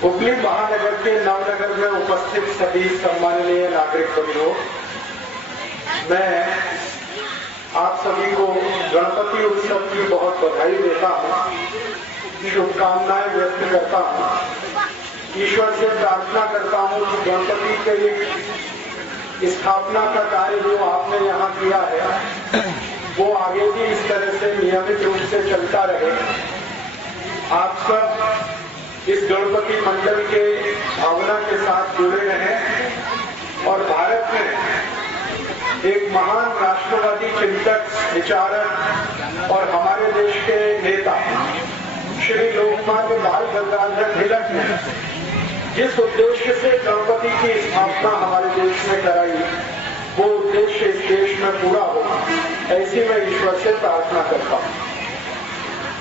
हुगली महानगर के नवनगर में उपस्थित सभी सम्माननीय नागरिक बंधुओं, मैं आप सभी को गणपति उत्सव की बहुत बधाई देता हूँ, शुभकामनाएं व्यक्त करता हूँ। ईश्वर से प्रार्थना करता हूँ कि गणपति के स्थापना का कार्य जो आपने यहाँ किया है वो आगे भी इस तरह से नियमित रूप से चलता रहे। आप सब इस गणपति मंडल के भावना के साथ जुड़े रहें और भारत में एक महान राष्ट्रवादी चिंतक, विचारक और हमारे देश के नेता श्री लोकमान्य बाल गंगाधर तिलक ने जिस उद्देश्य से गणपति की स्थापना हमारे देश में कराई, वो उद्देश्य इस देश में पूरा हो, ऐसी मैं ईश्वर से प्रार्थना करता हूँ।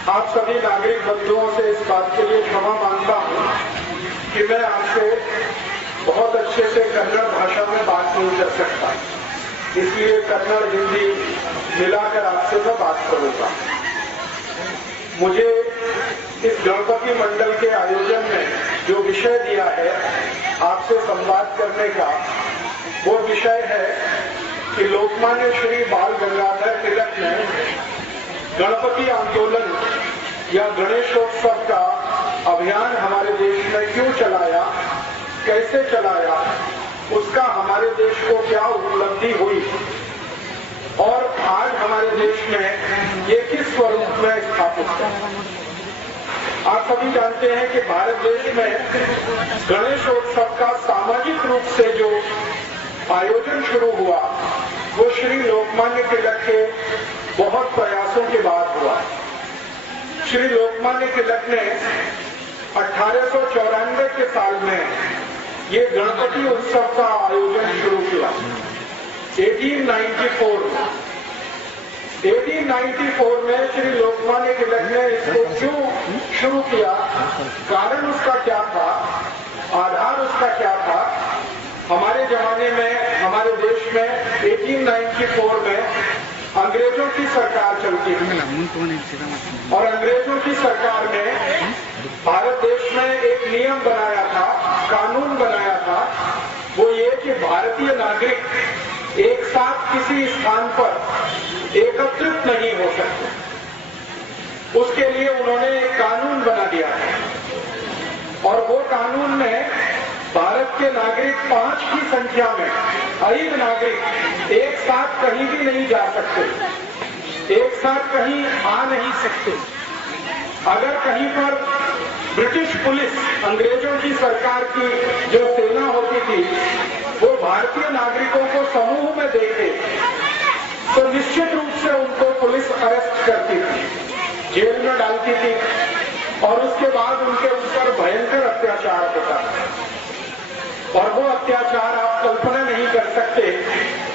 आप सभी नागरिक बंधुओं से इस बात के लिए क्षमा मांगता हूँ कि मैं आपसे बहुत अच्छे से कन्नड़ भाषा में बात नहीं कर सकता, इसलिए कन्नड़ हिंदी मिलाकर आपसे मैं बात करूंगा। मुझे इस गणपति मंडल के आयोजन में जो विषय दिया है आपसे संवाद करने का, वो विषय है कि लोकमान्य श्री बाल गंगाधर तिलक ने गणपति आंदोलन या गणेशोत्सव का अभियान हमारे देश में क्यों चलाया, कैसे चलाया, उसका हमारे देश को क्या उपलब्धि हुई और आज हमारे देश में ये किस स्वरूप में स्थापित है। आप सभी जानते हैं कि भारत देश में गणेशोत्सव का सामाजिक रूप से जो आयोजन शुरू हुआ वो श्री लोकमान्य तिलक के बहुत प्रयासों के बाद हुआ। श्री लोकमान्य तिलक ने 1894 के साल में ये गणपति उत्सव का आयोजन शुरू किया। 1894 में श्री लोकमान्य तिलक ने इसको क्यों शुरू किया, कारण उसका क्या था, आधार उसका क्या था। हमारे जमाने में, हमारे देश में 1894 में अंग्रेजों की सरकार चलती थी और अंग्रेजों की सरकार ने भारत देश में एक नियम बनाया था, कानून बनाया था। वो ये कि भारतीय नागरिक एक साथ किसी स्थान पर एकत्रित नहीं हो सकते। उसके लिए उन्होंने एक कानून बना दिया है और वो कानून में भारत के नागरिक 5 की संख्या में, अधिक नागरिक एक साथ कहीं भी नहीं जा सकते, एक साथ कहीं आ नहीं सकते। अगर कहीं पर ब्रिटिश पुलिस, अंग्रेजों की सरकार की जो सेना होती थी, वो भारतीय नागरिकों को समूह में देखे तो निश्चित रूप से उनको पुलिस अरेस्ट करती थी, जेल में डालती थी और उसके बाद उनके ऊपर भयंकर अत्याचार होता था। और वो अत्याचार आप कल्पना नहीं कर सकते,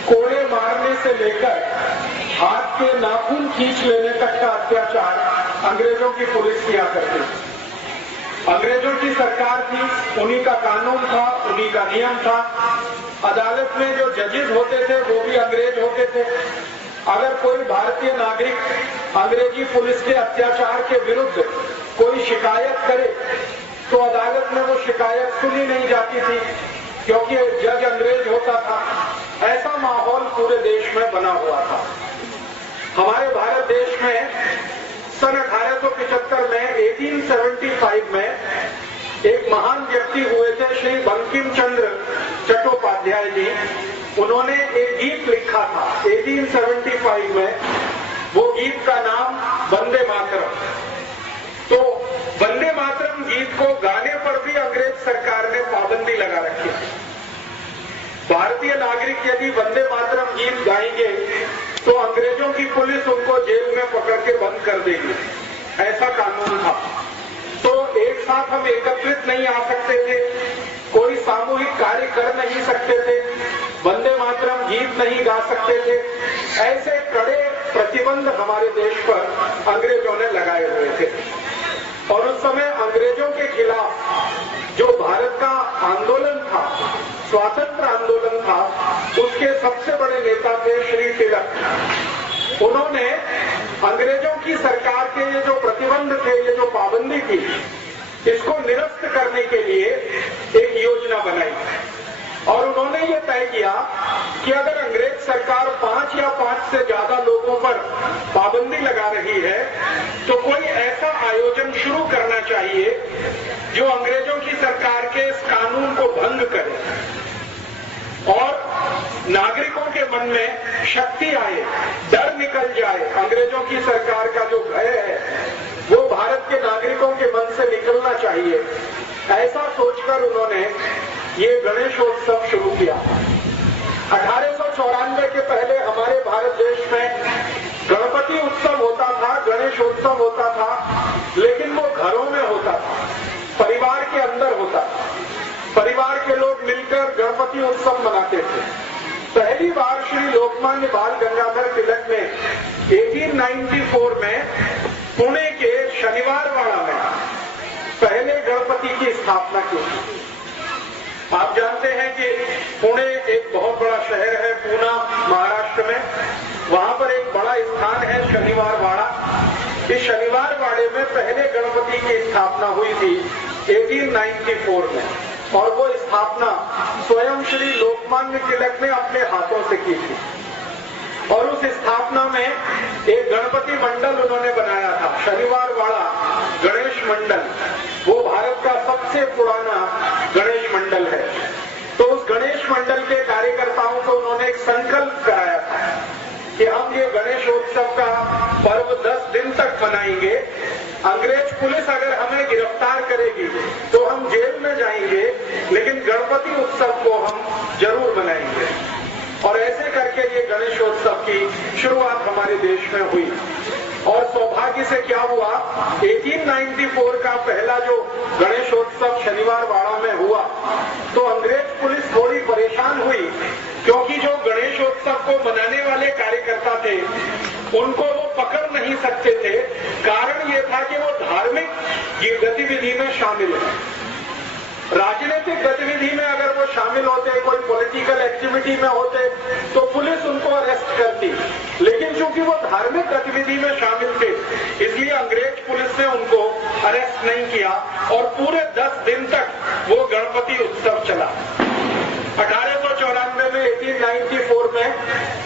कोड़े मारने से लेकर हाथ के नाखून खींच लेने तक का अत्याचार अंग्रेजों की पुलिस किया करती थी। अंग्रेजों की सरकार थी, उन्हीं का कानून था, उन्हीं का नियम था। अदालत में जो जजेस होते थे वो भी अंग्रेज होते थे। अगर कोई भारतीय नागरिक अंग्रेजी पुलिस के अत्याचार के विरुद्ध कोई शिकायत करे तो अदालत में वो शिकायत सुनी नहीं जाती थी, क्योंकि जज अंग्रेज होता था। ऐसा माहौल पूरे देश में बना हुआ था। हमारे भारत देश में सन 1875 में 1875 में एक महान व्यक्ति हुए थे, श्री बंकिम चंद्र चट्टोपाध्याय जी। उन्होंने एक गीत लिखा था 1875 में। वो गीत का नाम वंदे मातरम। तो वंदे मातरम गीत को गाने पर भी अंग्रेज सरकार ने पाबंदी लगा रखी है। भारतीय नागरिक यदि वंदे मातरम गीत गाएंगे तो अंग्रेजों की पुलिस उनको जेल में पकड़ के बंद कर देगी, ऐसा कानून था। तो एक साथ हम एकत्रित नहीं आ सकते थे, कोई सामूहिक कार्य कर नहीं सकते थे, वंदे मातरम गीत नहीं गा सकते थे। ऐसे कड़े प्रतिबंध हमारे देश पर अंग्रेजों ने लगाए हुए थे। और उस समय अंग्रेजों के खिलाफ जो भारत का आंदोलन था, स्वातंत्र आंदोलन था, उसके सबसे बड़े नेता थे श्री तिलक। उन्होंने अंग्रेजों की सरकार के ये जो प्रतिबंध थे, ये जो पाबंदी थी, इसको निरस्त करने के लिए एक योजना बनाई और उन्होंने ये तय किया कि अगर अंग्रेज सरकार 5 या 5 से ज्यादा लोगों पर पाबंदी लगा रही है तो कोई ऐसा आयोजन शुरू करना चाहिए जो अंग्रेजों की सरकार के इस कानून को भंग करे और नागरिकों के मन में शक्ति आए, डर निकल जाए। अंग्रेजों की सरकार का जो भय है वो भारत के नागरिकों के मन से निकलना चाहिए। ऐसा सोचकर उन्होंने ये गणेशोत्सव शुरू किया। 1894 के पहले हमारे भारत देश में गणपति उत्सव होता था, गणेशोत्सव होता था, लेकिन वो घरों में होता था, परिवार के अंदर होता था। परिवार के लोग मिलकर गणपति उत्सव मनाते थे। पहली बार श्री लोकमान्य बाल गंगाधर तिलक ने 1894 में पुणे के शनिवारवाड़ा में पहले गणपति की स्थापना की। आप जानते हैं कि पुणे एक बहुत बड़ा शहर है, पूना महाराष्ट्र में। वहां पर एक बड़ा स्थान है शनिवारवाड़ा। इस शनिवारवाड़े में पहले गणपति की स्थापना हुई थी 1894 में और वो स्थापना स्वयं श्री लोकमान्य तिलक ने अपने हाथों से की थी। और उस स्थापना में एक गणपति मंडल उन्होंने बनाया था, शनिवारवाड़ा गणेश मंडल। वो भारत का सबसे पुराना गणेश मंडल है। तो उस गणेश मंडल के कार्यकर्ताओं को उन्होंने एक संकल्प कराया था कि हम ये गणेशोत्सव का पर्व 10 दिन तक मनाएंगे। अंग्रेज पुलिस अगर हमें गिरफ्तार करेगी तो हम जेल में जाएंगे, लेकिन गणपति उत्सव को हम जरूर मनाएंगे। और ऐसे करके ये गणेशोत्सव की शुरुआत हमारे देश में हुई। और सौभाग्य से क्या हुआ, 1894 का पहला जो गणेशोत्सव शनिवारवाड़ा में हुआ तो अंग्रेज पुलिस थोड़ी परेशान हुई, क्योंकि जो गणेशोत्सव को मनाने वाले कार्यकर्ता थे उनको वो पकड़ नहीं सकते थे। कारण ये था कि वो धार्मिक गतिविधि में शामिल है। राजनीतिक गतिविधि में अगर वो शामिल होते, कोई पॉलिटिकल एक्टिविटी में होते तो पुलिस उनको अरेस्ट करती, लेकिन चूंकि वो धार्मिक गतिविधि में शामिल थे इसलिए अंग्रेज पुलिस ने उनको अरेस्ट नहीं किया और पूरे 10 दिन तक वो गणपति उत्सव चला। 1894 में 1894 में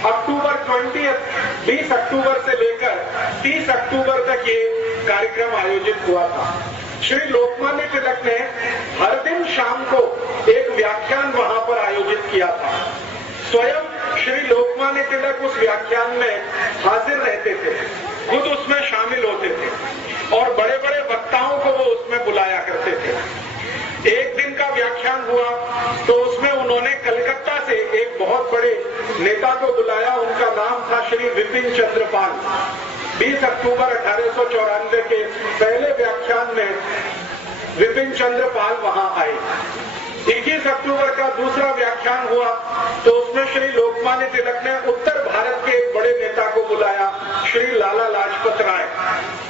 अक्टूबर 20 अक्टूबर से लेकर 30 अक्टूबर तक ये कार्यक्रम आयोजित हुआ था। श्री लोकमान्य तिलक ने हर दिन शाम को एक व्याख्यान वहां पर आयोजित किया था। स्वयं श्री लोकमान्य तिलक उस व्याख्यान में हाजिर रहते थे, खुद उसमें शामिल होते थे और बड़े बड़े वक्ताओं को वो उसमें बुलाया करते थे। एक दिन का व्याख्यान हुआ तो उसमें उन्होंने कलकत्ता से एक बहुत बड़े नेता को बुलाया। उनका नाम था श्री विपिन चंद्र पाल। 20 अक्टूबर 1894 के पहले व्याख्यान में विपिन चंद्र पाल वहां आए। 21 अक्टूबर का दूसरा व्याख्यान हुआ तो उसमें श्री लोकमान्य तिलक ने उत्तर भारत के एक बड़े नेता को बुलाया, श्री लाला लाजपत राय।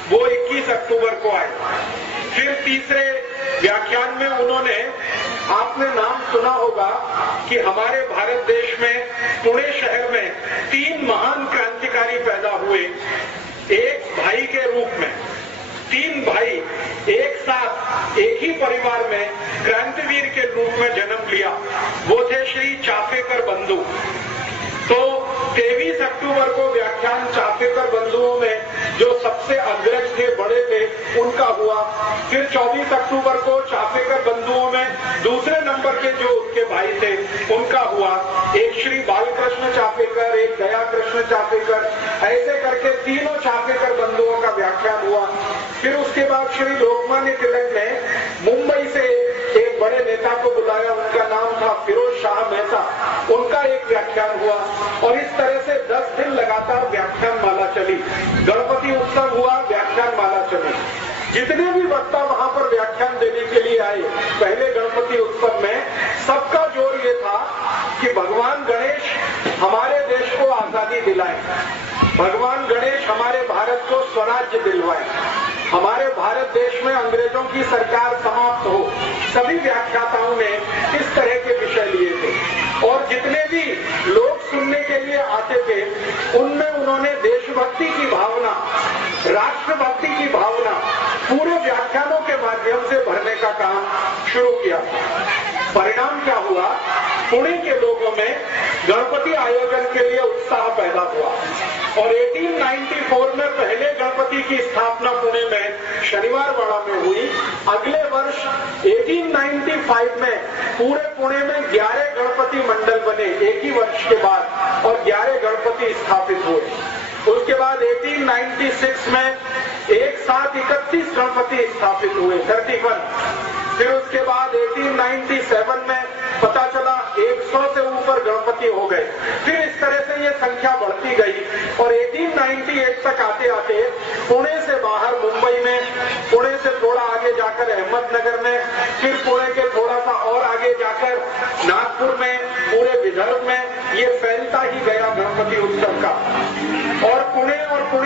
वो 21 अक्टूबर को आए। फिर तीसरे व्याख्यान में उन्होंने, आपने नाम सुना होगा कि हमारे भारत देश में पुणे शहर में 3 महान क्रांतिकारी पैदा हुए एक भाई के रूप में। 3 भाई एक साथ एक ही परिवार में क्रांतिवीर के रूप में जन्म लिया। वो थे श्री चाफेकर बंधु। तो 23 अक्टूबर को व्याख्यान चाफेकर बंधुओं में जो सबसे अग्रज थे, बड़े थे, उनका हुआ। फिर 24 अक्टूबर को चाफेकर बंधुओं में दूसरे नंबर के जो उनके भाई थे उनका हुआ। एक श्री बालकृष्ण चाफेकर, एक दया कृष्ण चाफेकर, ऐसे करके तीनों चाफेकर बंधुओं का व्याख्यान हुआ। फिर उसके बाद श्री लोकमान्य तिलक ने मुंबई से एक बड़े नेता को बुलाया, उनका नाम था फिरोज शाह मेहता। उनका एक व्याख्यान हुआ और इस तरह से 10 दिन लगातार व्याख्यान माला चली। गणपति उत्सव हुआ, व्याख्यान माला चली। जितने भी वक्ता वहां पर व्याख्यान देने के लिए आए पहले गणपति उत्सव में, सबका जोर ये था कि भगवान गणेश हमारे देश को आजादी दिलाए, भगवान गणेश हमारे भारत को स्वराज्य दिलवाए, हमारे भारत देश में अंग्रेजों की सरकार समाप्त हो। सभी व्याख्याताओं ने इस तरह के विषय लिए थे और जितने भी लोग सुनने के लिए आते थे उनमें उन्होंने देशभक्ति की भावना, राष्ट्रभक्ति की भावना पूरे व्याख्यानों के माध्यम माध्यम से भरने का काम शुरू किया। परिणाम क्या हुआ? पुणे के लोगों में गणपति आयोजन के लिए उत्साह पैदा हुआ और 1894 में पहले गणपति की स्थापना पुणे में शनिवारवाड़ा में हुई। अगले वर्ष 1895 में पूरे पुणे में 11 गणपति मंडल बने एक ही वर्ष के बाद और 11 गणपति स्थापित हुए। उसके बाद 1896 में एक साथ 31 गणपति स्थापित हुए, 31। फिर उसके बाद 1897 में पता चला 100 से ऊपर गणपति हो गए। फिर इस तरह से ये संख्या बढ़ती गई और 1898 तक आते आते पुणे से बाहर मुंबई में, पुणे से थोड़ा आगे जाकर अहमदनगर में, फिर पुणे के थोड़ा सा और आगे जाकर नागपुर में, पूरे विदर्भ में ये फैलता ही गया गणपति उत्सव का। और पुणे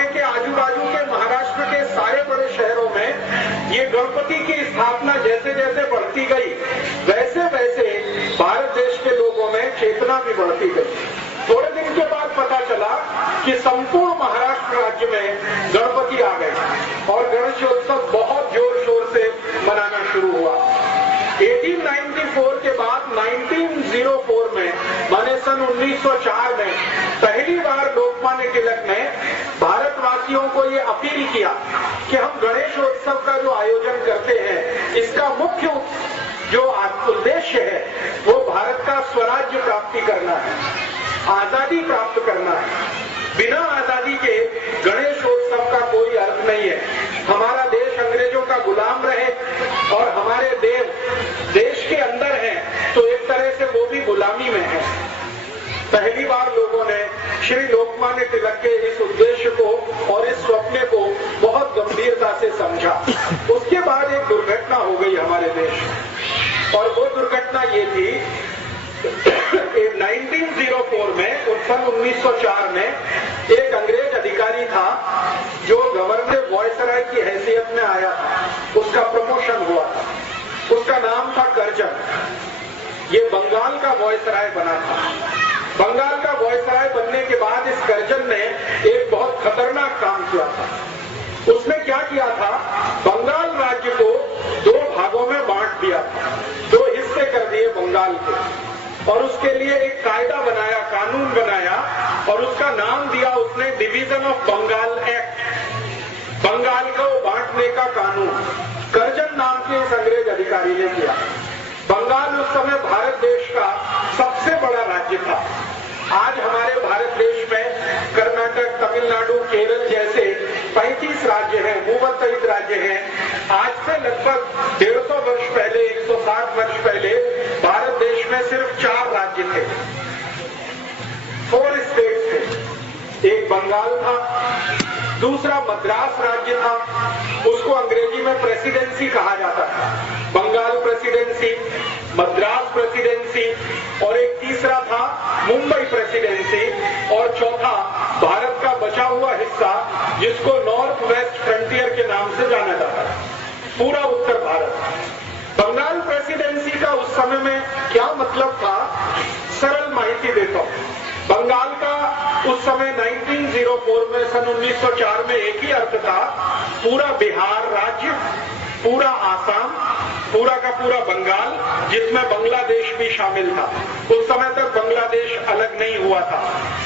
के आजू बाजू के महाराष्ट्र के सारे बड़े शहरों में ये गणपति की स्थापना जैसे जैसे बढ़ती गई वैसे वैसे भारत देश के लोगों में चेतना भी बढ़ती गई। थोड़े दिन के बाद पता चला कि संपूर्ण महाराष्ट्र राज्य में गणपति आ गए और गणेशोत्सव बहुत जोर शोर से मनाना शुरू हुआ। 1894 के बाद 1904 में माने सन 1904 में पहली बार लोकमान्य तिलक ने भारतवासियों को ये अपील किया कि हम गणेशोत्सव का जो आयोजन करते हैं इसका मुख्य जो उद्देश्य है वो भारत का स्वराज्य प्राप्ति करना है, आजादी प्राप्त करना है। बिना आजादी के गणेशोत्सव का कोई अर्थ नहीं है। हमारा देश अंग्रेजों का गुलाम रहे और हमारे देव देश के अंदर हैं तो एक तरह से वो भी गुलामी में है। पहली बार लोगों ने श्री लोकमान्य तिलक के इस उद्देश्य को और इस स्वप्न को बहुत गंभीरता से समझा। उसके बाद एक दुर्घटना हो गई हमारे देश और वो दुर्घटना ये थी 1904 में, सन 1904 में एक अंग्रेज अधिकारी था जो गवर्नर वॉयसराय की हैसियत में आया था, उसका प्रमोशन हुआ था। उसका नाम था कर्जन। ये बंगाल का वॉयसराय बना था। बंगाल का वॉयसराय बनने के बाद इस कर्जन ने एक बहुत खतरनाक काम किया था। उसने क्या किया था? बंगाल राज्य को 2 भागों में बांट दिया था, 2 हिस्से कर दिए बंगाल के और उसके लिए एक कायदा बनाया, कानून बनाया और उसका नाम दिया उसने division of Bengal act. Bengal को बांटने का कानून कर्जन नाम के इस अंग्रेज अधिकारी ने किया। बंगाल उस समय भारत देश का सबसे बड़ा राज्य था। आज हमारे भारत देश में कर्नाटक, तमिलनाडु, केरल जैसे 35 राज्य हैं, भूमध्ययुक्त राज्य हैं। आज से लगभग 150 वर्ष पहले, 160 वर्ष पहले भारत देश में सिर्फ 4 राज्य थे, 4 स्टेट्स थे। एक बंगाल था, दूसरा मद्रास राज्य था, उसको अंग्रेजी में प्रेसिडेंसी कहा जाता था। बंगाल प्रेसिडेंसी, मद्रास प्रेसिडेंसी और एक तीसरा था मुंबई प्रेसिडेंसी और चौथा भारत का बचा हुआ हिस्सा जिसको नॉर्थ वेस्ट फ्रंटियर के नाम से जाना जाता है, पूरा उत्तर भारत। बंगाल प्रेसिडेंसी का उस समय में क्या मतलब था, सरल माहिती देता हूं। बंगाल का उस समय 1904 में, सन 1904 में एक ही अर्थ था, पूरा बिहार राज्य, पूरा आसाम, पूरा का पूरा बंगाल जिसमें बांग्लादेश भी शामिल था। उस समय तक बांग्लादेश अलग नहीं हुआ था,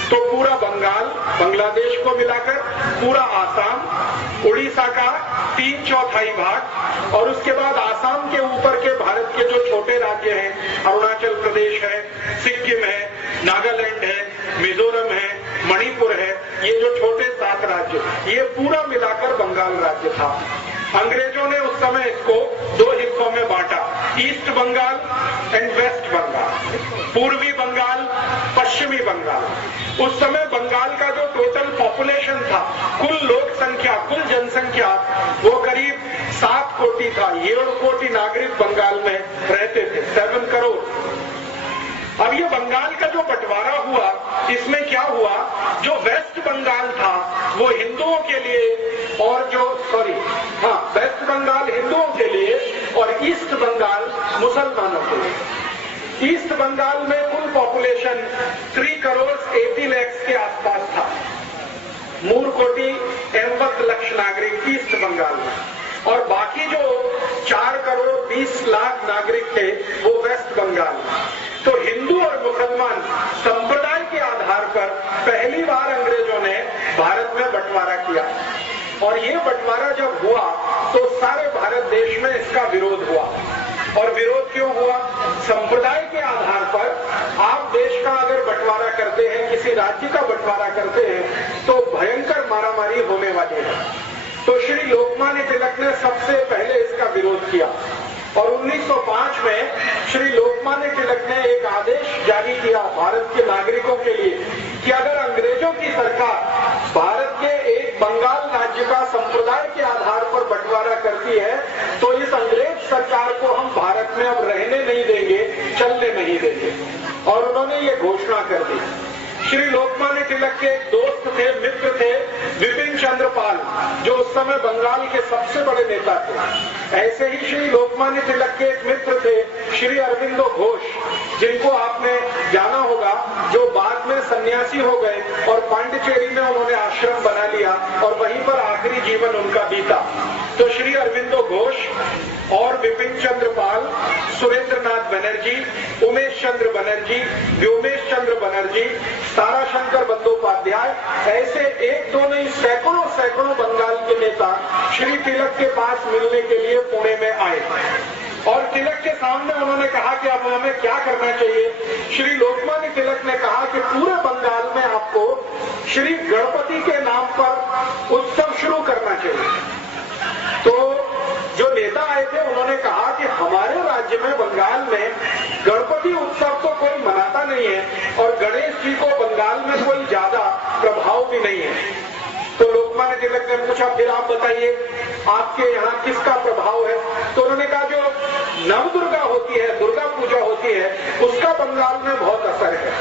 तो पूरा बंगाल, बांग्लादेश को मिलाकर पूरा आसाम, उड़ीसा का 3/4 भाग और उसके बाद आसाम के ऊपर के भारत के जो छोटे राज्य हैं, अरुणाचल प्रदेश है, सिक्किम है, नागालैंड है, मिजोरम है, मणिपुर है, ये जो छोटे 7 राज्य, ये पूरा मिलाकर बंगाल राज्य था। अंग्रेजों ने उस समय इसको 2 हिस्सों में बांटा, east Bengal and west Bengal, पूर्वी बंगाल, पश्चिमी बंगाल। उस समय बंगाल का जो टोटल पॉपुलेशन था, कुल लोक संख्या, कुल जनसंख्या वो करीब 7 कोटि था। 7 कोटि नागरिक बंगाल में रहते थे, 7 करोड़। अब ये बंगाल का जो बंटवारा हुआ, इसमें क्या हुआ, जो वेस्ट बंगाल था वो हिंदुओं के लिए और वेस्ट बंगाल हिंदुओं के लिए और ईस्ट बंगाल मुसलमानों के लिए। ईस्ट बंगाल में कुल पॉपुलेशन 3 करोड़ 80 लाख के आसपास था। 3 कोटि 80 लाख नागरिक ईस्ट बंगाल में और बाकी जो 4 करोड़ 20 लाख नागरिक थे वो वेस्ट बंगाल। तो हिंदू और मुसलमान संप्रदाय के आधार पर पहली बार अंग्रेजों ने भारत में बंटवारा किया, और ये बंटवारा जब हुआ तो सारे भारत देश में इसका विरोध हुआ। और विरोध क्यों हुआ? संप्रदाय के आधार पर आप देश का अगर बंटवारा करते हैं, किसी राज्य का बंटवारा करते हैं, तो भयंकर मारामारी होने वाली है। तो श्री लोकमान्य तिलक ने सबसे पहले इसका विरोध किया, और 1905 में श्री लोकमान्य तिलक ने एक आदेश जारी किया भारत के नागरिकों के लिए कि अगर अंग्रेजों की सरकार भारत के एक बंगाल राज्य का संप्रदाय के आधार पर बंटवारा करती है तो इस अंग्रेज सरकार को हम भारत में अब रहने नहीं देंगे, चलने नहीं देंगे। और उन्होंने ये घोषणा कर दी। श्री लोकमान्य तिलक के एक दोस्त थे, मित्र थे, विपिन चंद्र पाल, जो उस समय बंगाल के सबसे बड़े नेता थे। ऐसे ही श्री लोकमान्य तिलक के एक मित्र थे श्री अरविंदो घोष, जिनको आपने जाना होगा, जो बाद में सन्यासी हो गए और पांडिचेरी में उन्होंने आश्रम बना लिया और वहीं पर आखिरी जीवन उनका बीता। तो श्री अरविंदो घोष और विपिन चंद्र पाल, सुरेंद्र नाथ बनर्जी, उमेश चंद्र बनर्जी, व्योमेश चंद्र बनर्जी, ताराशंकर बंदोपाध्याय, ऐसे एक दो नहीं सैकड़ों बंगाल के नेता श्री तिलक के पास मिलने के लिए पुणे में आए। और तिलक के सामने उन्होंने कहा कि अब हमें क्या करना चाहिए। श्री लोकमान्य तिलक ने कहा कि पूरे बंगाल में आपको श्री गणपति के नाम पर उत्सव शुरू करना चाहिए। तो जो नेता आए थे उन्होंने कहा कि हमारे राज्य में, बंगाल में, गणपति उत्सव तो कोई मनाता नहीं है और गणेश जी को बंगाल में कोई ज्यादा प्रभाव भी नहीं है। तो लोकमान्य तिलक ने पूछा, फिर आप बताइए आपके यहाँ किसका प्रभाव है? तो उन्होंने कहा जो नवदुर्गा होती है, दुर्गा पूजा होती है, उसका बंगाल में बहुत असर है।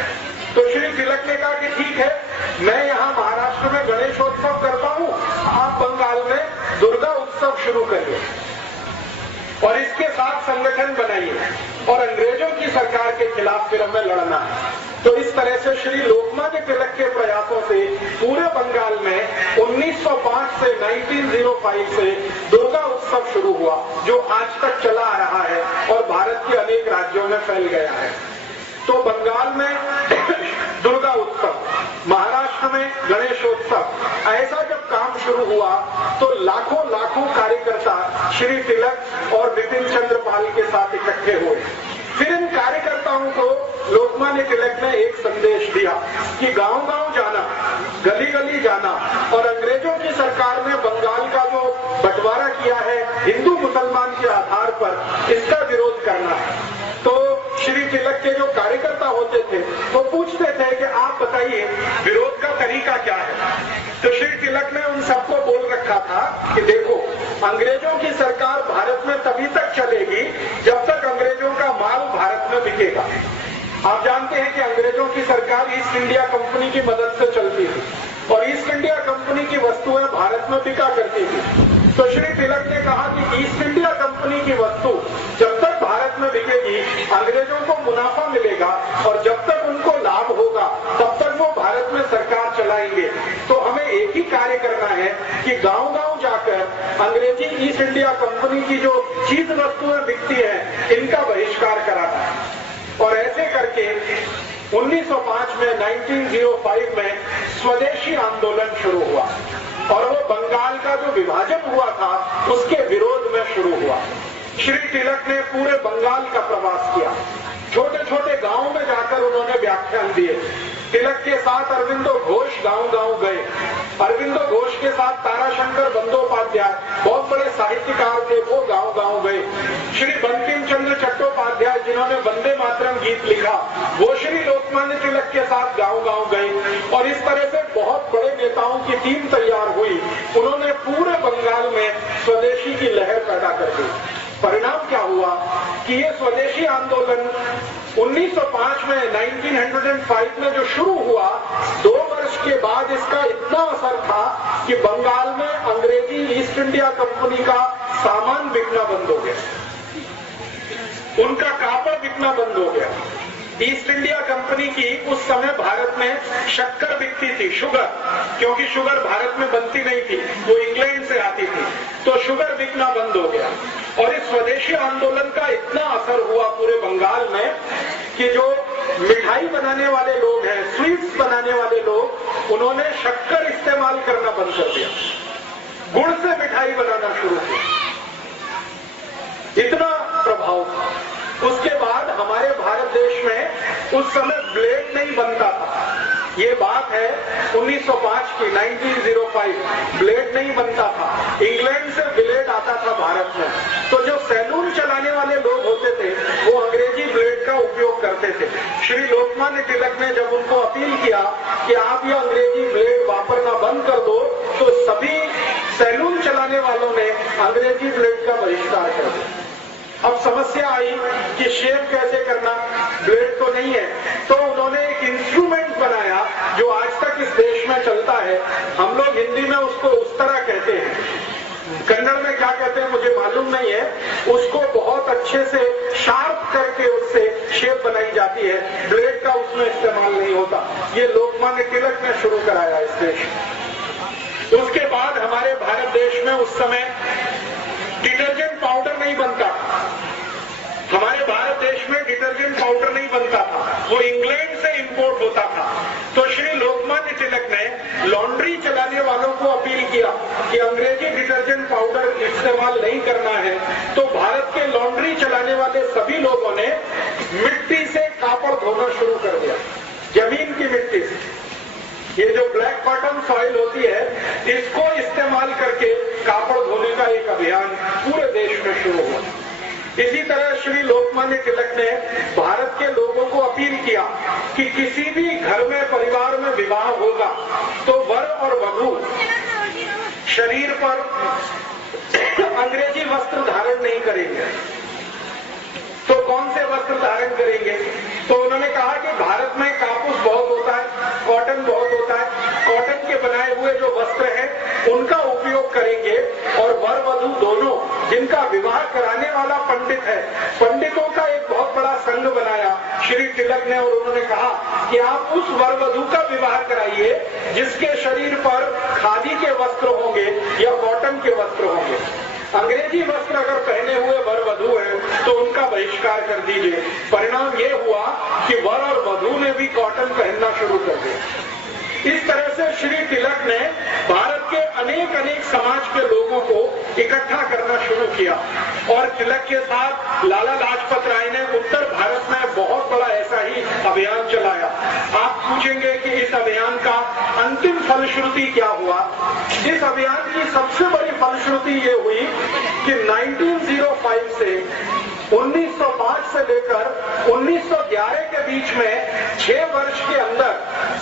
तो श्री तिलक ने कहा कि ठीक है, मैं यहाँ महाराष्ट्र में गणेशोत्सव करता हूँ, आप बंगाल में दुर्गा उत्सव शुरू करिए और इसके साथ संगठन बनाइए और अंग्रेजों की सरकार के खिलाफ फिर हमें लड़ना है। तो इस तरह से श्री लोकमान्य तिलक के प्रयासों से पूरे बंगाल में 1905 से 1905 से दुर्गा उत्सव शुरू हुआ, जो आज तक चला आ रहा है और भारत के अनेक राज्यों में फैल गया है। तो बंगाल में दुर्गा उत्सव, महाराष्ट्र में गणेशोत्सव, ऐसा जब काम शुरू हुआ तो लाखों कार्यकर्ता श्री तिलक और विपिन चंद्र पाल के साथ इकट्ठे हुए। फिर इन कार्यकर्ताओं को लोकमान्य तिलक ने एक संदेश दिया कि गांव-गांव जाना, गली-गली जाना और अंग्रेजों की सरकार ने बंगाल का जो बंटवारा किया है हिंदू मुसलमान के आधार पर, इसका विरोध करना है। तो श्री तिलक के जो कार्यकर्ता होते थे वो पूछते थे कि आप बताइए विरोध का तरीका क्या है। तो श्री तिलक ने उन सबको बोल रखा था कि देखो, अंग्रेजों की सरकार भारत में तभी तक चलेगी जब तक अंग्रेजों का माल भारत में बिकेगा। आप जानते हैं कि अंग्रेजों की सरकार ईस्ट इंडिया कंपनी की मदद से चलती थी और ईस्ट इंडिया कंपनी की वस्तुएं भारत में बिका करती थी। तो श्री तिलक ने कहा कि ईस्ट इंडिया कंपनी की वस्तु जब तक भारत में बिकेगी अंग्रेजों को मुनाफा मिलेगा और जब तक उनको लाभ होगा तब तक वो भारत में सरकार चलाएंगे। तो हमें एक ही कार्य करना है कि गांव-गांव जाकर अंग्रेजी ईस्ट इंडिया कंपनी की जो चीज वस्तुएं बिकती है इनका बहिष्कार कराना है। और ऐसे करके 1905 में 1905 में स्वदेशी आंदोलन शुरू हुआ और वो बंगाल का जो विभाजन हुआ था उसके विरोध में शुरू हुआ। श्री तिलक ने पूरे बंगाल का प्रवास किया, छोटे छोटे गांवों में जाकर उन्होंने व्याख्यान दिए। तिलक के साथ अरविंदो घोष गांव-गांव गए। अरविंदो घोष के साथ ताराशंकर बंदोपाध्याय, बहुत बड़े साहित्यकार थे, वो गांव-गांव गए। श्री बंकिम चंद्र चट्टोपाध्याय, जिन्होंने वंदे मातरम गीत लिखा, वो श्री लोकमान्य तिलक के साथ गांव-गांव गए और इस तरह से बहुत बड़े नेताओं की टीम तैयार हुई। उन्होंने पूरे बंगाल में स्वदेशी की लहर पैदा कर दी। परिणाम क्या हुआ कि ये स्वदेशी आंदोलन 1905 में 1905 में जो शुरू हुआ, 2 वर्ष के बाद इसका इतना असर था कि बंगाल में अंग्रेजी ईस्ट इंडिया कंपनी का सामान बिकना बंद हो गया, उनका कापड़ बिकना बंद हो गया। ईस्ट इंडिया कंपनी की उस समय भारत में शक्कर बिकती थी, शुगर, क्योंकि शुगर भारत में बनती नहीं थी, वो इंग्लैंड से आती थी, तो शुगर बिकना बंद हो गया। और इस स्वदेशी आंदोलन का इतना असर हुआ पूरे बंगाल में कि जो मिठाई बनाने वाले लोग हैं, स्वीट्स बनाने वाले लोग, उन्होंने शक्कर इस्तेमाल करना बंद कर दिया, गुड़ से मिठाई बनाना शुरू किया। इतना प्रभाव था। उसके बाद हमारे भारत देश में उस समय ब्लेड नहीं बनता था। ये बात है 1905 की, 1905। ब्लेड नहीं बनता था, इंग्लैंड से ब्लेड आता था भारत में। तो जो सैलून चलाने वाले लोग होते थे वो अंग्रेजी ब्लेड का उपयोग करते थे। श्री लोकमान्य तिलक ने जब उनको अपील किया कि आप ये अंग्रेजी ब्लेड वापरना बंद कर दो, तो सभी सैलून चलाने वालों ने अंग्रेजी ब्लेड का बहिष्कार कर दिया। अब समस्या आई कि शेव कैसे करना, ब्लेड तो नहीं है, तो उन्होंने एक इंस्ट्रूमेंट बनाया जो आज तक इस देश में चलता है। हम लोग हिंदी में उसको उस तरह कहते हैं, कन्नड़ में क्या कहते हैं मुझे मालूम नहीं है। उसको बहुत अच्छे से शार्प करके उससे शेप बनाई जाती है, ब्लेड का उसमें इस्तेमाल नहीं होता। ये लोकमान्य तिलक ने शुरू कराया इस देश में। उसके बाद हमारे भारत देश में उस समय डिटर्जेंट पाउडर नहीं बनता। हमारे भारत देश में डिटर्जेंट पाउडर नहीं बनता था, वो इंग्लैंड से इंपोर्ट होता था। तो श्री लोकमान्य तिलक ने लॉन्ड्री चलाने वालों को अपील किया कि अंग्रेजी डिटर्जेंट पाउडर इस्तेमाल नहीं करना है। तो भारत के लॉन्ड्री चलाने वाले सभी लोगों ने मिट्टी से कापड़ धोना शुरू कर दिया, जमीन की मिट्टी से। ये जो ब्लैक बॉटम सॉइल होती है, इसको इस्तेमाल करके कापड़ धोने का एक अभियान पूरे देश में शुरू हुआ। इसी तरह श्री लोकमान्य तिलक ने भारत के लोगों को अपील किया कि किसी भी घर में, परिवार में विवाह होगा तो वर और वधू शरीर पर अंग्रेजी वस्त्र धारण नहीं करेंगे। तो कौन से वस्त्र धारण करेंगे? तो उन्होंने कहा कि भारत में कापूस बहुत होता है, कॉटन बहुत होता है, कॉटन के बनाए हुए जो वस्त्र हैं उनका उपयोग करेंगे। और वर वधू दोनों, जिनका विवाह कराने वाला पंडित है, पंडितों का एक बहुत बड़ा संघ बनाया श्री तिलक ने। और उन्होंने कहा कि आप उस वर वधू का विवाह कराइए जिसके शरीर पर खादी के वस्त्र होंगे या कॉटन के वस्त्र होंगे। अंग्रेजी वस्त्र अगर पहने हुए वर वधू है तो उनका बहिष्कार कर दीजिए। परिणाम ये हुआ कि वर और वधू ने भी कॉटन पहनना शुरू कर दिया। इस तरह से श्री तिलक ने भारत के अनेक अनेक समाज के लोगों को इकट्ठा करना शुरू किया। और तिलक के साथ लाला लाजपत राय ने उत्तर भारत में बहुत बड़ा ऐसा ही अभियान चलाया। आप पूछेंगे कि इस अभियान का अंतिम फलश्रुति क्या हुआ? इस अभियान की सबसे बड़ी फलश्रुति ये हुई कि 1905 से 1905 से लेकर 1911 के बीच में 6 वर्ष के अंदर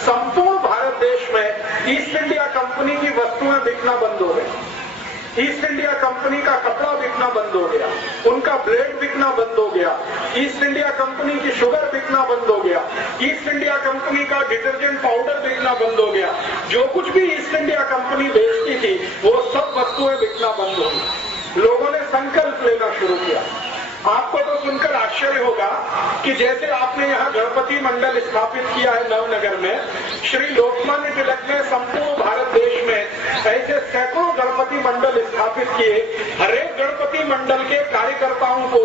संपूर्ण भारत देश में ईस्ट इंडिया कंपनी की वस्तुएं बिकना बंद हो गई। ईस्ट इंडिया कंपनी का कपड़ा बिकना बंद हो गया, उनका ब्लेड बिकना बंद हो गया, ईस्ट इंडिया कंपनी की शुगर बिकना बंद हो गया, ईस्ट इंडिया कंपनी का डिटर्जेंट पाउडर बिकना बंद हो गया। जो कुछ भी ईस्ट इंडिया कंपनी बेचती थी वो सब वस्तुएं बिकना बंद हो गई। लोगों ने संकल्प लेना शुरू किया। आपको तो सुनकर आश्चर्य होगा कि जैसे आपने यहाँ गणपति मंडल स्थापित किया है नवनगर में, श्री लोकमान्य तिलक ने संपूर्ण भारत देश में ऐसे सैकड़ों गणपति मंडल स्थापित किए। हर एक गणपति मंडल के कार्यकर्ताओं को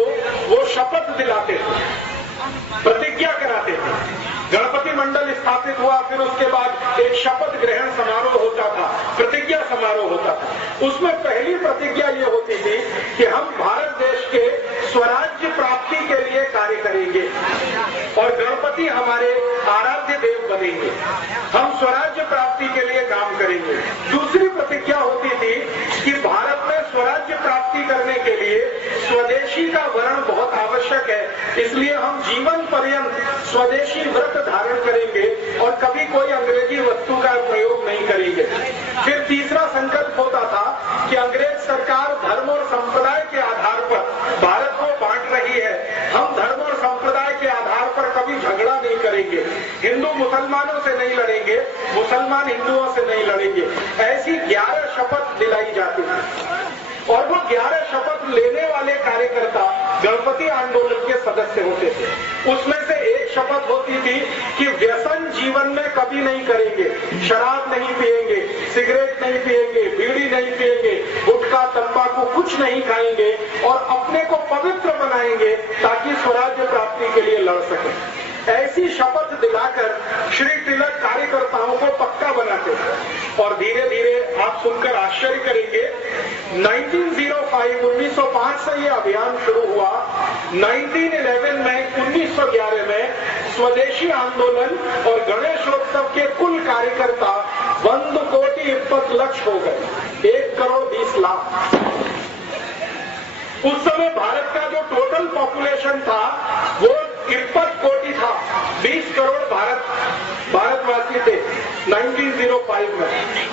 वो शपथ दिलाते थे, प्रतिज्ञा कराते थे। गणपति मंडल स्थापित हुआ, फिर उसके बाद एक शपथ ग्रहण समारोह होता था, प्रतिज्ञा समारोह होता था। उसमें पहली प्रतिज्ञा ये होती थी कि हम भारत देश के स्वराज्य प्राप्ति के लिए कार्य करेंगे और गणपति हमारे आराध्य देव बनेंगे। हम स्वराज्य प्राप्ति के लिए काम करेंगे। दूसरी प्रतिज्ञा होती थी कि भारत में स्वराज्य प्राप्ति करने के लिए स्वदेशी का वर्ण बहुत आवश्यक है, इसलिए हम जीवन पर्यंत स्वदेशी व्रत धारण करेंगे और कभी कोई अंग्रेजी वस्तु का प्रयोग नहीं करेंगे। फिर तीसरा संकल्प होता था कि अंग्रेज सरकार धर्म और संप्रदाय के आधार पर भारत को बांट रही है, हम धर्म और संप्रदाय के आधार पर कभी झगड़ा नहीं करेंगे, हिंदू मुसलमानों से नहीं लड़ेंगे, मुसलमान हिंदुओं से नहीं लड़ेंगे। ऐसी 11 शपथ दिलाई जाती थी और वो 11 शपथ लेने वाले कार्यकर्ता गणपति गणपति आंदोलन के सदस्य होते थे। उसमें से एक शपथ होती थी कि व्यसन जीवन में कभी नहीं करेंगे, शराब नहीं पिएंगे, सिगरेट नहीं पिएंगे, बीड़ी नहीं पिएंगे, गुटखा तंबाकू कुछ नहीं खाएंगे और अपने को पवित्र बनाएंगे ताकि स्वराज्य प्राप्ति के लिए लड़ सके। ऐसी शपथ दिलाकर श्री तिलक कार्यकर्ताओं को पक्का बनाते थे और धीरे धीरे आप सुनकर आश्चर्य करेंगे 1905 से ये अभियान शुरू हुआ। 1911 में 1911 में स्वदेशी आंदोलन और गणेशोत्सव के कुल कार्यकर्ता 1,20,20 हो गए, 1,20,00,000। उस समय भारत का जो टोटल पॉपुलेशन था वो 21 कोटि था, 20 करोड़ भारतवासी थे 1905 में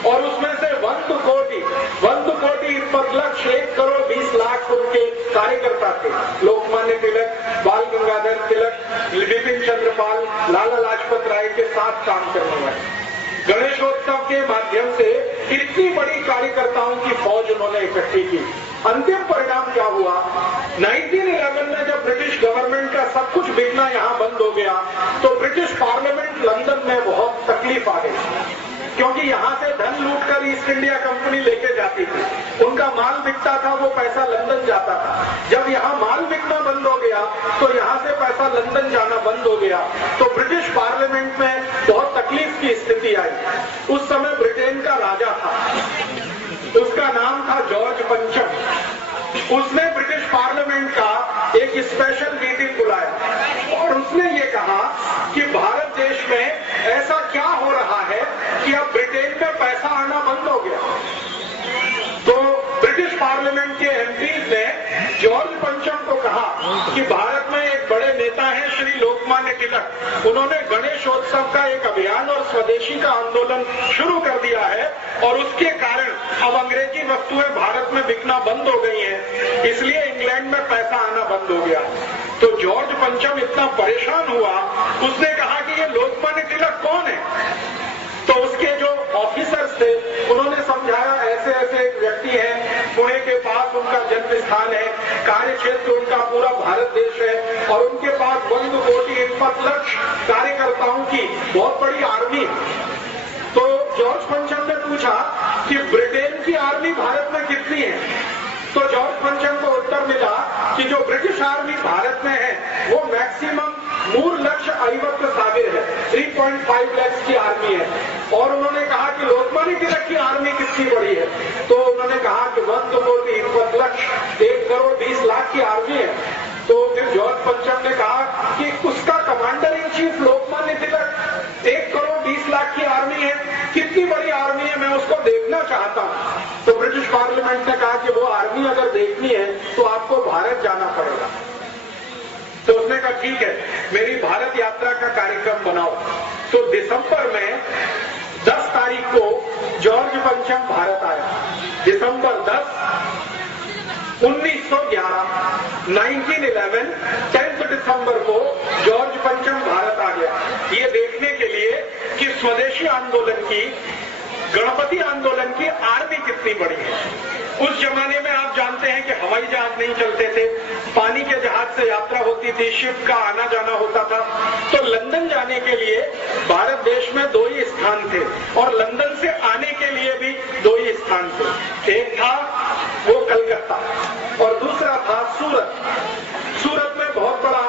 और उसमें से 1,20,20,00,000 1,20,00,000 उनके कार्यकर्ता थे। लोकमान्य तिलक, बाल गंगाधर तिलक, विपिन चंद्र पाल, लाला लाजपत राय के साथ काम करने वाले। गणेशोत्सव के माध्यम से इतनी बड़ी कार्यकर्ताओं की फौज उन्होंने इकट्ठी की। अंतिम परिणाम क्या हुआ? 1911 में जब ब्रिटिश गवर्नमेंट का सब कुछ बिकना यहाँ बंद हो गया तो ब्रिटिश पार्लियामेंट लंदन में बहुत तकलीफ आ गई, क्योंकि यहाँ से धन लूटकर ईस्ट इंडिया कंपनी लेके जाती थी। उनका माल बिकता था, वो पैसा लंदन जाता था। जब यहाँ माल बिकना बंद हो गया तो यहाँ से पैसा लंदन जाना बंद हो गया, तो ब्रिटिश पार्लियामेंट में बहुत तकलीफ की स्थिति आई। उस समय ब्रिटेन का राजा था, उसका नाम था जॉर्ज पंचम। उसने ब्रिटिश पार्लियामेंट का एक स्पेशल मीटिंग बुलाया और उसने ये कहा कि भारत देश में ऐसा क्या हो रहा है कि अब ब्रिटेन में पैसा आना बंद हो गया। तो ब्रिटिश पार्लियामेंट के एमपीज ने जॉर्ज पंचम को कहा कि भारत में एक बड़े नेता हैं श्री लोकमान्य तिलक, उन्होंने गणेशोत्सव का एक अभियान और स्वदेशी का आंदोलन शुरू कर दिया है और उसके कारण अब अंग्रेजी वस्तुएं भारत में बिकना बंद हो गई हैं, इसलिए इंग्लैंड में पैसा आना बंद हो गया। तो जॉर्ज पंचम इतना परेशान हुआ, उसने कहा कि ये लोकमान्य तिलक कौन है? तो उसके जो ऑफिसर्स थे उन्होंने समझाया ऐसे ऐसे एक व्यक्ति है, पुणे के पास उनका जन्म स्थान है, कार्य क्षेत्र उनका पूरा भारत देश है और उनके पास 1,20,20,00,000 कार्यकर्ताओं की बहुत बड़ी आर्मी। तो जॉर्ज पंचम ने पूछा कि ब्रिटेन की आर्मी भारत में कितनी है? तो जॉर्ज पंचम को उत्तर मिला कि जो ब्रिटिश आर्मी भारत में है वो मैक्सिमम 3,50,000 है, 3.5 लाख की आर्मी है। और उन्होंने कहा कि लोकमान्य तिलक की आर्मी कितनी बड़ी है? तो उन्होंने कहा कि 1,20,00,000 1,20,00,000 की आर्मी है। तो फिर जॉर्ज पंचम ने कहा कि उसका commander in chief Lokmanya Tilak 1,20,00,000 की आर्मी है, कितनी बड़ी आर्मी है, मैं उसको देखना चाहता हूं। तो ब्रिटिश पार्लियामेंट ने कहा कि वो आर्मी अगर देखनी है तो आपको भारत जाना पड़ेगा। तो उसने कहा ठीक है, मेरी भारत यात्रा का कार्यक्रम बनाओ। तो दिसंबर में 10 तारीख को जॉर्ज पंचम भारत आया। दिसंबर 10, 1911 1911 10 दिसंबर को जॉर्ज पंचम भारत आ गया, ये देखने के लिए कि स्वदेशी आंदोलन की, गणपति आंदोलन की आर्मी कितनी बड़ी है। उस जमाने में आप जानते हैं कि हवाई जहाज नहीं चलते थे, पानी के जहाज से यात्रा होती थी, शिप का आना जाना होता था। तो लंदन जाने के लिए भारत देश में 2 ही स्थान थे और लंदन से आने के लिए भी 2 ही स्थान थे। एक था वो कलकत्ता और दूसरा था सूरत। सूरत में बहुत बड़ा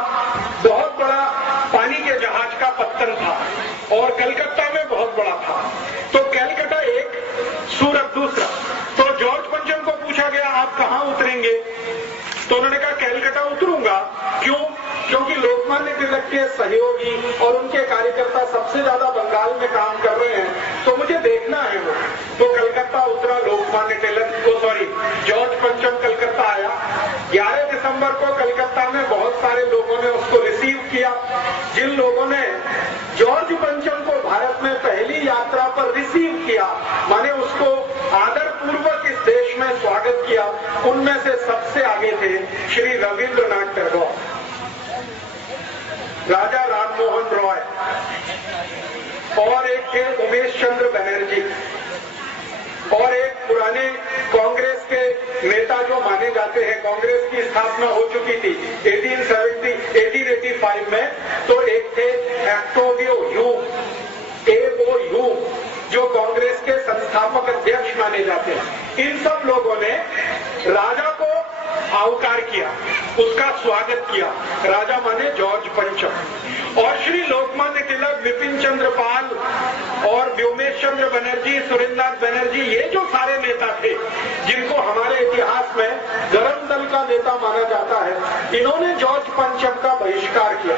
पानी के जहाज का पत्तन था और कलकत्ता में बहुत बड़ा था। तो कलकत्ता एक, सूरत दूसरा। तो जॉर्ज पंचम को पूछा गया आप कहां उतरेंगे? तो उन्होंने कहा कलकत्ता उतरूंगा। क्यों? क्योंकि लोकमान्य तिलक के सहयोगी और उनके कार्यकर्ता सबसे ज्यादा बंगाल में काम कर रहे हैं, तो मुझे देखना है वो। तो कलकत्ता उतरा लोकमान्य तिलक, जॉर्ज पंचम कलकत्ता आया। 11 दिसंबर को कलकत्ता में बहुत सारे लोगों ने उसको रिसीव किया। जिन लोगों ने जॉर्ज पंचम को भारत में पहली यात्रा पर रिसीव किया, माने उसको आदर पूर्वक इस देश में स्वागत किया, उनमें से सबसे आगे थे श्री रविंद्रनाथ टैगोर, राजा राममोहन रॉय और एक थे उमेश चंद्र बनर्जी और एक पुराने कांग्रेस के नेता जो माने जाते हैं कांग्रेस की स्थापना हो चुकी थी 1885 में, तो एक थे एक्टोवियो ह्यूम, A.O. ह्यूम, जो कांग्रेस के संस्थापक अध्यक्ष माने जाते हैं। इन सब लोगों ने राजा को आवकार किया, उसका स्वागत किया। राजा माने जॉर्ज पंचम। और श्री लोकमान्य तिलक, विपिन चंद्र पाल और व्योमेश चंद्र बनर्जी, सुरेंद्रनाथ बनर्जी, ये जो सारे नेता थे जिनको हमारे इतिहास में गरम दल का नेता माना जाता है, इन्होंने जॉर्ज पंचम का बहिष्कार किया।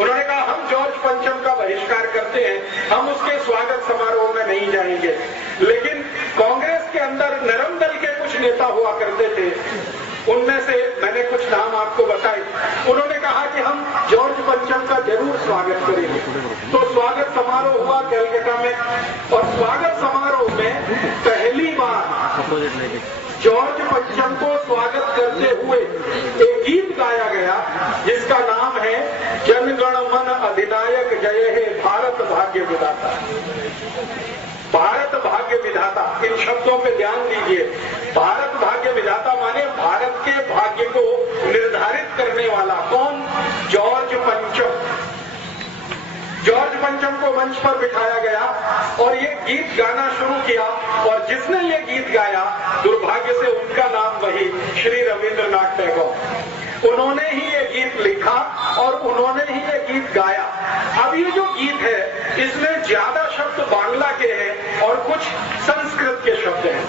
उन्होंने कहा हम जॉर्ज पंचम का बहिष्कार करते हैं, हम उसके स्वागत समारोह में नहीं जाएंगे। लेकिन कांग्रेस के अंदर नरम दल के कुछ नेता हुआ करते थे, उनमें से मैंने कुछ नाम आपको बताए। उन्होंने कहा कि हम जॉर्ज पंचम का जरूर स्वागत करेंगे। तो स्वागत समारोह हुआ कलकत्ता में, और स्वागत समारोह में पहली बार जॉर्ज पंचम को स्वागत करते हुए एक गीत गाया गया जिसका नाम है जनगण मन अधिनायक जय हे भारत भाग्य विधाता। भारत भाग्य विधाता, इन शब्दों पे ध्यान दीजिए। भारत भाग्य विधाता माने भारत के भाग्य को निर्धारित करने वाला कौन? जॉर्ज पंचम। जॉर्ज पंचम को मंच पर बिठाया गया और ये गीत गाना शुरू किया, और जिसने ये गीत गाया दुर्भाग्य से उनका नाम वही श्री रविंद्रनाथ टैगोर। उन्होंने ही ये गीत लिखा और उन्होंने ही ये गीत गाया। अब ये जो गीत है इसमें ज्यादा शब्द बांग्ला के हैं और कुछ संस्कृत के शब्द हैं।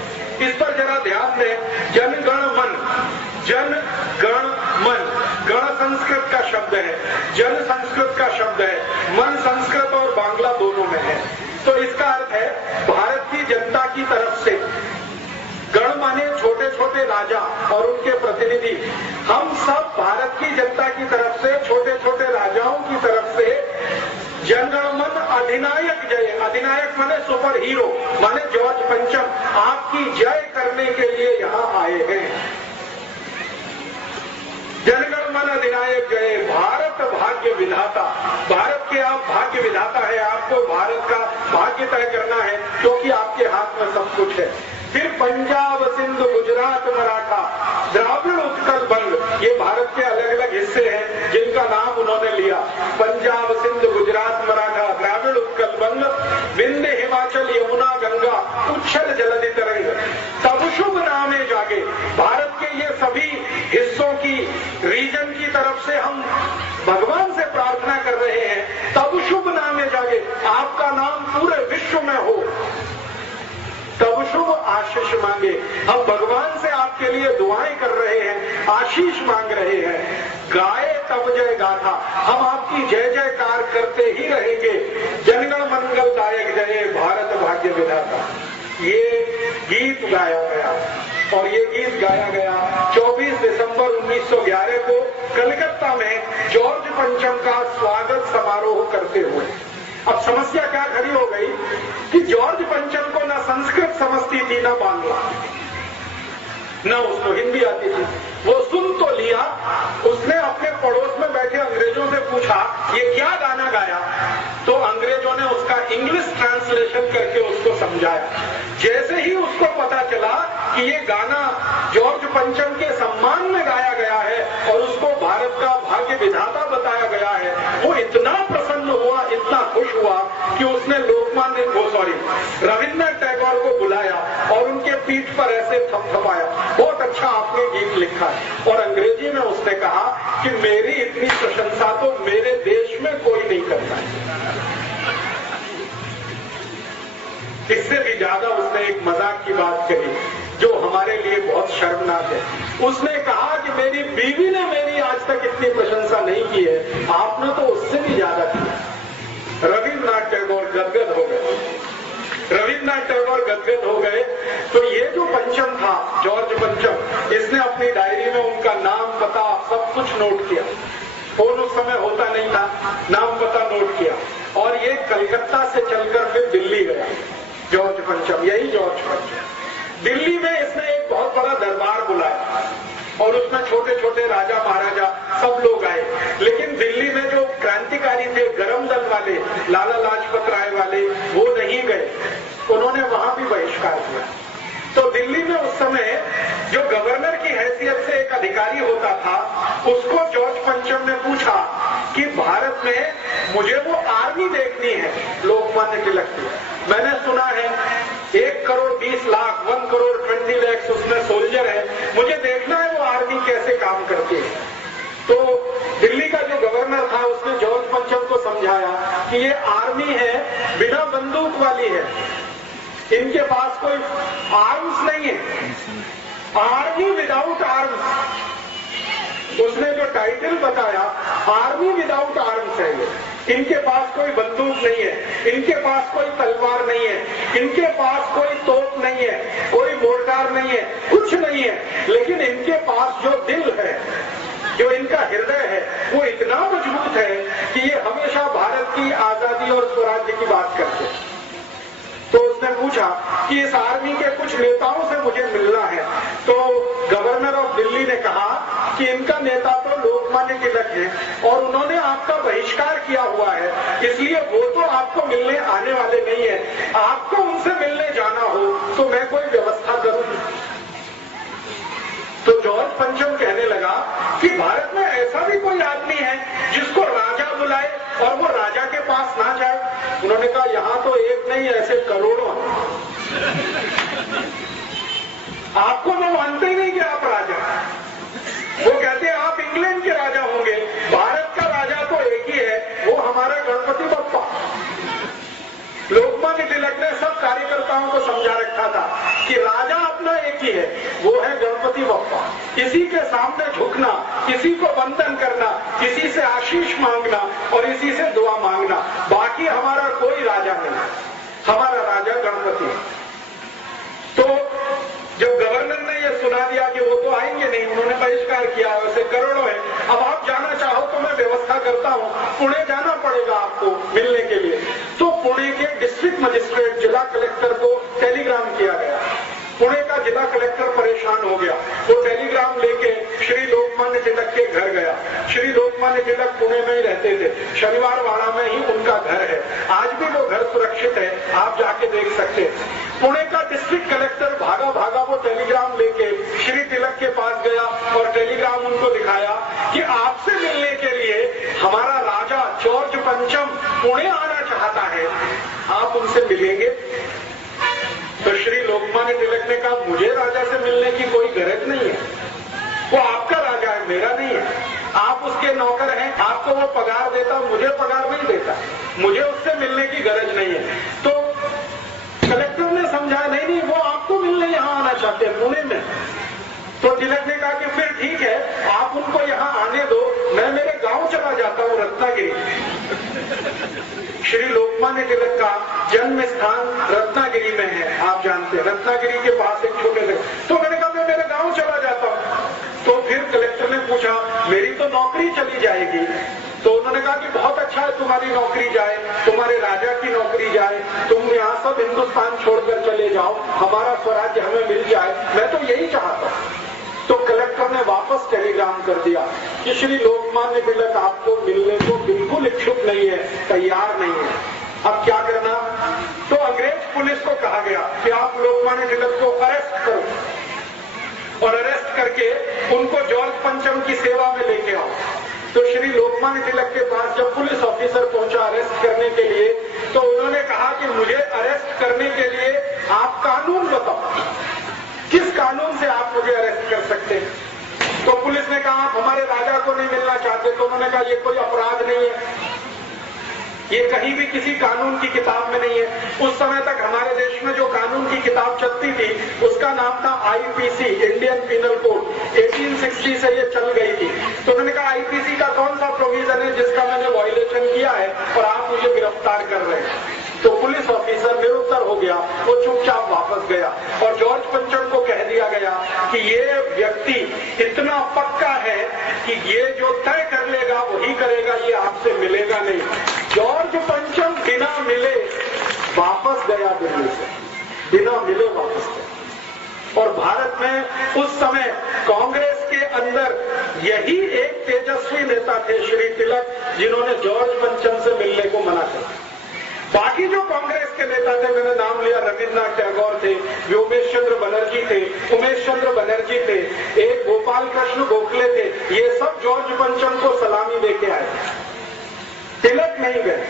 इस पर जरा ध्यान दें। जनगण मन, जन गण मन, गण संस्कृत का शब्द है, जन संस्कृत का शब्द है, मन संस्कृत और बांग्ला दोनों में है। तो इसका अर्थ है भारत की जनता की तरफ से, गण माने छोटे छोटे राजा और उनके प्रतिनिधि, हम सब भारत की जनता की तरफ से, छोटे छोटे राजाओं की तरफ से जनगण मन अधिनायक जय, अधिनायक माने सुपर हीरो, माने जॉर्ज पंचम, आपकी जय करने के लिए यहाँ आए हैं। जनगण मन अधिनायक जय, भारत भाग्य विधाता। भारत के आप भाग्य विधाता है, आपको भारत का भाग्य तय करना है क्योंकि आपके हाथ में सब कुछ है। फिर पंजाब, सिंध, गुजरात, मराठा, द्राविड़, उत्कल, बंग, ये भारत के अलग अलग हिस्से हैं जिनका नाम उन्होंने लिया। पंजाब, सिंध, गुजरात, मराठा, द्राविड़, उत्कल, बंग, विंध्य, हिमाचल, यमुना, गंगा, उच्छल जलधि तरंग, तब शुभ नामे जागे। भारत के ये सभी हिस्सों की, रीजन की तरफ से हम भगवान से प्रार्थना कर रहे हैं, तब शुभ नामे जागे, आपका नाम पूरे विश्व में हो, तब शुभ आशीष मांगे। हम भगवान से आपके लिए दुआएं कर रहे हैं, आशीष मांग रहे हैं। गाए तब जय गाथा, हम आपकी जय जयकार करते ही रहेंगे। जनगण मंगलदायक जय, भारत भाग्य विधाता। ये गीत गाया गया, और ये गीत गाया गया 24 दिसंबर 1911 को कलकत्ता में जॉर्ज पंचम का स्वागत समारोह करते हुए। अब समस्या क्या खड़ी हो गई कि जॉर्ज पंचम को ना संस्कृत समझती थी ना बांग्ला, ना उसको हिंदी आती थी। वो सुन तो लिया, उसने अपने पड़ोस में बैठे अंग्रेजों से पूछा ये क्या गाना गाया, तो अंग्रेजों ने उसका इंग्लिश ट्रांसलेशन करके उसको समझाया। जैसे ही उसको पता चला कि ये गाना जॉर्ज पंचम के सम्मान में गाया गया है और उसको भारत का भाग्य विधाता बताया गया है, वो इतना प्रसन्न हुआ, इतना खुश हुआ कि उसने लोकमान्य रविंद्रनाथ टैगोर को बुलाया और उनके पीठ पर ऐसे थपथपाया, बहुत अच्छा आपने गीत लिखा है। और अंग्रेजी में उसने कहा कि मेरी इतनी प्रशंसा तो मेरे देश में कोई नहीं करता है। इससे भी ज्यादा उसने एक मजाक की बात कही जो हमारे लिए बहुत शर्मनाक है। उसने कहा कि मेरी बीवी ने मेरी आज तक इतनी प्रशंसा नहीं की है, आपने तो उससे भी ज्यादा किया। रविंद्रनाथ टैगोर गदगद हो गए। रविंद्रनाथ टैगोर गदगद हो गए तो ये जो पंचम था, जॉर्ज पंचम, इसने अपनी डायरी में उनका नाम, पता, सब कुछ नोट किया। फोन उस समय होता नहीं था, नाम पता नोट किया, और ये कलकत्ता से चलकर फिर दिल्ली गया। जॉर्ज पंचम, यही जॉर्ज पंचम। दिल्ली में इसने एक बहुत बड़ा दरबार बुलाया और उसमें छोटे छोटे राजा महाराजा सब लोग आए। लेकिन दिल्ली में जो क्रांतिकारी थे, गरम दल वाले, लाला लाजपत राय वाले, वो नहीं गए, उन्होंने वहां भी बहिष्कार किया। तो दिल्ली में उस समय जो गवर्नर की हैसियत से एक अधिकारी होता था, उसको जॉर्ज पंचम ने पूछा कि भारत में मुझे वो आर्मी देखनी है लोकमान्य तिलक की। मैंने सुना है 1 करोड़ 20 लाख 1 करोड़ 20 लाख उसमें सोल्जर है, मुझे देखना है वो आर्मी कैसे काम करती है। तो दिल्ली का जो गवर्नर था उसने जॉर्ज पंचम को समझाया कि ये आर्मी है, बिना बंदूक वाली है, इनके पास कोई आर्म्स नहीं है, आर्मी विदाउट आर्म्स। उसने जो टाइटल बताया आर्मी विदाउट आर्म्स है ये, इनके पास कोई बंदूक नहीं है, इनके पास कोई तलवार नहीं है, इनके पास कोई तोप नहीं है, कोई मोर्टार नहीं है, कुछ नहीं है, लेकिन इनके पास जो दिल है, जो इनका हृदय है, वो इतना मजबूत है कि ये हमेशा भारत की आजादी और स्वराज्य की बात करते हैं। तो उसने पूछा कि इस आर्मी के कुछ नेताओं से मुझे मिलना है। तो गवर्नर ऑफ दिल्ली ने कहा कि इनका नेता तो लोकमान्य तिलक है और उन्होंने आपका बहिष्कार किया हुआ है, इसलिए वो तो आपको मिलने आने वाले नहीं है, आपको उनसे मिलने जाना हो तो मैं कोई व्यवस्था करूंगी। तो जॉर्ज पंचम कहने लगा कि भारत में ऐसा भी कोई आदमी है जिसको राजा बुलाए और वो राजा के पास ना जाए। उन्होंने कहा यहां तो एक नहीं, ऐसे करोड़ों हैं। आपको वो मानते ही नहीं कि आप राजा। वो कहते हैं आप इंग्लैंड के राजा होंगे, भारत का राजा तो एक ही है, वो हमारा गणपति बप्पा। लोकमान्य तिलक ने सब कार्यकर्ताओं को समझा रखा था कि राजा अपना एक ही है, वो है गणपति बप्पा। किसी के सामने झुकना, किसी को वंदन करना, किसी से आशीष मांगना और इसी से दुआ मांगना, बाकी हमारा कोई राजा नहीं, हमारा राजा गणपति है। तो जब गवर्नर ने यह सुना दिया कि वो तो आएंगे नहीं, उन्होंने बहिष्कार किया, वैसे करोड़ों है, अब आप जाना चाहो तो मैं व्यवस्था करता हूं, पुणे जाना पड़ेगा आपको मिलने के लिए। तो पुणे के डिस्ट्रिक्ट मजिस्ट्रेट, जिला कलेक्टर को टेलीग्राम किया गया। पुणे का जिला कलेक्टर परेशान हो गया, वो टेलीग्राम लेके श्री लोकमान्य तिलक के घर गया। श्री लोकमान्य तिलक पुणे में ही रहते थे, शनिवार वाड़ा में ही उनका घर है, आज भी वो घर सुरक्षित है, आप जाके देख सकते हैं। पुणे का डिस्ट्रिक्ट कलेक्टर भागा भागा वो टेलीग्राम लेके श्री तिलक के पास गया और टेलीग्राम उनको दिखाया कि आपसे मिलने के लिए हमारा राजा जॉर्ज पंचम पुणे आना चाहता है, आप उनसे मिलेंगे। तो श्री लोकमान्य तिलक ने कहा मुझे राजा से मिलने की कोई गरज नहीं है, वो आपका राजा है, मेरा नहीं है, आप उसके नौकर हैं, आपको वो पगार देता, मुझे पगार नहीं देता, मुझे उससे मिलने की गरज नहीं है। तो कलेक्टर ने समझाया नहीं, वो आपको मिलने यहाँ आना चाहते हैं पुणे में। तो तिलक ने कहा कि फिर ठीक है, आप उनको यहाँ आने दो, मैं मेरे गांव चला जाता हूँ रत्नागिरी। श्री लोकमान्य तिलक का जन्म स्थान रत्नागिरी में है, आप जानते हैं, रत्नागिरी के पास एक छोटे से। तो मैंने कहा मैं मेरे गांव चला जाता हूँ। तो फिर कलेक्टर ने पूछा मेरी तो नौकरी चली जाएगी। तो उन्होंने कहा कि बहुत अच्छा है तुम्हारी नौकरी जाए, तुम्हारे राजा की नौकरी जाए, तुम यहाँ सब हिंदुस्तान छोड़कर चले जाओ, हमारा स्वराज्य हमें मिल जाए, मैं तो यही चाहता हूँ। तो कलेक्टर ने वापस टेलीग्राम कर दिया कि श्री लोकमान्य तिलक आपको मिलने को बिल्कुल इच्छुक नहीं है, तैयार नहीं है, अब क्या करना। तो अंग्रेज पुलिस को कहा गया कि आप लोकमान्य तिलक को अरेस्ट करो और अरेस्ट करके उनको जॉर्ज पंचम की सेवा में लेके आओ। तो श्री लोकमान्य तिलक के पास जब पुलिस ऑफिसर पहुंचा अरेस्ट करने के लिए, तो उन्होंने कहा कि मुझे अरेस्ट करने के लिए आप कानून बताओ, किस कानून से आप मुझे अरेस्ट कर सकते हैं। तो पुलिस ने कहा आप हमारे राजा को नहीं मिलना चाहते। तो उन्होंने कहा ये कोई अपराध नहीं है, ये कहीं भी किसी कानून की किताब में नहीं है। उस समय तक हमारे देश में जो कानून की किताब चलती थी उसका नाम था आईपीसी, इंडियन पिनल कोड, 1860 से ये चल गई थी। तो उन्होंने कहा आईपीसी का कौन सा प्रोविजन है जिसका मैंने वायलेशन किया है और आप मुझे गिरफ्तार कर रहे हैं। तो पुलिस ऑफिसर निरुत्तर हो गया, वो चुपचाप वापस गया और जॉर्ज पंचम को कह दिया गया कि ये व्यक्ति इतना पक्का है कि ये जो तय कर लेगा वही करेगा, ये आपसे मिलेगा नहीं। जॉर्ज पंचम बिना मिले वापस गया दिल्ली से, बिना मिले वापस गया। और भारत में उस समय कांग्रेस के अंदर यही एक तेजस्वी नेता थे श्री तिलक, जिन्होंने जॉर्ज पंचम से मिलने को मना कर। बाकी जो कांग्रेस के नेता थे, मैंने नाम लिया, रविन्द्रनाथ टैगोर थे, उमेश चंद्र बनर्जी थे, एक गोपाल कृष्ण गोखले थे, ये सब जॉर्ज पंचम को सलामी देके आए। तिलक नहीं गए,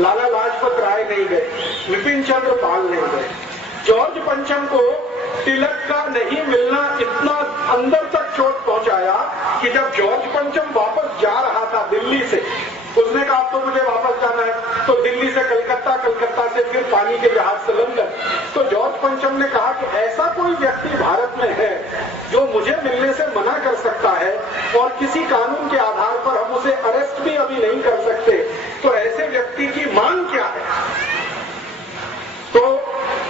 लाला लाजपत राय नहीं गए, विपिन चंद्र पाल नहीं गए। जॉर्ज पंचम को तिलक का नहीं मिलना इतना अंदर तक चोट पहुंचाया कि जब जॉर्ज पंचम वापस जा रहा था दिल्ली से, उसने कहा अब तो मुझे वापस जाना है, तो दिल्ली से कलकत्ता, कलकत्ता से फिर पानी के जहाज से लंदन। तो जॉर्ज पंचम ने कहा कि ऐसा कोई व्यक्ति भारत में है जो मुझे मिलने से मना कर सकता है और किसी कानून के आधार पर हम उसे अरेस्ट भी अभी नहीं कर सकते, तो ऐसे व्यक्ति की मांग क्या है? तो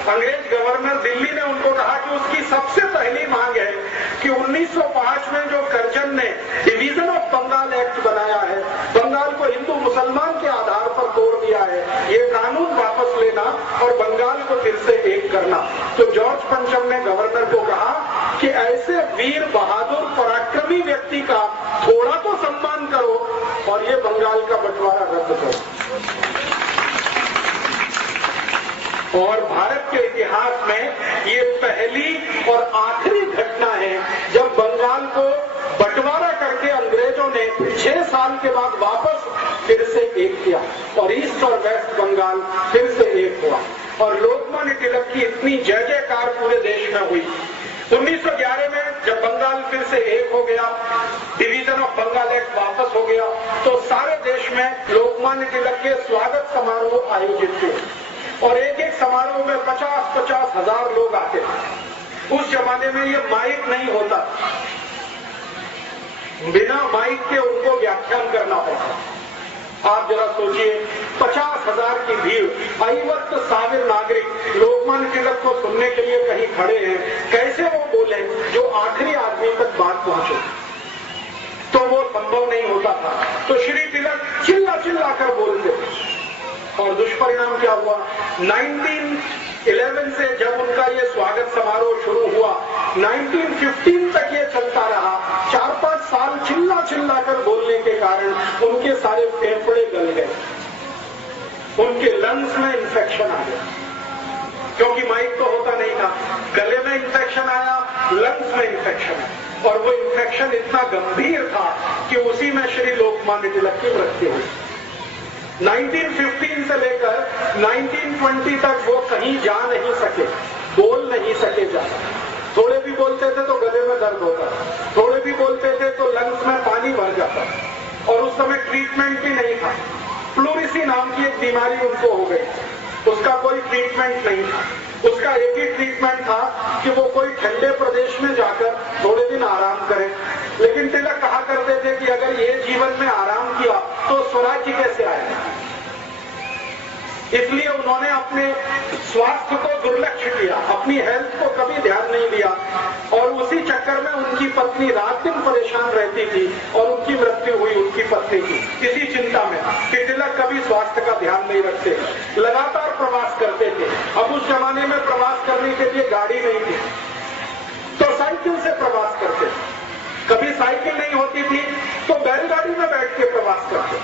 अंग्रेज गवर्नर दिल्ली ने उनको कहा कि उसकी सबसे पहली मांग है कि 1905 में जो कर्जन ने डिवीजन ऑफ बंगाल एक्ट बनाया है, बंगाल को हिंदू मुसलमान के आधार पर तोड़ दिया है, ये कानून वापस लेना और बंगाल को फिर से एक करना। तो जॉर्ज पंचम ने गवर्नर को कहा कि ऐसे वीर बहादुर पराक्रमी व्यक्ति का थोड़ा तो सम्मान करो और ये बंगाल का बंटवारा रद्द करो। और भारत के इतिहास में ये पहली और आखिरी घटना है जब बंगाल को बंटवारा करके अंग्रेजों ने 6 साल के बाद वापस फिर से एक किया और ईस्ट और वेस्ट बंगाल फिर से एक हुआ। और लोकमान्य तिलक की इतनी जय जयकार पूरे देश में हुई। 1911 में जब बंगाल फिर से एक हो गया, डिवीजन ऑफ बंगाल एक्ट वापस हो गया, तो सारे देश में लोकमान्य तिलक के स्वागत समारोह आयोजित हुए और एक एक समारोह में 50-50 हजार लोग आते थे। उस जमाने में ये माइक नहीं होता, बिना माइक के उनको व्याख्यान करना पड़ता। आप जरा सोचिए, 50,000 की भीड़, 50,000 नागरिक लोकमान्य तिलक को सुनने के लिए कहीं खड़े हैं, कैसे वो बोले जो आखिरी आदमी तक बात पहुंचे? तो वो संभव नहीं होता था। तो श्री तिलक चिल्ला चिल्ला कर बोलते और दुष्परिणाम क्या हुआ? 1911 से जब उनका ये स्वागत समारोह शुरू हुआ, 1915 तक ये चलता रहा। 4-5 साल चिल्ला चिल्ला कर बोलने के कारण उनके सारे फेफड़े गल गए, उनके लंग्स में इंफेक्शन आ गया, क्योंकि माइक तो होता नहीं था। गले में इंफेक्शन आया, लंग्स में इंफेक्शन आया और वो इंफेक्शन इतना गंभीर था कि उसी में श्री लोकमान्य तिलक की मृत्यु हुई। 1915 से लेकर 1920 तक वो कहीं जा नहीं सके, बोल नहीं सके ज्यादा। थोड़े भी बोलते थे तो गले में दर्द होता, थोड़े भी बोलते थे तो लंग्स में पानी भर जाता और उस समय ट्रीटमेंट भी नहीं था। प्लूरिसी नाम की एक बीमारी उनको हो गई, उसका कोई ट्रीटमेंट नहीं था। उसका एक ही ट्रीटमेंट था कि वो कोई ठंडे प्रदेश में जाकर थोड़े दिन आराम करें। लेकिन तिलक कहा करते थे कि अगर ये जीवन में आराम किया तो स्वराज्य कैसे आएगा? इसलिए उन्होंने अपने स्वास्थ्य को दुर्लक्ष्य किया, अपनी हेल्थ को कभी ध्यान नहीं दिया और उसी चक्कर में उनकी पत्नी रात दिन परेशान रहती थी और उनकी मृत्यु हुई उनकी पत्नी की, इसी चिंता में कि तिलक कभी स्वास्थ्य का ध्यान नहीं रखते, लगातार प्रवास करते थे। अब उस जमाने में प्रवास करने के लिए गाड़ी नहीं थी तो साइकिल से प्रवास करते थे। कभी साइकिल नहीं होती थी तो बैलगाड़ी में बैठ के प्रवास करते,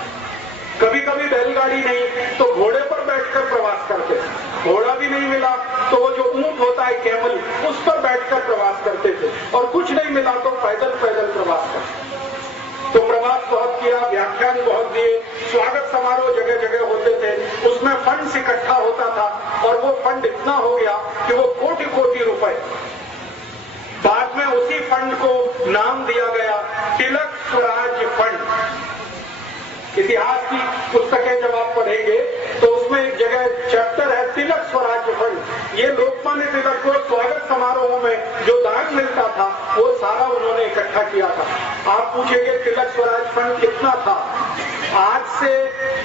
कभी कभी बैलगाड़ी नहीं तो घोड़े पर बैठकर प्रवास करते। घोड़ा भी नहीं मिला तो वो जो ऊंट होता है कैमल, उस पर बैठकर प्रवास करते थे और कुछ नहीं मिला तो पैदल पैदल प्रवास करते। तो प्रवास बहुत किया, व्याख्यान बहुत दिए, स्वागत समारोह जगह जगह होते थे, उसमें फंड इकट्ठा होता था और वो फंड इतना हो गया कि वो कोटि कोटि रुपए। बाद में उसी फंड को नाम दिया गया तिलक स्वराज फंड। इतिहास की पुस्तकें जब आप पढ़ेंगे तो उसमें एक जगह चैप्टर है तिलक स्वराज फंड। ये लोकमान्य तिलक को स्वागत समारोह में जो दान मिलता था वो सारा उन्होंने इकट्ठा किया था। आप पूछेंगे तिलक स्वराज फंड कितना था? आज से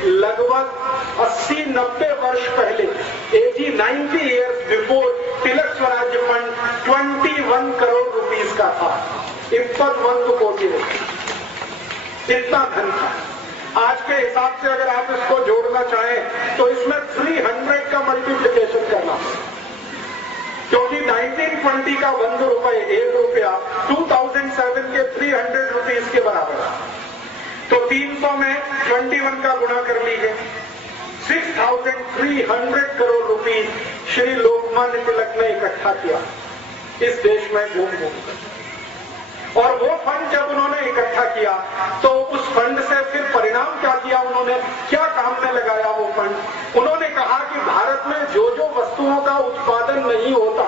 लगभग 80-90 वर्ष पहले, 80-90 ईयर्स बिफोर, तिलक स्वराज फंड 21 करोड़ रुपीस का था, 51 कोटि रुपए, इतना धन था। आज के हिसाब से अगर आप इसको जोड़ना चाहें तो इसमें 300 का मल्टीप्लिकेशन करना, क्योंकि 1920 का 1 रुपए, 1 रुपया 2007 के 300 रुपीस के बराबर है। तो 300 में 21 का गुणा कर लीजिए 6,300 करोड़ रुपीस श्री लोकमान्य तिलक ने इकट्ठा किया इस देश में घूम घूम कर। और वो फंड जब उन्होंने इकट्ठा किया तो उस फंड से फिर परिणाम क्या किया, उन्होंने क्या काम में लगाया वो फंड। उन्होंने कहा कि भारत में जो जो वस्तुओं का उत्पादन नहीं होता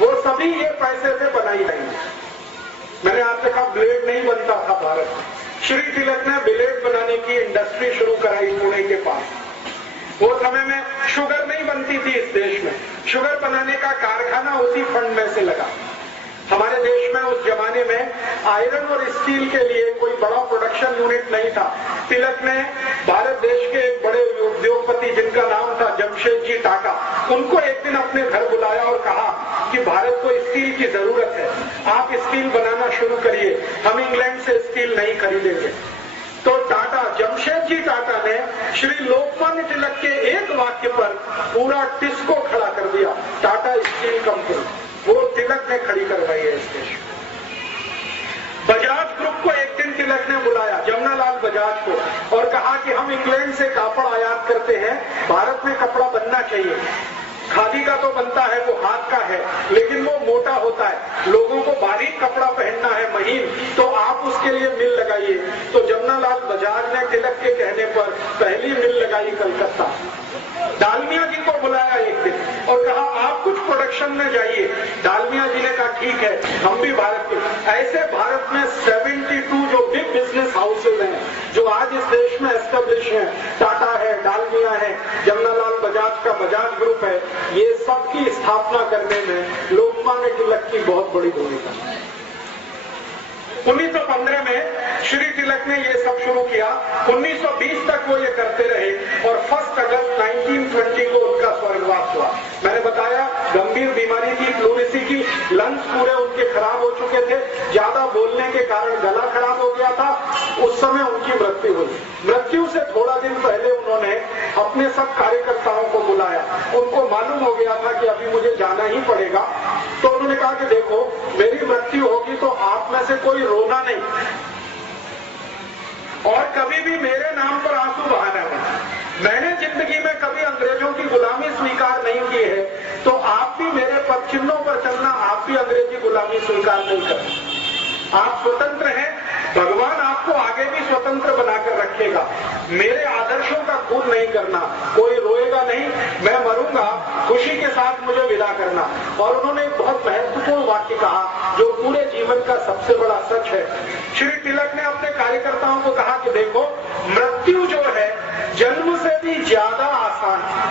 वो सभी ये पैसे से बनाई जाएंगी। मैंने आपसे कहा ब्लेड नहीं बनता था भारत में, श्री तिलक ने ब्लेड बनाने की इंडस्ट्री शुरू कराई पुणे के पास। वो समय में शुगर नहीं बनती थी इस देश में, शुगर बनाने का कारखाना उसी फंड में से लगा। हमारे देश में उस जमाने में आयरन और स्टील के लिए कोई बड़ा प्रोडक्शन यूनिट नहीं था। तिलक ने भारत देश के एक बड़े उद्योगपति जिनका नाम था जमशेद जी टाटा, उनको एक दिन अपने घर बुलाया और कहा कि भारत को स्टील की जरूरत है, आप स्टील बनाना शुरू करिए, हम इंग्लैंड से स्टील नहीं खरीदेंगे। तो टाटा, जमशेद जी टाटा ने श्री लोकमान्य तिलक के एक वाक्य पर पूरा टिस्को खड़ा कर दिया, टाटा स्टील कंपनी, वो तिलक ने खड़ी करवाई है इस देश। बजाज ग्रुप को एक दिन तिलक ने बुलाया, जमनालाल बजाज को, और कहा कि हम इंग्लैंड से कापड़ आयात करते हैं, भारत में कपड़ा बनना चाहिए। खादी का तो बनता है, वो हाथ का है, लेकिन वो मोटा होता है, लोगों को बारीक कपड़ा पहनना है, महीन, तो आप उसके लिए मिल लगाइए। तो जमनालाल बजाज ने तिलक के कहने पर पहली मिल लगाई कलकत्ता। डालमिया जी को बुलाया एक दिन और कहा आप कुछ प्रोडक्शन में जाइए। डालमिया जी ने कहा ठीक है, हम भी भारत के। ऐसे भारत में 72 जो बिग बिजनेस हाउसेज हैं जो आज इस देश में एस्टेब्लिश हैं, टाटा है, डालमिया है, जमनालाल बजाज का बजाज ग्रुप है, ये सब की स्थापना करने में लोकमान्य तिलक की बहुत बड़ी भूमिका है। 1915 में श्री तिलक ने ये सब शुरू किया, 1920 तक वो ये करते रहे और 1 अगस्त 1920 को उनका स्वर्गवास हुआ। मैंने बताया गंभीर बीमारी थी, प्लूरिसी की, लंग्स पूरे उनके खराब हो चुके थे, ज्यादा बोलने के कारण गला खराब हो गया था। उस समय उनकी मृत्यु हुई। मृत्यु से थोड़ा दिन पहले उन्होंने अपने सब कार्यकर्ताओं को बुलाया, उनको मालूम हो गया था कि अभी मुझे जाना ही पड़ेगा। तो उन्होंने कहा कि देखो मेरी मृत्यु होगी तो आप में से कोई रोना नहीं और कभी भी मेरे नाम पर आंसू बहाना नहीं। मैंने जिंदगी में कभी अंग्रेजों की गुलामी स्वीकार नहीं की है, तो आप भी मेरे पद चिन्हों पर चलना, आप भी अंग्रेजी गुलामी स्वीकार नहीं करें। आप स्वतंत्र हैं, भगवान आपको आगे भी स्वतंत्र बनाकर रखेगा। मेरे आदर्शों का खून नहीं करना, कोई रोएगा नहीं, मैं मरूंगा, खुशी के साथ मुझे विदा करना। और उन्होंने एक बहुत महत्वपूर्ण वाक्य कहा जो पूरे जीवन का सबसे बड़ा सच है। श्री तिलक ने अपने कार्यकर्ताओं को कहा कि देखो मृत्यु जो है जन्म से भी ज्यादा आसान है।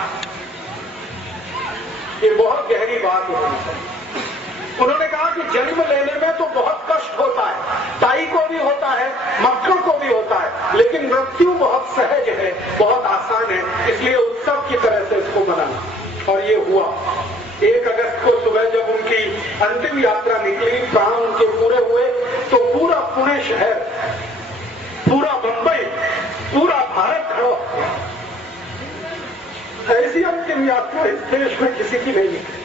ये बहुत गहरी बात है। उन्होंने कहा कि जन्म लेने में तो बहुत कष्ट होता है, ताई को भी होता है, मक्खन को भी होता है, लेकिन मृत्यु बहुत सहज है, बहुत आसान है, इसलिए उत्सव की तरह से इसको मनाना। और ये हुआ 1 अगस्त को सुबह जब उनकी अंतिम यात्रा निकली, प्राण उनके पूरे हुए, तो पूरा पुणे शहर, पूरा मुंबई, पूरा भारत खड़ा हो गया। ऐसी अंतिम यात्रा इस देश में किसी की नहीं निकली।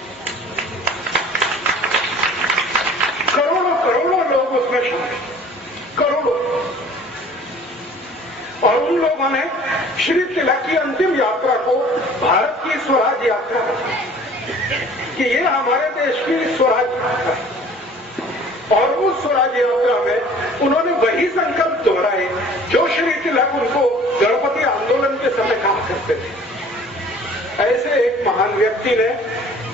करोड़ों करोड़ों लोग उसमें शामिल, करोड़ों। और उन लोगों ने श्री तिलक की अंतिम यात्रा को भारत की स्वराज यात्रा बताया कि ये हमारे देश की स्वराज यात्रा है। और उस स्वराज यात्रा में उन्होंने वही संकल्प दोहराए जो श्री तिलक उनको गणपति आंदोलन के समय कहा करते थे। ऐसे एक महान व्यक्ति ने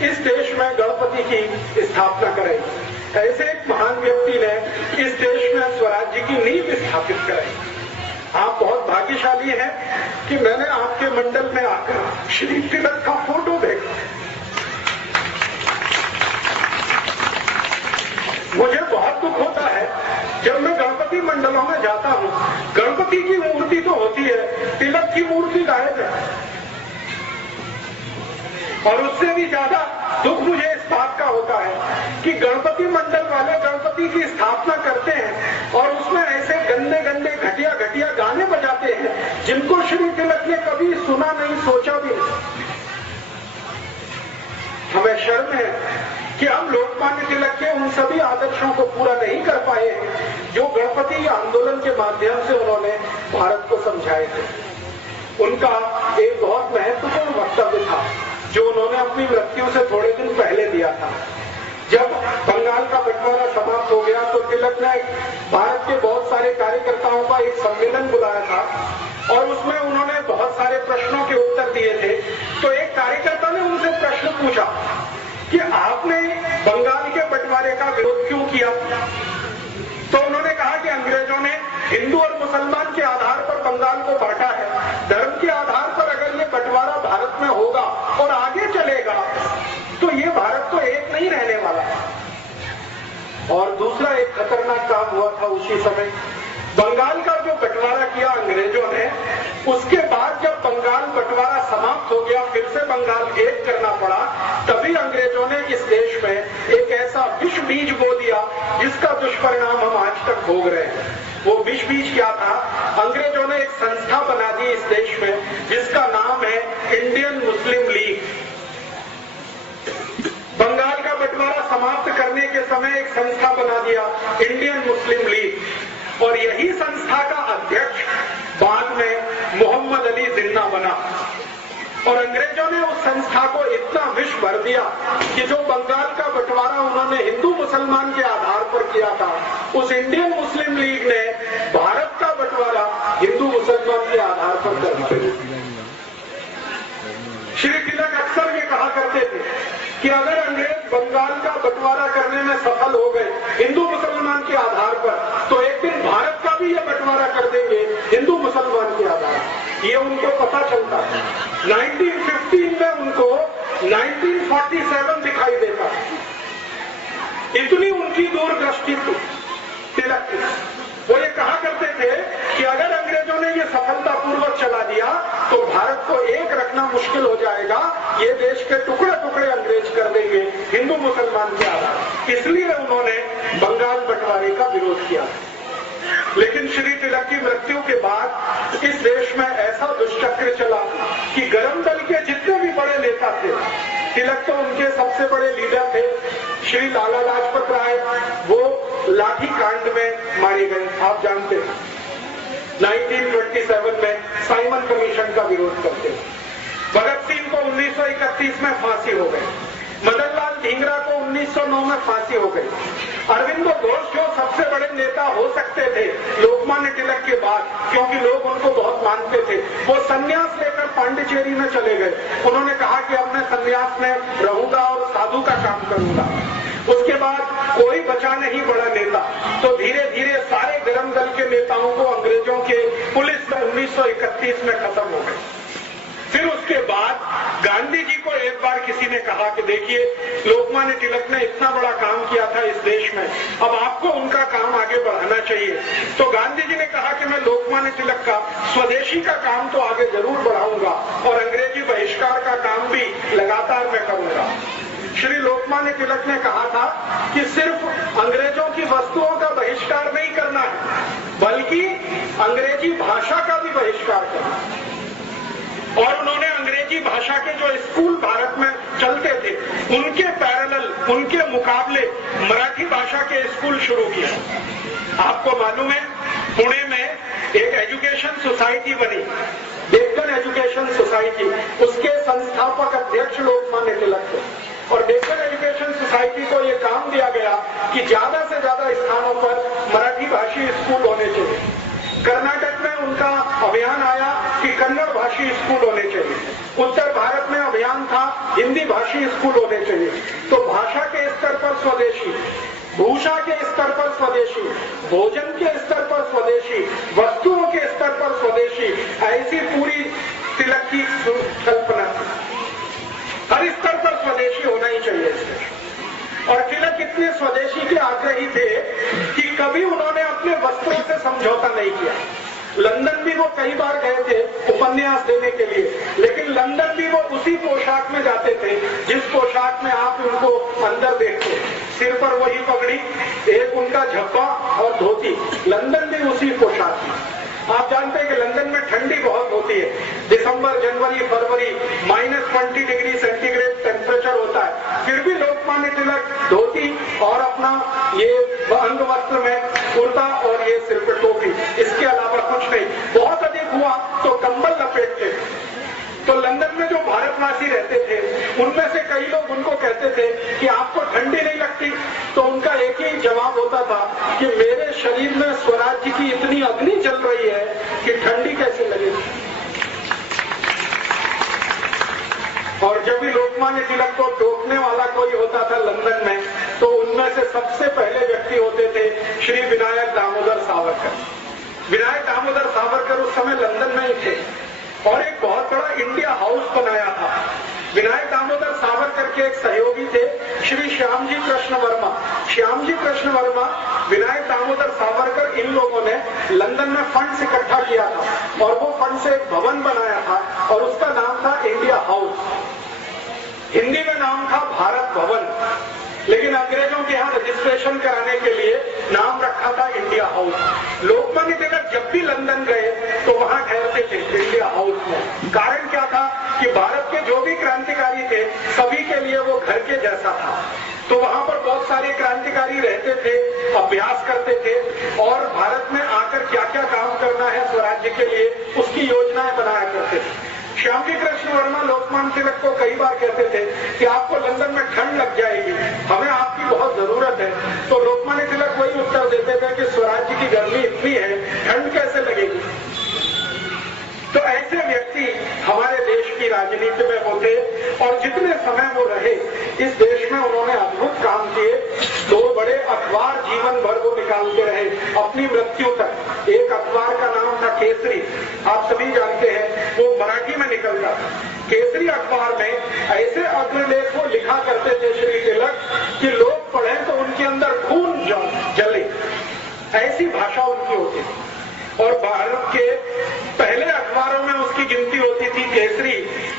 इस देश में गणपति की स्थापना कराई। ऐसे एक महान व्यक्ति ने इस देश में स्वराज्य की नींव स्थापित कराई। आप बहुत भाग्यशाली हैं कि मैंने आपके मंडल में आकर श्री तिलक का फोटो देखा। मुझे बहुत दुख होता है जब मैं गणपति मंडलों में जाता हूँ, गणपति की मूर्ति तो होती है, तिलक की मूर्ति गायब है। और उससे भी ज्यादा दुख मुझे इस बात का होता है कि गणपति मंडल वाले गणपति की स्थापना करते हैं और उसमें ऐसे गंदे गंदे घटिया घटिया गाने बजाते हैं जिनको श्री तिलक ने कभी सुना नहीं, सोचा भी नहीं। हमें शर्म है कि हम लोकमान्य तिलक के उन सभी आदर्शों को पूरा नहीं कर पाए जो गणपति आंदोलन के माध्यम से उन्होंने भारत को समझाए थे। उनका एक बहुत महत्वपूर्ण वक्तव्य था जो उन्होंने अपनी मृत्यु से थोड़े दिन पहले दिया था। जब बंगाल का बंटवारा समाप्त हो गया तो तिलक ने भारत के बहुत सारे कार्यकर्ताओं का एक सम्मेलन बुलाया था और उसमें उन्होंने बहुत सारे प्रश्नों के उत्तर दिए थे। तो एक कार्यकर्ता ने उनसे प्रश्न पूछा कि आपने बंगाल के बंटवारे का विरोध क्यों किया? तो उन्होंने कहा कि अंग्रेजों ने हिंदू और मुसलमान के आधार पर बंगाल को बांटा है। धर्म के आधार पर अगर ये बंटवारा भारत में होगा और आगे चलेगा तो ये भारत तो एक नहीं रहने वाला। और दूसरा एक खतरनाक काम हुआ था उसी समय, बंगाल का जो बंटवारा किया अंग्रेजों ने, उसके बाद जब बंगाल बंटवारा समाप्त हो गया, फिर से बंगाल एक करना पड़ा, तभी अंग्रेजों ने इस देश में एक ऐसा विष बीज बो दिया जिसका दुष्परिणाम हम आज तक भोग रहे हैं। वो विष बीज क्या था? अंग्रेजों ने एक संस्था बना दी इस देश में जिसका नाम है इंडियन मुस्लिम लीग। बंगाल का बंटवारा समाप्त करने के समय एक संस्था बना दिया इंडियन मुस्लिम लीग और यही संस्था का अध्यक्ष बाद में मोहम्मद अली जिन्ना बना। और अंग्रेजों ने उस संस्था को इतना विष भर दिया कि जो बंगाल का बंटवारा उन्होंने हिंदू मुसलमान के आधार पर किया था, उस इंडियन मुस्लिम लीग ने भारत का बंटवारा हिंदू मुसलमान के आधार पर कर दिया। श्री तिलक अक्सर ये कहा करते थे कि अगर अंग्रेज बंगाल का बंटवारा करने में सफल हो गए हिंदू मुसलमान के आधार पर, तो एक दिन भारत का भी ये बंटवारा कर देंगे हिंदू मुसलमान के आधार पर। ये उनको पता चलता है। 1915 में उनको 1947 दिखाई देता। इतनी उनकी दूरदृष्टि थी तिलक की। वो ये कहा करते थे कि अगर अंग्रेजों ने ये सफलतापूर्वक चला दिया तो भारत को एक रखना मुश्किल हो जाएगा, ये देश के टुकड़े टुकड़े अंग्रेज कर देंगे हिंदू मुसलमान के आधार। इसलिए उन्होंने बंगाल बंटवारे का विरोध किया। लेकिन श्री तिलक की मृत्यु के बाद इस देश में ऐसा दुष्चक्र चला कि गरम दल के जितने भी बड़े नेता थे, तिलक तो उनके सबसे बड़े लीडर थे, श्री लाला लाजपत राय, वो लाठी कांड में मारे गए। आप जानते हैं 1927 में साइमन कमीशन का विरोध करते। भगत सिंह को 1931 में फांसी हो गई। मदन लाल ढींगरा को 1909 में फांसी हो गई। अरविंदो घोष जो सबसे बड़े नेता हो सकते थे लोकमान्य तिलक के बाद, क्योंकि लोग उनको बहुत मानते थे, वो संन्यास लेकर पांडिचेरी में चले गए। उन्होंने कहा कि अब मैं संन्यास में रहूंगा और साधु का काम करूंगा। उसके बाद कोई बचा नहीं बड़ा नेता, तो धीरे धीरे सारे गरम दल के नेताओं को अंग्रेजों के पुलिस में 1931 में खत्म हो गए। फिर उसके बाद गांधी जी को एक बार किसी ने कहा कि देखिए लोकमान्य तिलक ने इतना बड़ा काम किया था इस देश में, अब आपको उनका काम आगे बढ़ाना चाहिए। तो गांधी जी ने कहा कि मैं लोकमान्य तिलक का स्वदेशी का काम तो आगे जरूर बढ़ाऊंगा और अंग्रेजी बहिष्कार का काम भी लगातार मैं करूंगा। श्री लोकमान्य तिलक ने कहा था कि सिर्फ अंग्रेजों की वस्तुओं का बहिष्कार नहीं करना है, बल्कि अंग्रेजी भाषा का भी बहिष्कार करना है। और उन्होंने अंग्रेजी भाषा के जो स्कूल भारत में चलते थे उनके पैरेलल, उनके मुकाबले मराठी भाषा के स्कूल शुरू किया। आपको मालूम है पुणे में एक एजुकेशन सोसाइटी बनी, डेक्कन एजुकेशन सोसाइटी, उसके संस्थापक अध्यक्ष लोकमान्य तिलक थे। और डेक्कन एजुकेशन सोसाइटी को यह काम दिया गया कि ज्यादा से ज्यादा स्थानों पर मराठी भाषी स्कूल होने चाहिए। कर्नाटक में उनका अभियान आया कि कन्नड़ भाषी स्कूल होने चाहिए। उत्तर भारत में अभियान था हिंदी भाषी स्कूल होने चाहिए। तो भाषा के स्तर पर स्वदेशी, भूषा के स्तर पर स्वदेशी, भोजन के स्तर पर स्वदेशी, वस्तुओं के स्तर पर स्वदेशी, ऐसी पूरी तिलक की कल्पना थी। हर स्तर पर स्वदेशी होना ही चाहिए इसमें। और तिलक इतने स्वदेशी के आग्रही थे कि कभी उन्होंने अपने वस्त्रों से समझौता नहीं किया। लंदन भी वो कई बार गए थे उपन्यास देने के लिए, लेकिन लंदन भी वो उसी पोशाक में जाते थे जिस पोशाक में आप उनको अंदर देखते। सिर पर वही पगड़ी, एक उनका झब्बा और धोती, लंदन भी उसी पोशाक में। आप जानते हैं कि लंदन में ठंडी बहुत होती है। दिसंबर, जनवरी, फरवरी -20 डिग्री सेंटीग्रेड टेम्परेचर होता है, फिर भी लोकमान्य तिलक धोती और अपना ये अंग वस्त्र में कुर्ता और ये सिर पर टोपी, इसके अलावा कुछ नहीं। बहुत अधिक हुआ हुआ तो कंबल लपेटते थे। तो लंदन में जो भारतवासी रहते थे उनमें से कई लोग उनको कहते थे कि आपको ठंडी नहीं लगती, तो उनका एक ही जवाब होता था कि मेरे शरीर में स्वराज्य की इतनी अग्नि जल रही है कि ठंडी कैसे लगेगी। और जब भी लोकमान्य तिलक को टोकने वाला कोई होता था लंदन में, तो उनमें से सबसे पहले व्यक्ति होते थे श्री विनायक दामोदर सावरकर। विनायक दामोदर सावरकर उस समय लंदन में ही थे और एक बहुत बड़ा इंडिया हाउस बनाया था। विनायक दामोदर सावरकर के एक सहयोगी थे श्री श्यामजी कृष्ण वर्मा। श्यामजी कृष्ण वर्मा, विनायक दामोदर सावरकर, इन लोगों ने लंदन में फंड्स इकट्ठा किया था और वो फंड से एक भवन बनाया था और उसका नाम था इंडिया हाउस। हिंदी में नाम था भारत भवन, लेकिन अंग्रेजों के यहाँ रजिस्ट्रेशन कराने के लिए नाम रखा था इंडिया हाउस। लोकमान्य तिलक जब भी लंदन गए तो वहां ठहरते थे इंडिया हाउस में। कारण क्या था कि भारत के जो भी क्रांतिकारी थे सभी के लिए वो घर के जैसा था। तो वहां पर बहुत सारे क्रांतिकारी रहते थे, अभ्यास करते थे और भारत में आकर क्या क्या काम करना है स्वराज्य के लिए उसकी योजनाएं बनाया करते थे। श्यामजी कृष्ण वर्मा लोकमान्य तिलक को कई बार कहते थे कि आपको लंदन में ठंड लग जाएगी, हमें आपकी बहुत जरूरत है। तो लोकमान्य तिलक वही उत्तर देते थे कि स्वराज्य की गर्मी इतनी है, ठंड कैसे लगेगी। तो ऐसे व्यक्ति हमारे देश की राजनीति में होते और जितने समय वो रहे इस देश में उन्होंने अद्भुत काम किए। 2 बड़े अखबार जीवन भर वो निकालते रहे अपनी मृत्यु तक। एक अखबार का नाम था केसरी, आप सभी जानते हैं, वो मराठी में निकलता था। केसरी अखबार में ऐसे अग्रलेख वो लिखा करते थे श्री तिलक कि लोग पढ़े तो उनके अंदर खून जले, ऐसी भाषा उनकी होती थी। और भारत के पहले अखबारों में उसकी गिनती होती थी केसरी,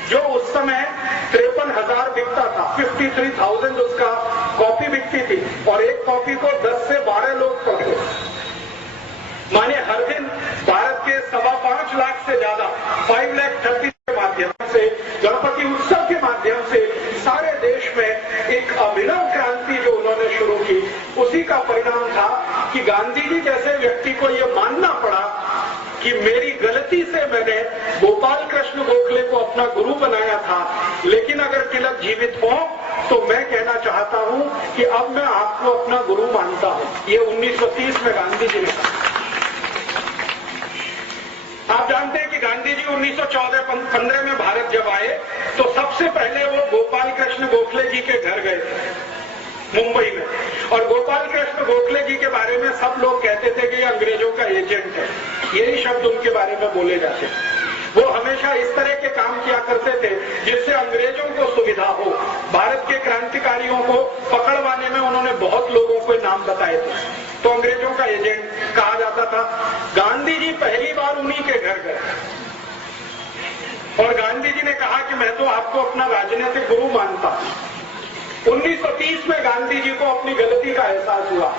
जो उस समय 53,000 बिकता था। 53,000 उसका कॉपी बिकती थी और एक कॉपी को 10 से 12 लोग पढ़ते, माने हर दिन भारत के 5.25 लाख से ज्यादा 5,30,000 के माध्यम से, गणपति उत्सव के माध्यम से सारे देश में एक अभिनव क्रांति जो उन्होंने शुरू की, उसी का परिणाम था कि गांधी जी जैसे व्यक्ति को यह मानना पड़ा कि मेरी गलती से मैंने गोपाल कृष्ण गोखले को अपना गुरु बनाया था, लेकिन अगर तिलक जीवित हो तो मैं कहना चाहता हूं कि अब मैं आपको अपना गुरु मानता हूं। ये 1930 में गांधी जी ने कहा। आप जानते हैं कि गांधी जी 1914-15 में भारत जब आए तो सबसे पहले वो गोपाल कृष्ण गोखले जी के घर गए थे मुंबई में। और गोपाल कृष्ण गोखले जी के बारे में सब लोग कहते थे कि ये अंग्रेजों का एजेंट है, यही शब्द उनके बारे में बोले जाते थे। वो हमेशा इस तरह के काम किया करते थे जिससे अंग्रेजों को सुविधा हो। भारत के क्रांतिकारियों को पकड़वाने में उन्होंने बहुत लोगों को नाम बताए थे, तो अंग्रेजों का एजेंट कहा जाता था। गांधी जी पहली बार उन्हीं के घर गए और गांधी जी ने कहा कि मैं तो आपको अपना राजनीतिक गुरु मानता हूं। 1930 में गांधी जी को अपनी गलती का एहसास हुआ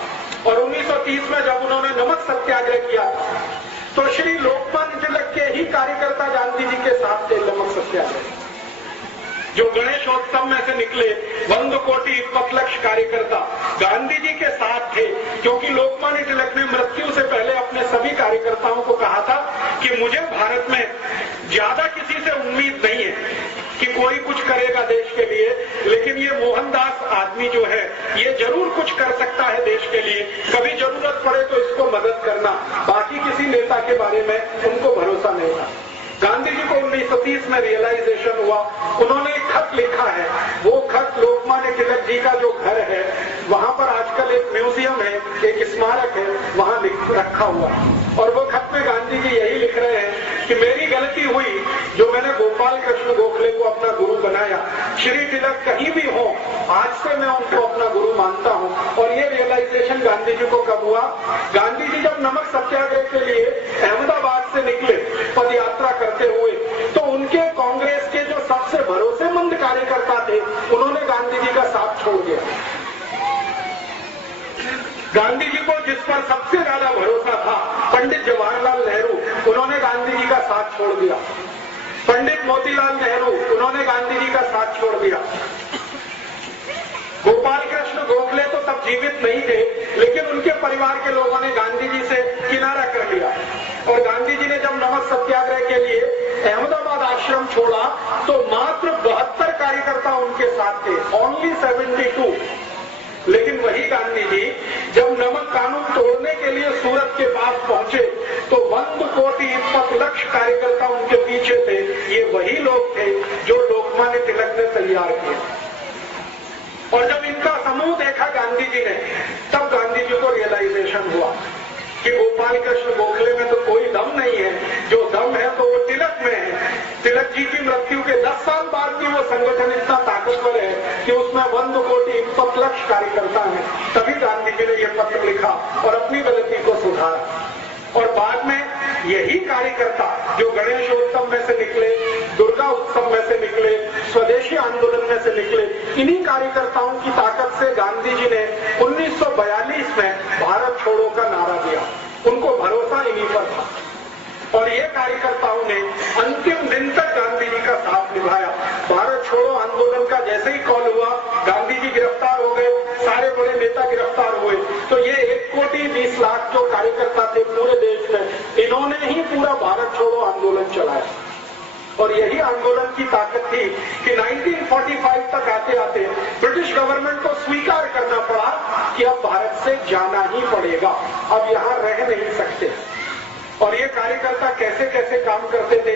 और 1930 में जब उन्होंने नमक सत्याग्रह किया तो श्री लोकमान्य तिलक के ही कार्यकर्ता गांधी जी के साथ थे। नमक सत्याग्रह जो गणेशोत्सव में से निकले 100 कोटि 21 लक्ष कार्यकर्ता गांधी जी के साथ थे, क्योंकि लोकमान्य तिलक ने मृत्यु से पहले अपने सभी कार्यकर्ताओं को कहा था कि मुझे भारत में ज्यादा किसी से उम्मीद नहीं है कि कोई कुछ करेगा देश के लिए, लेकिन ये मोहनदास आदमी जो है ये जरूर कुछ कर सकता है देश के लिए, कभी जरूरत पड़े तो इसको मदद करना। बाकी किसी नेता के बारे में उनको भरोसा नहीं था। गांधी जी को 1930 में रियलाइजेशन हुआ, उन्होंने एक खत लिखा है। वो खत लोकमान्य तिलक जी का जो घर है वहां पर आजकल एक म्यूजियम है, एक स्मारक है, वहां रखा हुआ है। और वो खत में गांधी जी यही लिख रहे हैं कि मेरी गलती हुई जो मैंने गोपाल कृष्ण गोखले को अपना गुरु बनाया। श्री तिलक कहीं भी हो, आज से मैं उनको अपना गुरु मानता हूं। और ये रियलाइजेशन गांधी जी को कब हुआ? गांधी जी जब नमक सत्याग्रह के लिए अहमदाबाद से निकले पद यात्रा करते हुए, तो उनके कांग्रेस के जो सबसे भरोसेमंद कार्यकर्ता थे उन्होंने गांधी जी का साथ छोड़ दिया। गांधी जी को जिस पर सबसे ज्यादा भरोसा था पंडित जवाहरलाल नेहरू, उन्होंने गांधी जी का साथ छोड़ दिया। पंडित मोतीलाल नेहरू, उन्होंने गांधी जी का साथ छोड़ दिया। गोपाल कृष्ण गोखले तो तब जीवित नहीं थे, लेकिन उनके परिवार के लोगों ने गांधी जी से किनारा कर लिया और गांधी जी ने जब नमक सत्याग्रह के लिए अहमदाबाद आश्रम छोड़ा तो मात्र 72 कार्यकर्ता उनके साथ थे, ओनली 72। लेकिन वही गांधी जी जब नमक कानून तोड़ने के लिए सूरत के पास पहुंचे तो 1,20,20,00,000 कार्यकर्ता उनके पीछे थे। ये वही लोग थे जो लोकमान्य तिलक ने तैयार किए। और जब इनका समूह देखा गांधी जी ने, तब गांधी जी को रियलाइजेशन हुआ कि गोपाल कृष्ण गोखले में तो कोई दम नहीं है, जो दम है तो वो तिलक में है। तिलक जी की मृत्यु के 10 साल बाद भी वो संगठन इतना ताकतवर है कि उसमें 1,20,20,00,000 कार्यकर्ता हैं। तभी गांधी जी ने यह पत्र लिखा और अपनी गलती को सुधारा। और बाद में यही कार्यकर्ता जो गणेशोत्सव में से निकले, दुर्गा उत्सव में से निकले, स्वदेशी आंदोलन में से निकले, इन्हीं कार्यकर्ताओं की ताकत से गांधी जी ने 1942 में भारत छोड़ो का नारा दिया। उनको भरोसा इन्हीं पर था और ये कार्यकर्ताओं ने अंतिम दिन तक गांधी जी का साथ निभाया। भारत छोड़ो आंदोलन का जैसे ही कॉल हुआ, गांधी जी गिरफ्तार हो गए, सारे बड़े नेता गिरफ्तार हुए, तो ये 1,20,20,00,000 जो कार्यकर्ता थे पूरे देश में, इन्होंने ही पूरा भारत छोड़ो आंदोलन चलाया। और यही आंदोलन की ताकत थी कि 1945 तक आते आते ब्रिटिश गवर्नमेंट को स्वीकार करना पड़ा कि अब भारत से जाना ही पड़ेगा, अब यहां रह नहीं सकते। और ये कार्यकर्ता कैसे कैसे काम करते थे।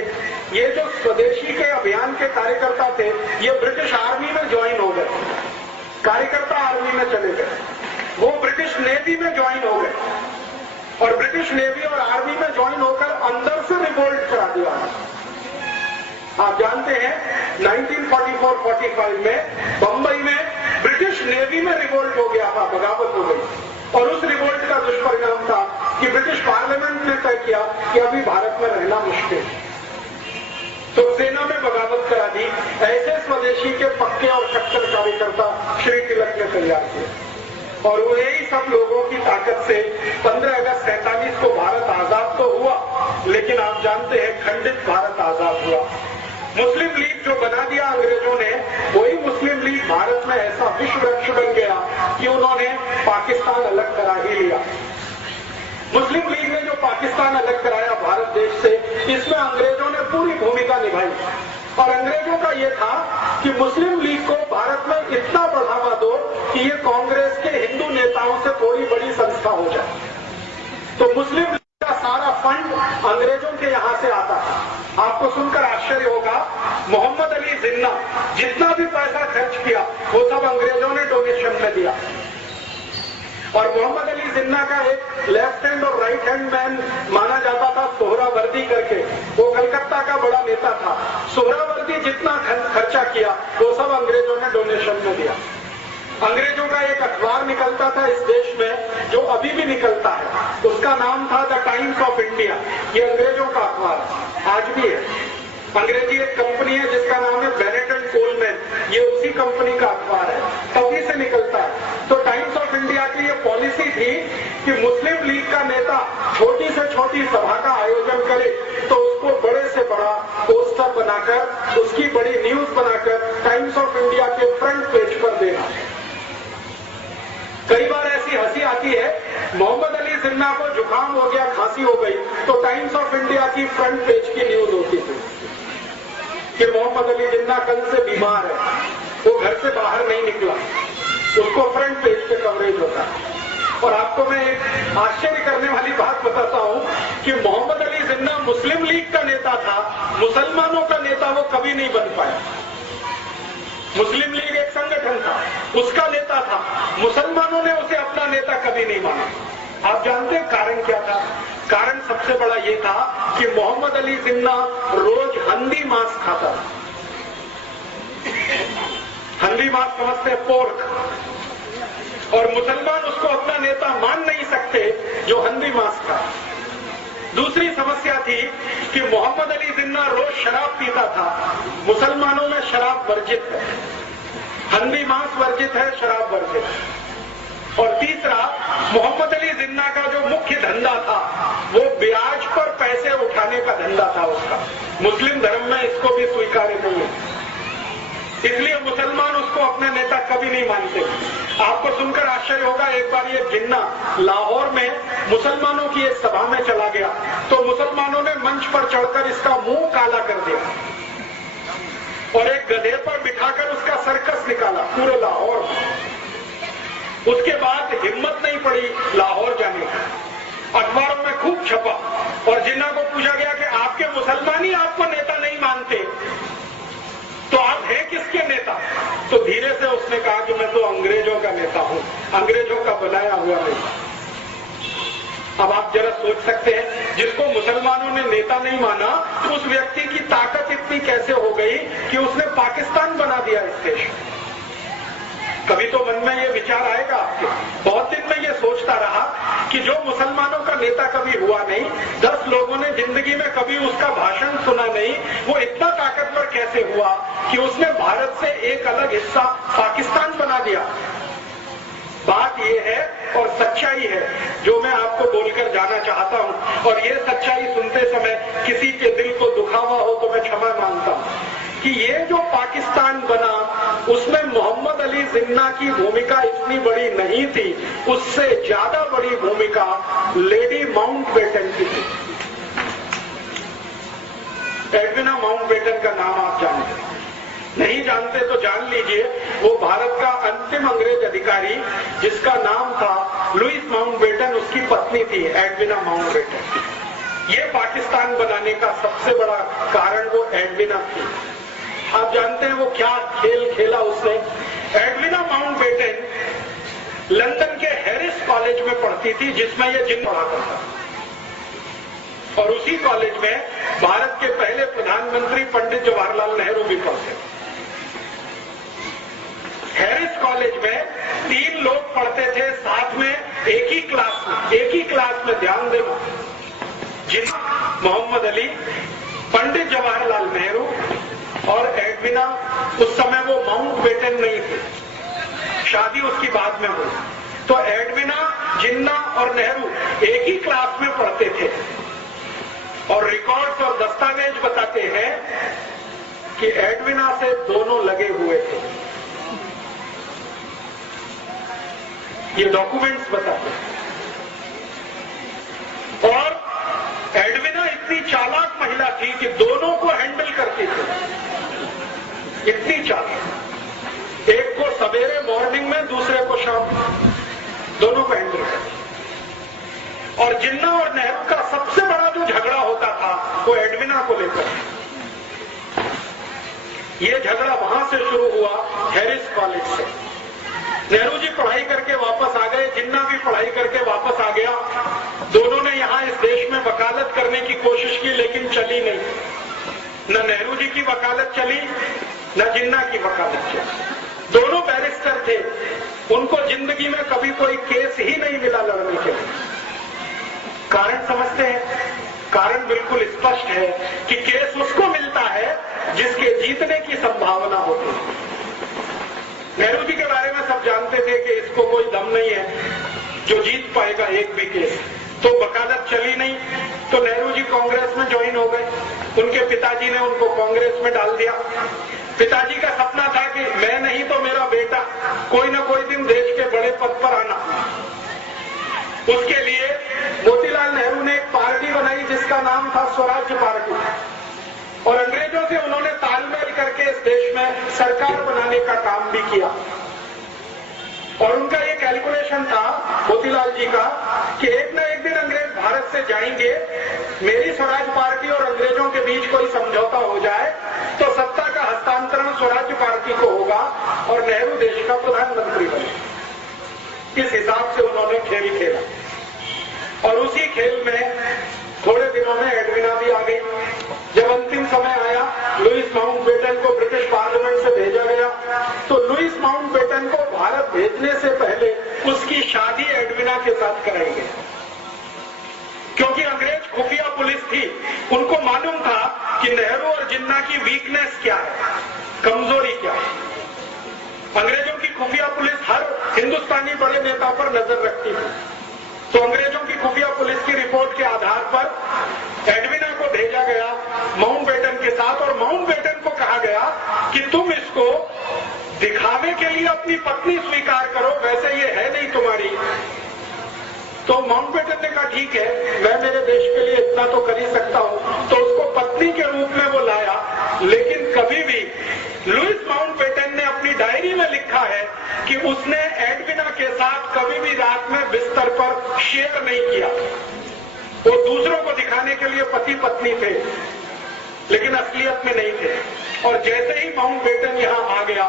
ये जो स्वदेशी के अभियान के कार्यकर्ता थे, ये ब्रिटिश आर्मी में ज्वाइन हो गए, कार्यकर्ता आर्मी में चले गए, वो ब्रिटिश नेवी में ज्वाइन हो गए और ब्रिटिश नेवी और आर्मी में ज्वाइन होकर अंदर से रिवोल्ट करा दिया। आप जानते हैं 1944-45 में बंबई में ब्रिटिश नेवी में रिवोल्ट हो गया था, बगावत हो गई और उस रिवोल्ट का दुष्परिणाम था कि ब्रिटिश पार्लियामेंट ने तय किया कि अभी भारत में रहना मुश्किल, तो सेना में बगावत करा दी। ऐसे स्वदेशी के पक्के और कट्टर कार्यकर्ता श्री तिलक ने तैयार किए और वो यही सब लोगों की ताकत से 15 अगस्त 47 को भारत आजाद तो हुआ, लेकिन आप जानते हैं खंडित भारत आजाद हुआ। मुस्लिम लीग जो बना दिया अंग्रेजों ने, वही मुस्लिम लीग भारत में ऐसा विश्व वृक्ष बन गया कि उन्होंने पाकिस्तान अलग करा ही लिया। मुस्लिम लीग ने जो पाकिस्तान अलग कराया भारत देश से, इसमें अंग्रेजों ने पूरी भूमिका निभाई और अंग्रेजों का यह था कि मुस्लिम लीग को भारत में इतना बढ़ावा दो कि ये कांग्रेस के हिंदू नेताओं से थोड़ी बड़ी संस्था हो जाए। तो मुस्लिम लीग का सारा फंड अंग्रेजों के यहां से आता था। आपको सुनकर आश्चर्य होगा, मोहम्मद अली जिन्ना जितना भी पैसा खर्च किया वो सब अंग्रेजों ने डोनेशन में दिया। और मोहम्मद अली जिन्ना का एक लेफ्ट हैंड और राइट हैंड मैन माना जाता था सोहरावर्दी करके, वो कलकत्ता का बड़ा नेता था। सोहरावर्दी जितना खर्चा किया वो सब अंग्रेजों ने डोनेशन में दिया। अंग्रेजों का एक अखबार निकलता था इस देश में जो अभी भी निकलता है, उसका नाम था द टाइम्स ऑफ इंडिया। ये अंग्रेजों का अखबार आज भी है। अंग्रेजी एक कंपनी है जिसका नाम है बेनेट एंड कोलमैन, ये उसी कंपनी का अखबार है, तभी से निकलता है। तो टाइम्स ऑफ इंडिया की ये पॉलिसी थी कि मुस्लिम लीग का नेता छोटी से छोटी सभा का आयोजन करे तो उसको बड़े से बड़ा पोस्टर बनाकर, उसकी बड़ी न्यूज बनाकर टाइम्स ऑफ इंडिया के फ्रंट पेज पर देना। कई बार ऐसी हंसी आती है, मोहम्मद अली जिन्ना को जुकाम हो गया, खांसी हो गई, तो टाइम्स ऑफ इंडिया की फ्रंट पेज की न्यूज होती थी कि मोहम्मद अली जिन्ना कल से बीमार है, वो घर से बाहर नहीं निकला, उसको फ्रंट पेज पे कवरेज होता है। और आपको मैं एक आश्चर्य करने वाली बात बताता हूं कि मोहम्मद अली जिन्ना मुस्लिम लीग का नेता था, मुसलमानों का नेता वो कभी नहीं बन पाया। मुस्लिम लीग एक संगठन था, उसका नेता था, मुसलमानों ने उसे अपना नेता कभी नहीं माना। आप जानते हैं कारण क्या था? कारण सबसे बड़ा ये था कि मोहम्मद अली जिन्ना रोज हंडी मांस खाता। हंडी मांस समझते हैं, पोर्क, और मुसलमान उसको अपना नेता मान नहीं सकते जो हंडी मांस खा। दूसरी समस्या थी कि मोहम्मद अली जिन्ना रोज शराब पीता था। मुसलमानों में शराब वर्जित है, हंडी मांस वर्जित है, शराब वर्जित है। और तीसरा, मोहम्मद अली जिन्ना का जो मुख्य धंधा था वो ब्याज पर पैसे उठाने का धंधा था उसका। मुस्लिम धर्म में इसको भी स्वीकार्य नहीं है। इसलिए मुसलमान उसको अपने नेता कभी नहीं मानते। आपको सुनकर आश्चर्य होगा, एक बार ये जिन्ना लाहौर में मुसलमानों की एक सभा में चला गया तो मुसलमानों ने मंच पर चढ़कर इसका मुंह काला कर दिया और एक गधे पर बिठाकर उसका सर्कस निकाला पूरे लाहौर में। उसके बाद हिम्मत नहीं पड़ी लाहौर जाने की, अखबारों में खूब छपा और जिन्ना को पूछा गया कि आपके मुसलमान ही आपको नेता नहीं मानते तो आप हैं किसके नेता? तो धीरे से उसने कहा कि मैं तो अंग्रेजों का नेता हूं, अंग्रेजों का बनाया हुआ नेता। अब आप जरा सोच सकते हैं, जिसको मुसलमानों ने नेता नहीं माना उस व्यक्ति की ताकत इतनी कैसे हो गई कि उसने पाकिस्तान बना दिया इस देश। कभी तो मन में ये विचार आएगा आपके। बहुत दिन में ये सोचता रहा कि जो मुसलमानों का नेता कभी हुआ नहीं, 10 लोगों ने जिंदगी में कभी उसका भाषण सुना नहीं, वो इतना ताकतवर कैसे हुआ कि उसने भारत से एक अलग हिस्सा पाकिस्तान बना दिया। बात ये है और सच्चाई है जो मैं आपको बोलकर जाना चाहता हूं, और ये सच्चाई सुनते समय किसी के दिल को दुखावा हो तो मैं क्षमा मांगता हूं कि ये जो पाकिस्तान बना उसमें मोहम्मद अली जिन्ना की भूमिका इतनी बड़ी नहीं थी, उससे ज्यादा बड़ी भूमिका लेडी माउंटबेटन की थी। एडविना माउंटबेटन का नाम आप जानते हैं, नहीं जानते तो जान लीजिए। वो भारत का अंतिम अंग्रेज अधिकारी जिसका नाम था लुइस माउंटबेटन, उसकी पत्नी थी एडविना माउंटबेटन। ये पाकिस्तान बनाने का सबसे बड़ा कारण वो एडविना थी। आप जानते हैं वो क्या खेल खेला उसने? एडविना माउंटबेटन लंदन के हैरिस कॉलेज में पढ़ती थी जिसमें ये जिन्न पढ़ा करता, और उसी कॉलेज में भारत के पहले प्रधानमंत्री पंडित जवाहरलाल नेहरू भी पढ़ते थे। हैरिस कॉलेज में 3 लोग पढ़ते थे साथ में एक ही क्लास में ध्यान देना, जिन्ना मोहम्मद अली, पंडित जवाहरलाल नेहरू और एडविना। उस समय वो माउंटबेटन नहीं थी, शादी उसकी बाद में हुई। तो एडविना, जिन्ना और नेहरू एक ही क्लास में पढ़ते थे, और रिकॉर्ड्स और दस्तावेज बताते हैं कि एडविना से दोनों लगे हुए थे। ये डॉक्यूमेंट्स बताते हैं। और एडविना इतनी चालाक महिला थी कि दोनों को हैंडल करती थी, इतनी चालाक। एक को सवेरे मॉर्निंग में, दूसरे को शाम में, दोनों को हैंडल करती। और जिन्ना और नेहरू का सबसे बड़ा जो झगड़ा होता था वो एडविना को लेकर। ये झगड़ा वहां से शुरू हुआ, हैरिस कॉलेज से। नेहरू जी पढ़ाई करके वापस आ गए, जिन्ना भी पढ़ाई करके वापस आ गया। दोनों ने यहां इस देश में वकालत करने की कोशिश की लेकिन चली नहीं। न नेहरू जी की वकालत चली, न जिन्ना की वकालत चली। दोनों बैरिस्टर थे, उनको जिंदगी में कभी कोई केस ही नहीं मिला लड़ने के लिए। कारण समझते हैं? कारण बिल्कुल स्पष्ट है कि केस उसको मिलता है जिसके जीतने की संभावना होती है। नेहरू जी के बारे में सब जानते थे कि इसको कोई दम नहीं है जो जीत पाएगा एक भी केस। तो वकालत चली नहीं, तो नेहरू जी कांग्रेस में ज्वाइन हो गए। उनके पिताजी ने उनको कांग्रेस में डाल दिया। पिताजी का सपना था कि मैं नहीं तो मेरा बेटा कोई ना कोई दिन देश के बड़े पद पर आना। उसके लिए मोतीलाल नेहरू ने एक पार्टी बनाई जिसका नाम था स्वराज्य पार्टी, और अंग्रेजों से उन्होंने तालमेल करके इस देश में सरकार बनाने का काम भी किया। और उनका ये कैलकुलेशन था मोतीलाल जी का कि एक न एक दिन अंग्रेज भारत से जाएंगे, मेरी स्वराज पार्टी और अंग्रेजों के बीच कोई समझौता हो जाए तो सत्ता का हस्तांतरण स्वराज्य पार्टी को होगा और नेहरू देश का प्रधानमंत्री बने। इस हिसाब से उन्होंने खेल खेला, और उसी खेल में थोड़े दिनों में एडविना भी आ गई। जब अंतिम समय आया, लुइस माउंटबेटन को ब्रिटिश पार्लियामेंट से भेजा गया, तो लुइस माउंटबेटन को भारत भेजने से पहले उसकी शादी एडविना के साथ कराई गई, क्योंकि अंग्रेज खुफिया पुलिस थी। उनको मालूम था कि नेहरू और जिन्ना की वीकनेस क्या है, कमजोरी क्या है। अंग्रेजों की खुफिया पुलिस हर हिंदुस्तानी बड़े नेता पर नजर रखती थी। तो अंग्रेजों की खुफिया पुलिस की रिपोर्ट के आधार पर एडविना को भेजा गया माउंटबेटन के साथ, और माउंटबेटन को कहा गया कि तुम इसको तो माउंटबेटन ने कहा ठीक है, मैं मेरे देश के लिए इतना तो कर ही सकता हूं, तो उसको पत्नी के रूप में वो लाया। लेकिन कभी भी लुईस माउंटबेटन ने अपनी डायरी में लिखा है कि उसने एडविना के साथ कभी भी रात में बिस्तर पर शेयर नहीं किया। वो दूसरों को दिखाने के लिए पति पत्नी थे, लेकिन असलियत में नहीं थे। और जैसे ही माउंटबेटन यहां आ गया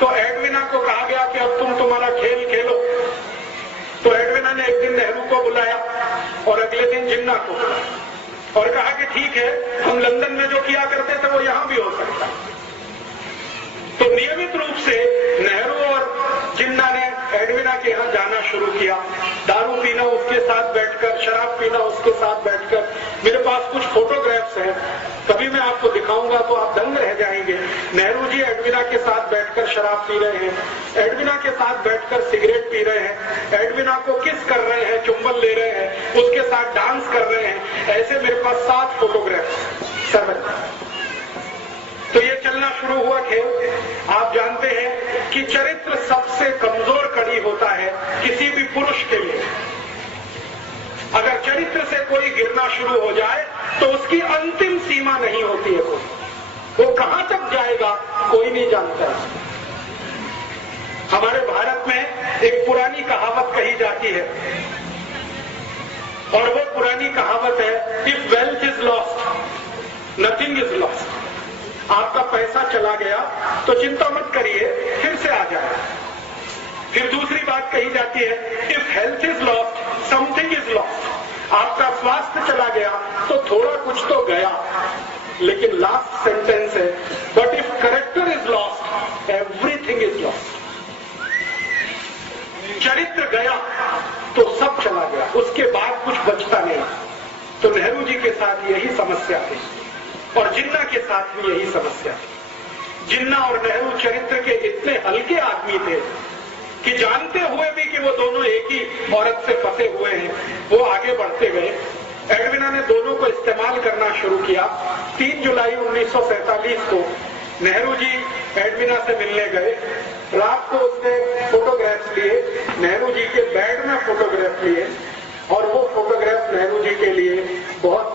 तो एडविना को कहा गया कि अब तुम तुम्हारा खेल खेलो। तो एडविना ने एक दिन नेहरू को बुलाया और अगले दिन जिन्ना को बुलाया और कहा कि ठीक है, हम लंदन में जो किया करते थे वो यहां भी हो सकता है। तो नियमित रूप से नेहरू और जिन्ना ने एडविना के यहां जाना शुरू किया, दारू पीना उसके साथ बैठकर, शराब पीना उसके साथ बैठकर। मेरे पास कुछ फोटोग्राफ्स हैं, कभी मैं आपको दिखाऊंगा तो आप दंग रह जाएंगे। नेहरू जी एडविना के साथ बैठकर शराब पी रहे हैं, एडविना के साथ बैठकर सिगरेट पी रहे हैं, एडविना को किस कर रहे हैं, चुंबन ले रहे हैं, उसके साथ डांस कर रहे हैं। ऐसे मेरे पास 7 फोटोग्राफ्स, 7। तो ये चलना शुरू हुआ खेल। आप जानते हैं कि चरित्र सबसे कमजोर कड़ी होता है किसी भी पुरुष के लिए। अगर चरित्र से कोई गिरना शुरू हो जाए तो उसकी अंतिम सीमा नहीं होती है कोई, वो कहां तक जाएगा कोई नहीं जानता। हमारे भारत में एक पुरानी कहावत कही जाती है और वो पुरानी कहावत है, if wealth is lost nothing is lost. आपका पैसा चला गया तो चिंता मत करिए, फिर से आ जाए। फिर दूसरी बात कही जाती है, if health is lost something is lost. आपका स्वास्थ्य चला गया तो थोड़ा कुछ तो गया। लेकिन लास्ट सेंटेंस है, but if character is lost everything is lost. चरित्र गया तो सब चला गया, उसके बाद कुछ बचता नहीं। तो नेहरू जी के साथ यही समस्या थी और जिन्ना के साथ भी यही समस्या थी। जिन्ना और नेहरू चरित्र के इतने हल्के आदमी थे कि जानते हुए भी कि वो दोनों एक ही औरत से फंसे हुए हैं, वो आगे बढ़ते गए। एडविना ने दोनों को इस्तेमाल करना शुरू किया। 3 जुलाई 1947 को नेहरू जी एडविना से मिलने गए। रात को उसने फोटोग्राफ्स लिए, नेहरू जी के बेड में फोटोग्राफ लिए और वो फोटोग्राफ नेहरू जी के लिए बहुत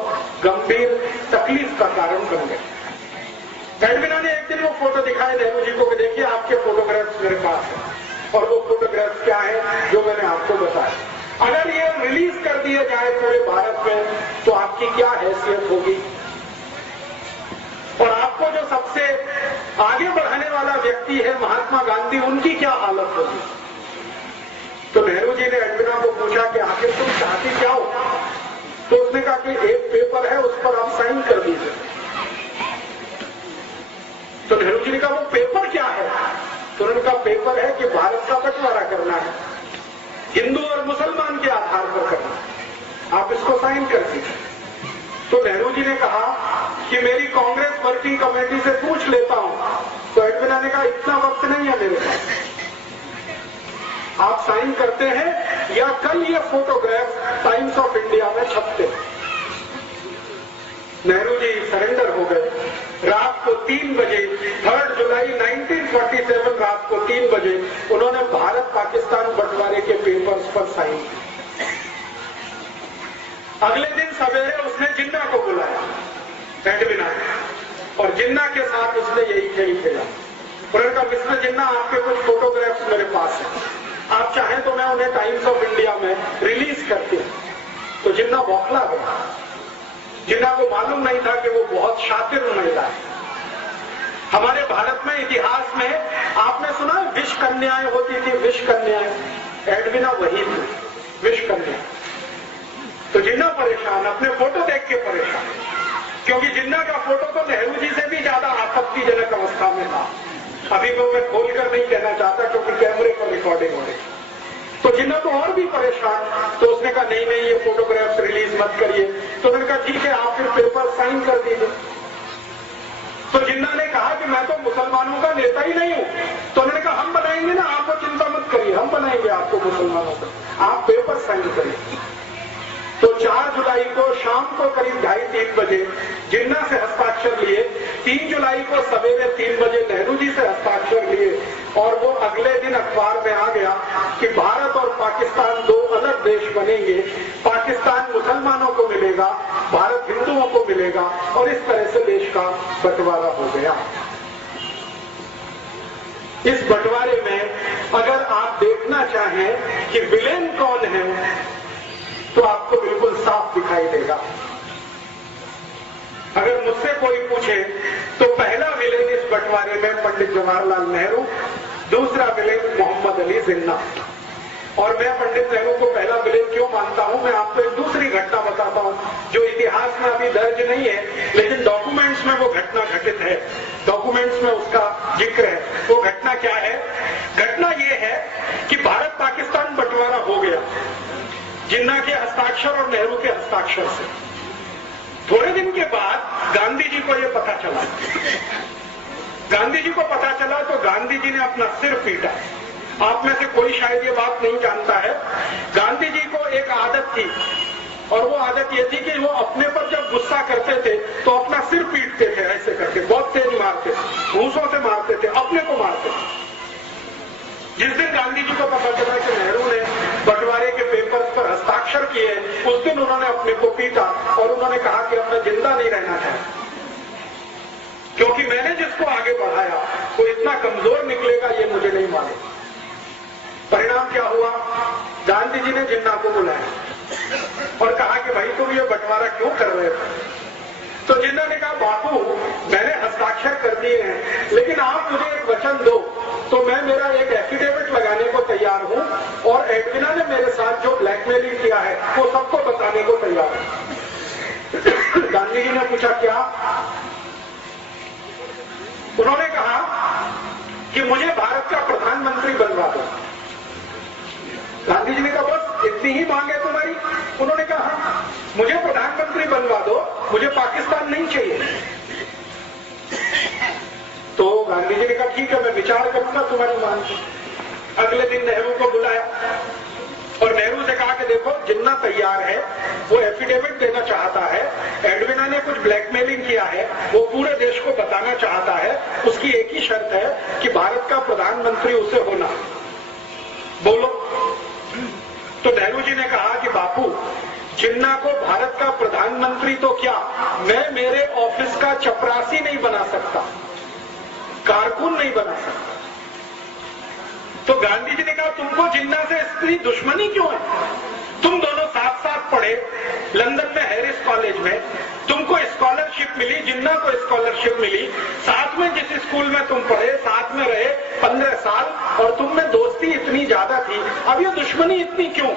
गंभीर तकलीफ का कारण बन गए। एडविना ने एक दिन वो फोटो दिखाए नेहरू जी को कि देखिए आपके फोटोग्राफ्स मेरे पास हैं। और वो फोटोग्राफ्स क्या है जो मैंने आपको बताया। अगर ये रिलीज कर दिए जाए पूरे भारत में तो आपकी क्या हैसियत होगी और आपको जो सबसे आगे बढ़ाने वाला व्यक्ति है महात्मा गांधी, उनकी क्या हालत होगी। तो नेहरू जी ने एडविना को पूछा कि आखिर तुम चाहती क्या हो। तो उसने कहा कि एक पेपर है, उस पर आप साइन कर दीजिए। तो नेहरू जी ने कहा वो पेपर क्या है। तो उन्होंने कहा पेपर है कि भारत का बंटवारा करना है, हिंदू और मुसलमान के आधार पर करना है, आप इसको साइन कर दीजिए। तो नेहरू जी ने कहा कि मेरी कांग्रेस वर्किंग कमेटी से पूछ लेता हूं। तो एडविना ने कहा इतना वक्त नहीं है मेरे पास, आप साइन करते हैं या कल ये फोटोग्राफ टाइम्स ऑफ इंडिया में छपते। नेहरू जी सरेंडर हो गए। रात को 3 बजे 3 जुलाई 1947 रात को 3 बजे उन्होंने भारत पाकिस्तान बंटवारे के पेपर्स पर साइन किया। अगले दिन सवेरे उसने जिन्ना को बुलाया, एडविना, और जिन्ना के साथ उसने यही खेल खेला। उन्होंने कहा मिस्टर जिन्ना आपके कुछ फोटोग्राफ्स मेरे पास हैं, आप चाहें तो मैं उन्हें टाइम्स ऑफ इंडिया में रिलीज करती हूं। तो जिन्ना बौखला गया। जिन्ना को मालूम नहीं था कि वो बहुत शातिर महिला है। हमारे भारत में इतिहास में आपने सुना विष कन्याएं होती थी, विष कन्याएं। एडविना वही थी, विष कन्या। तो जिन्ना परेशान, अपने फोटो देख के परेशान, क्योंकि जिन्ना का फोटो तो नेहरू जी से भी ज्यादा आपत्तिजनक अवस्था में था। अभी वो मैं खोलकर नहीं कहना चाहता क्योंकि कैमरे पर रिकॉर्डिंग हो रही। तो जिन्ना तो और भी परेशान। तो उसने कहा नहीं नहीं ये फोटोग्राफ्स रिलीज मत करिए। तो उन्होंने कहा ठीक है आप फिर पेपर साइन कर दीजिए। तो जिन्ना ने कहा कि मैं तो मुसलमानों का नेता ही नहीं हूं। तो उन्होंने कहा हम बनाएंगे ना, आपको चिंता मत करिए, हम बनाएंगे आपको मुसलमानों का, आप पेपर साइन करिए। तो 4 जुलाई को शाम को करीब 2:30-3 बजे जिन्ना से हस्ताक्षर लिए, 3 जुलाई को सवेरे 3 बजे नेहरू जी से हस्ताक्षर लिए और वो अगले दिन अखबार में आ गया कि भारत और पाकिस्तान 2 अलग देश बनेंगे, पाकिस्तान मुसलमानों को मिलेगा, भारत हिंदुओं को मिलेगा, और इस तरह से देश का बंटवारा हो गया। इस बंटवारे में अगर आप देखना चाहें कि विलेन कौन है, तो आपको बिल्कुल साफ दिखाई देगा। अगर मुझसे कोई पूछे तो पहला विलेन इस बंटवारे में पंडित जवाहरलाल नेहरू, दूसरा विलेन मोहम्मद अली जिन्ना। और मैं पंडित नेहरू को पहला विलेन क्यों मानता हूं, मैं आपको एक दूसरी घटना बताता हूं जो इतिहास में अभी दर्ज नहीं है, लेकिन डॉक्यूमेंट्स में वो घटना घटित है, डॉक्यूमेंट्स में उसका जिक्र है। वो घटना क्या है? घटना ये है कि भारत पाकिस्तान बंटवारा हो गया जिन्ना के हस्ताक्षर और नेहरू के हस्ताक्षर से। थोड़े दिन के बाद गांधी जी को यह पता चला, गांधी जी को पता चला तो गांधी जी ने अपना सिर पीटा। आप में से कोई शायद ये बात नहीं जानता है, गांधी जी को एक आदत थी, और वो आदत ये थी कि वो अपने पर जब गुस्सा करते थे तो अपना सिर पीटते थे, ऐसे करके बहुत तेज मारते थे, घूंसों से मारते थे, अपने को मारते थे। जिस दिन गांधी जी को पता चला कि नेहरू ने बंटवारे के पेपर्स पर हस्ताक्षर किए, उस दिन उन्होंने अपने को पीटा और उन्होंने कहा कि अब मैं जिंदा नहीं रहना चाहता, क्योंकि मैंने जिसको आगे बढ़ाया वो इतना कमजोर निकलेगा ये मुझे नहीं मालूम। परिणाम क्या हुआ? गांधी जी ने जिन्ना को बुलाया और कहा कि भाई तुम ये बंटवारा क्यों कर रहे हो? तो जिन्ना ने कहा बापू मैंने हस्ताक्षर कर दिए हैं, लेकिन आप मुझे एक वचन दो तो मैं मेरा एक एफिडेविट लगाने को तैयार हूं, और एडविना ने मेरे साथ जो ब्लैकमेलिंग किया है वो सबको बताने को तैयार हूं। गांधी जी ने पूछा क्या? उन्होंने कहा कि मुझे भारत का प्रधानमंत्री बनवा दो। गांधी जी ने कहा बस इतनी ही मांग है तुम्हारी? उन्होंने कहा मुझे प्रधानमंत्री बनवा दो, मुझे पाकिस्तान नहीं चाहिए। तो गांधी जी ने कहा ठीक है मैं विचार करूंगा तुम्हारी मांग की। अगले दिन नेहरू को बुलाया और नेहरू से कहा कि देखो जिन्ना तैयार है, वो एफिडेविट देना चाहता है, एडविना ने कुछ ब्लैकमेलिंग किया है, वो पूरे देश को बताना चाहता है, उसकी एक ही शर्त है कि भारत का प्रधानमंत्री उसे होना। बोलो। तो नेहरू जी ने कहा कि बापू जिन्ना को भारत का प्रधानमंत्री तो क्या, मैं मेरे ऑफिस का चपरासी नहीं बना सकता, कारकुन नहीं बना सकता। तो गांधी जी ने कहा तुमको जिन्ना से इतनी दुश्मनी क्यों है? तुम दोनों साथ साथ पढ़े लंदन में हैरिस कॉलेज में, तुमको स्कॉलरशिप मिली, जिन्ना को स्कॉलरशिप मिली, साथ में जिस स्कूल में तुम पढ़े साथ में रहे 15 साल, और तुम में दोस्ती इतनी ज्यादा थी, अब ये दुश्मनी इतनी क्यों?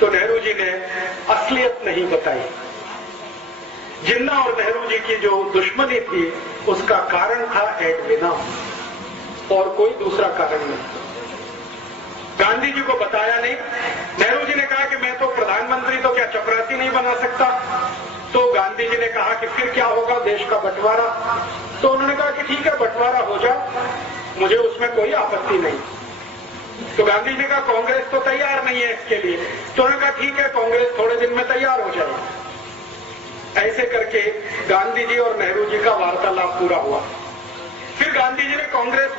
तो नेहरू जी ने असलियत नहीं बताई। जिन्ना और नेहरू जी की जो दुश्मनी थी उसका कारण था एडविना, और कोई दूसरा कारण नहीं। गांधी जी को बताया नहीं। नेहरू जी ने कहा कि मैं तो प्रधानमंत्री तो क्या चपरासी नहीं बना सकता। तो गांधी जी ने कहा कि फिर क्या होगा, देश का बंटवारा। तो उन्होंने कहा कि ठीक है बंटवारा हो जाए, मुझे उसमें कोई आपत्ति नहीं। तो गांधी जी का कांग्रेस तो तैयार नहीं है इसके लिए। तो उन्होंने कहा ठीक है कांग्रेस थोड़े दिन में तैयार हो जाएगी। ऐसे करके गांधी जी और नेहरू जी का वार्तालाप पूरा हुआ। फिर गांधी जी ने कांग्रेस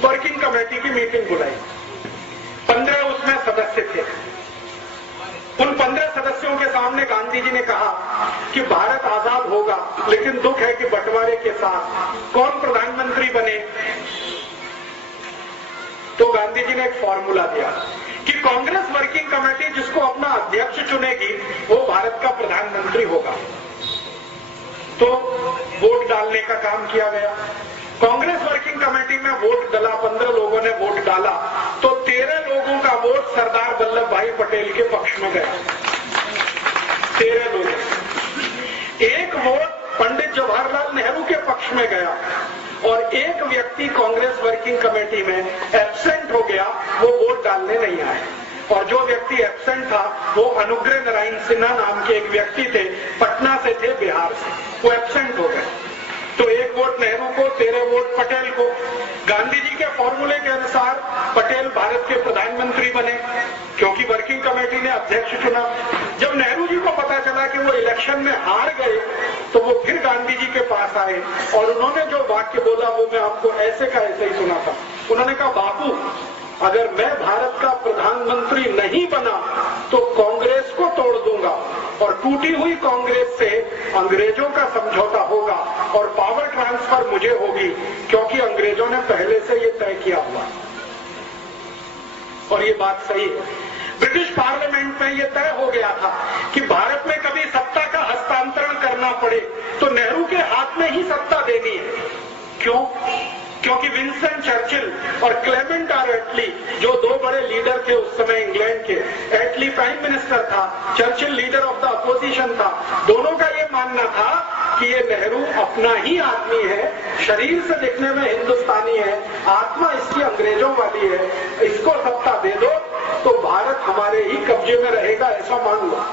वर्किंग कमेटी की मीटिंग बुलाई। 15 उसमें सदस्य थे। उन 15 सदस्यों के सामने गांधी जी ने कहा कि भारत आजाद होगा, लेकिन दुख है कि बंटवारे के साथ कौन प्रधानमंत्री बने। तो गांधी जी ने एक फॉर्मूला दिया कि कांग्रेस वर्किंग कमेटी जिसको अपना अध्यक्ष चुनेगी वो भारत का प्रधानमंत्री होगा। तो वोट डालने का काम किया गया। कांग्रेस वर्किंग कमेटी में वोट डाला, 15 लोगों ने वोट डाला, तो 13 लोगों का वोट सरदार वल्लभ भाई पटेल के पक्ष में गया। 13 लोग। एक वोट पंडित जवाहरलाल नेहरू के पक्ष में गया, और एक व्यक्ति कांग्रेस वर्किंग कमेटी में एब्सेंट हो गया, वो वोट डालने नहीं आए। और जो व्यक्ति एब्सेंट था वो अनुग्रह नारायण सिन्हा नाम के एक व्यक्ति थे, पटना से थे, बिहार से, वो एब्सेंट हो गए। तो एक वोट नेहरू को, 13 वोट पटेल को। गांधी जी के फॉर्मूले के अनुसार पटेल भारत के प्रधानमंत्री बने, क्योंकि वर्किंग कमेटी ने अध्यक्ष चुना। जब नेहरू जी को पता चला कि वो इलेक्शन में हार गए, तो वो फिर गांधी जी के पास आए, और उन्होंने जो वाक्य बोला वो मैं आपको ऐसे का ऐसे ही सुना था। उन्होंने कहा बापू अगर मैं भारत का प्रधानमंत्री नहीं बना तो कांग्रेस को तोड़ दूंगा और टूटी हुई कांग्रेस से अंग्रेजों का समझौता होगा और पावर ट्रांसफर मुझे होगी, क्योंकि अंग्रेजों ने पहले से ये तय किया हुआ और ये बात सही है। ब्रिटिश पार्लियामेंट में ये तय हो गया था कि भारत में कभी सत्ता का हस्तांतरण करना पड़े तो नेहरू के हाथ में ही सत्ता देनी है। क्यों? क्योंकि विंस्टन चर्चिल और क्लेमेंट आर एटली, जो दो बड़े लीडर थे उस समय इंग्लैंड के, एटली प्राइम मिनिस्टर था, Churchill leader of the opposition था, दोनों का ये मानना था कि ये नेहरू अपना ही आदमी है, शरीर से दिखने में हिंदुस्तानी है, आत्मा इसकी अंग्रेजों वाली है, इसको सत्ता दे दो तो भारत हमारे ही कब्जे में रहेगा, ऐसा मान लो।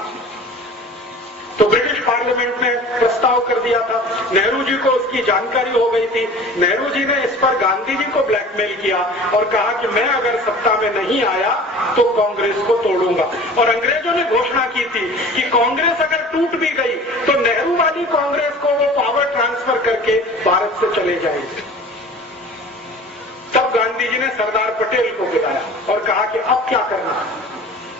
तो ब्रिटिश पार्लियामेंट ने प्रस्ताव कर दिया था, नेहरू जी को उसकी जानकारी हो गई थी। नेहरू जी ने इस पर गांधी जी को ब्लैकमेल किया और कहा कि मैं अगर सत्ता में नहीं आया तो कांग्रेस को तोड़ूंगा। और अंग्रेजों ने घोषणा की थी कि कांग्रेस अगर टूट भी गई तो नेहरू वाली कांग्रेस को वो पावर ट्रांसफर करके भारत से चले जाएंगे। तब गांधी जी ने सरदार पटेल को बुलाया और कहा कि अब क्या करना।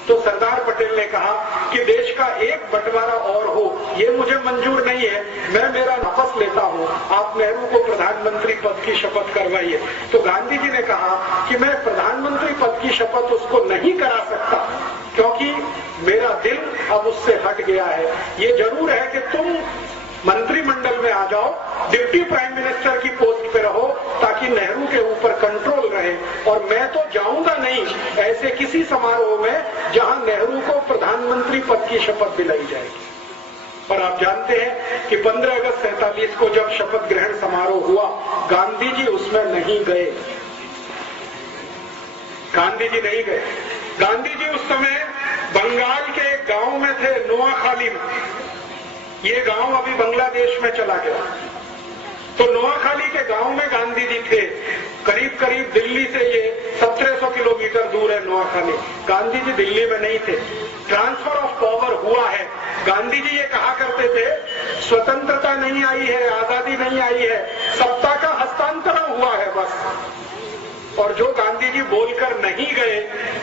तो सरदार पटेल ने कहा कि देश का एक बंटवारा और हो, ये मुझे मंजूर नहीं है, मैं मेरा वापस लेता हूं, आप नेहरू को प्रधानमंत्री पद की शपथ करवाइए। तो गांधी जी ने कहा कि मैं प्रधानमंत्री पद की शपथ उसको नहीं करा सकता, क्योंकि मेरा दिल अब उससे हट गया है। ये जरूर है कि तुम मंत्रिमंडल में आ जाओ, डिप्टी प्राइम मिनिस्टर की पोस्ट पे रहो, ताकि नेहरू के ऊपर कंट्रोल रहे, और मैं तो जाऊंगा नहीं ऐसे किसी समारोह में जहां नेहरू को प्रधानमंत्री पद की शपथ दिलाई जाएगी। और आप जानते हैं कि 15 अगस्त 47 को जब शपथ ग्रहण समारोह हुआ, गांधी जी उसमें नहीं गए। गांधी जी नहीं गए। गांधी जी उस समय बंगाल के एक गांव में थे, नोआखाली में। ये गांव अभी बांग्लादेश में चला गया। तो नोआखाली के गांव में गांधी जी थे। करीब करीब दिल्ली से ये 1700 किलोमीटर दूर है नोआखाली। गांधी जी दिल्ली में नहीं थे। ट्रांसफर ऑफ पावर हुआ है। गांधी जी ये कहा करते थे, स्वतंत्रता नहीं आई है, आजादी नहीं आई है, सत्ता का हस्तांतरण हुआ है बस। और जो गांधी जी बोलकर नहीं गए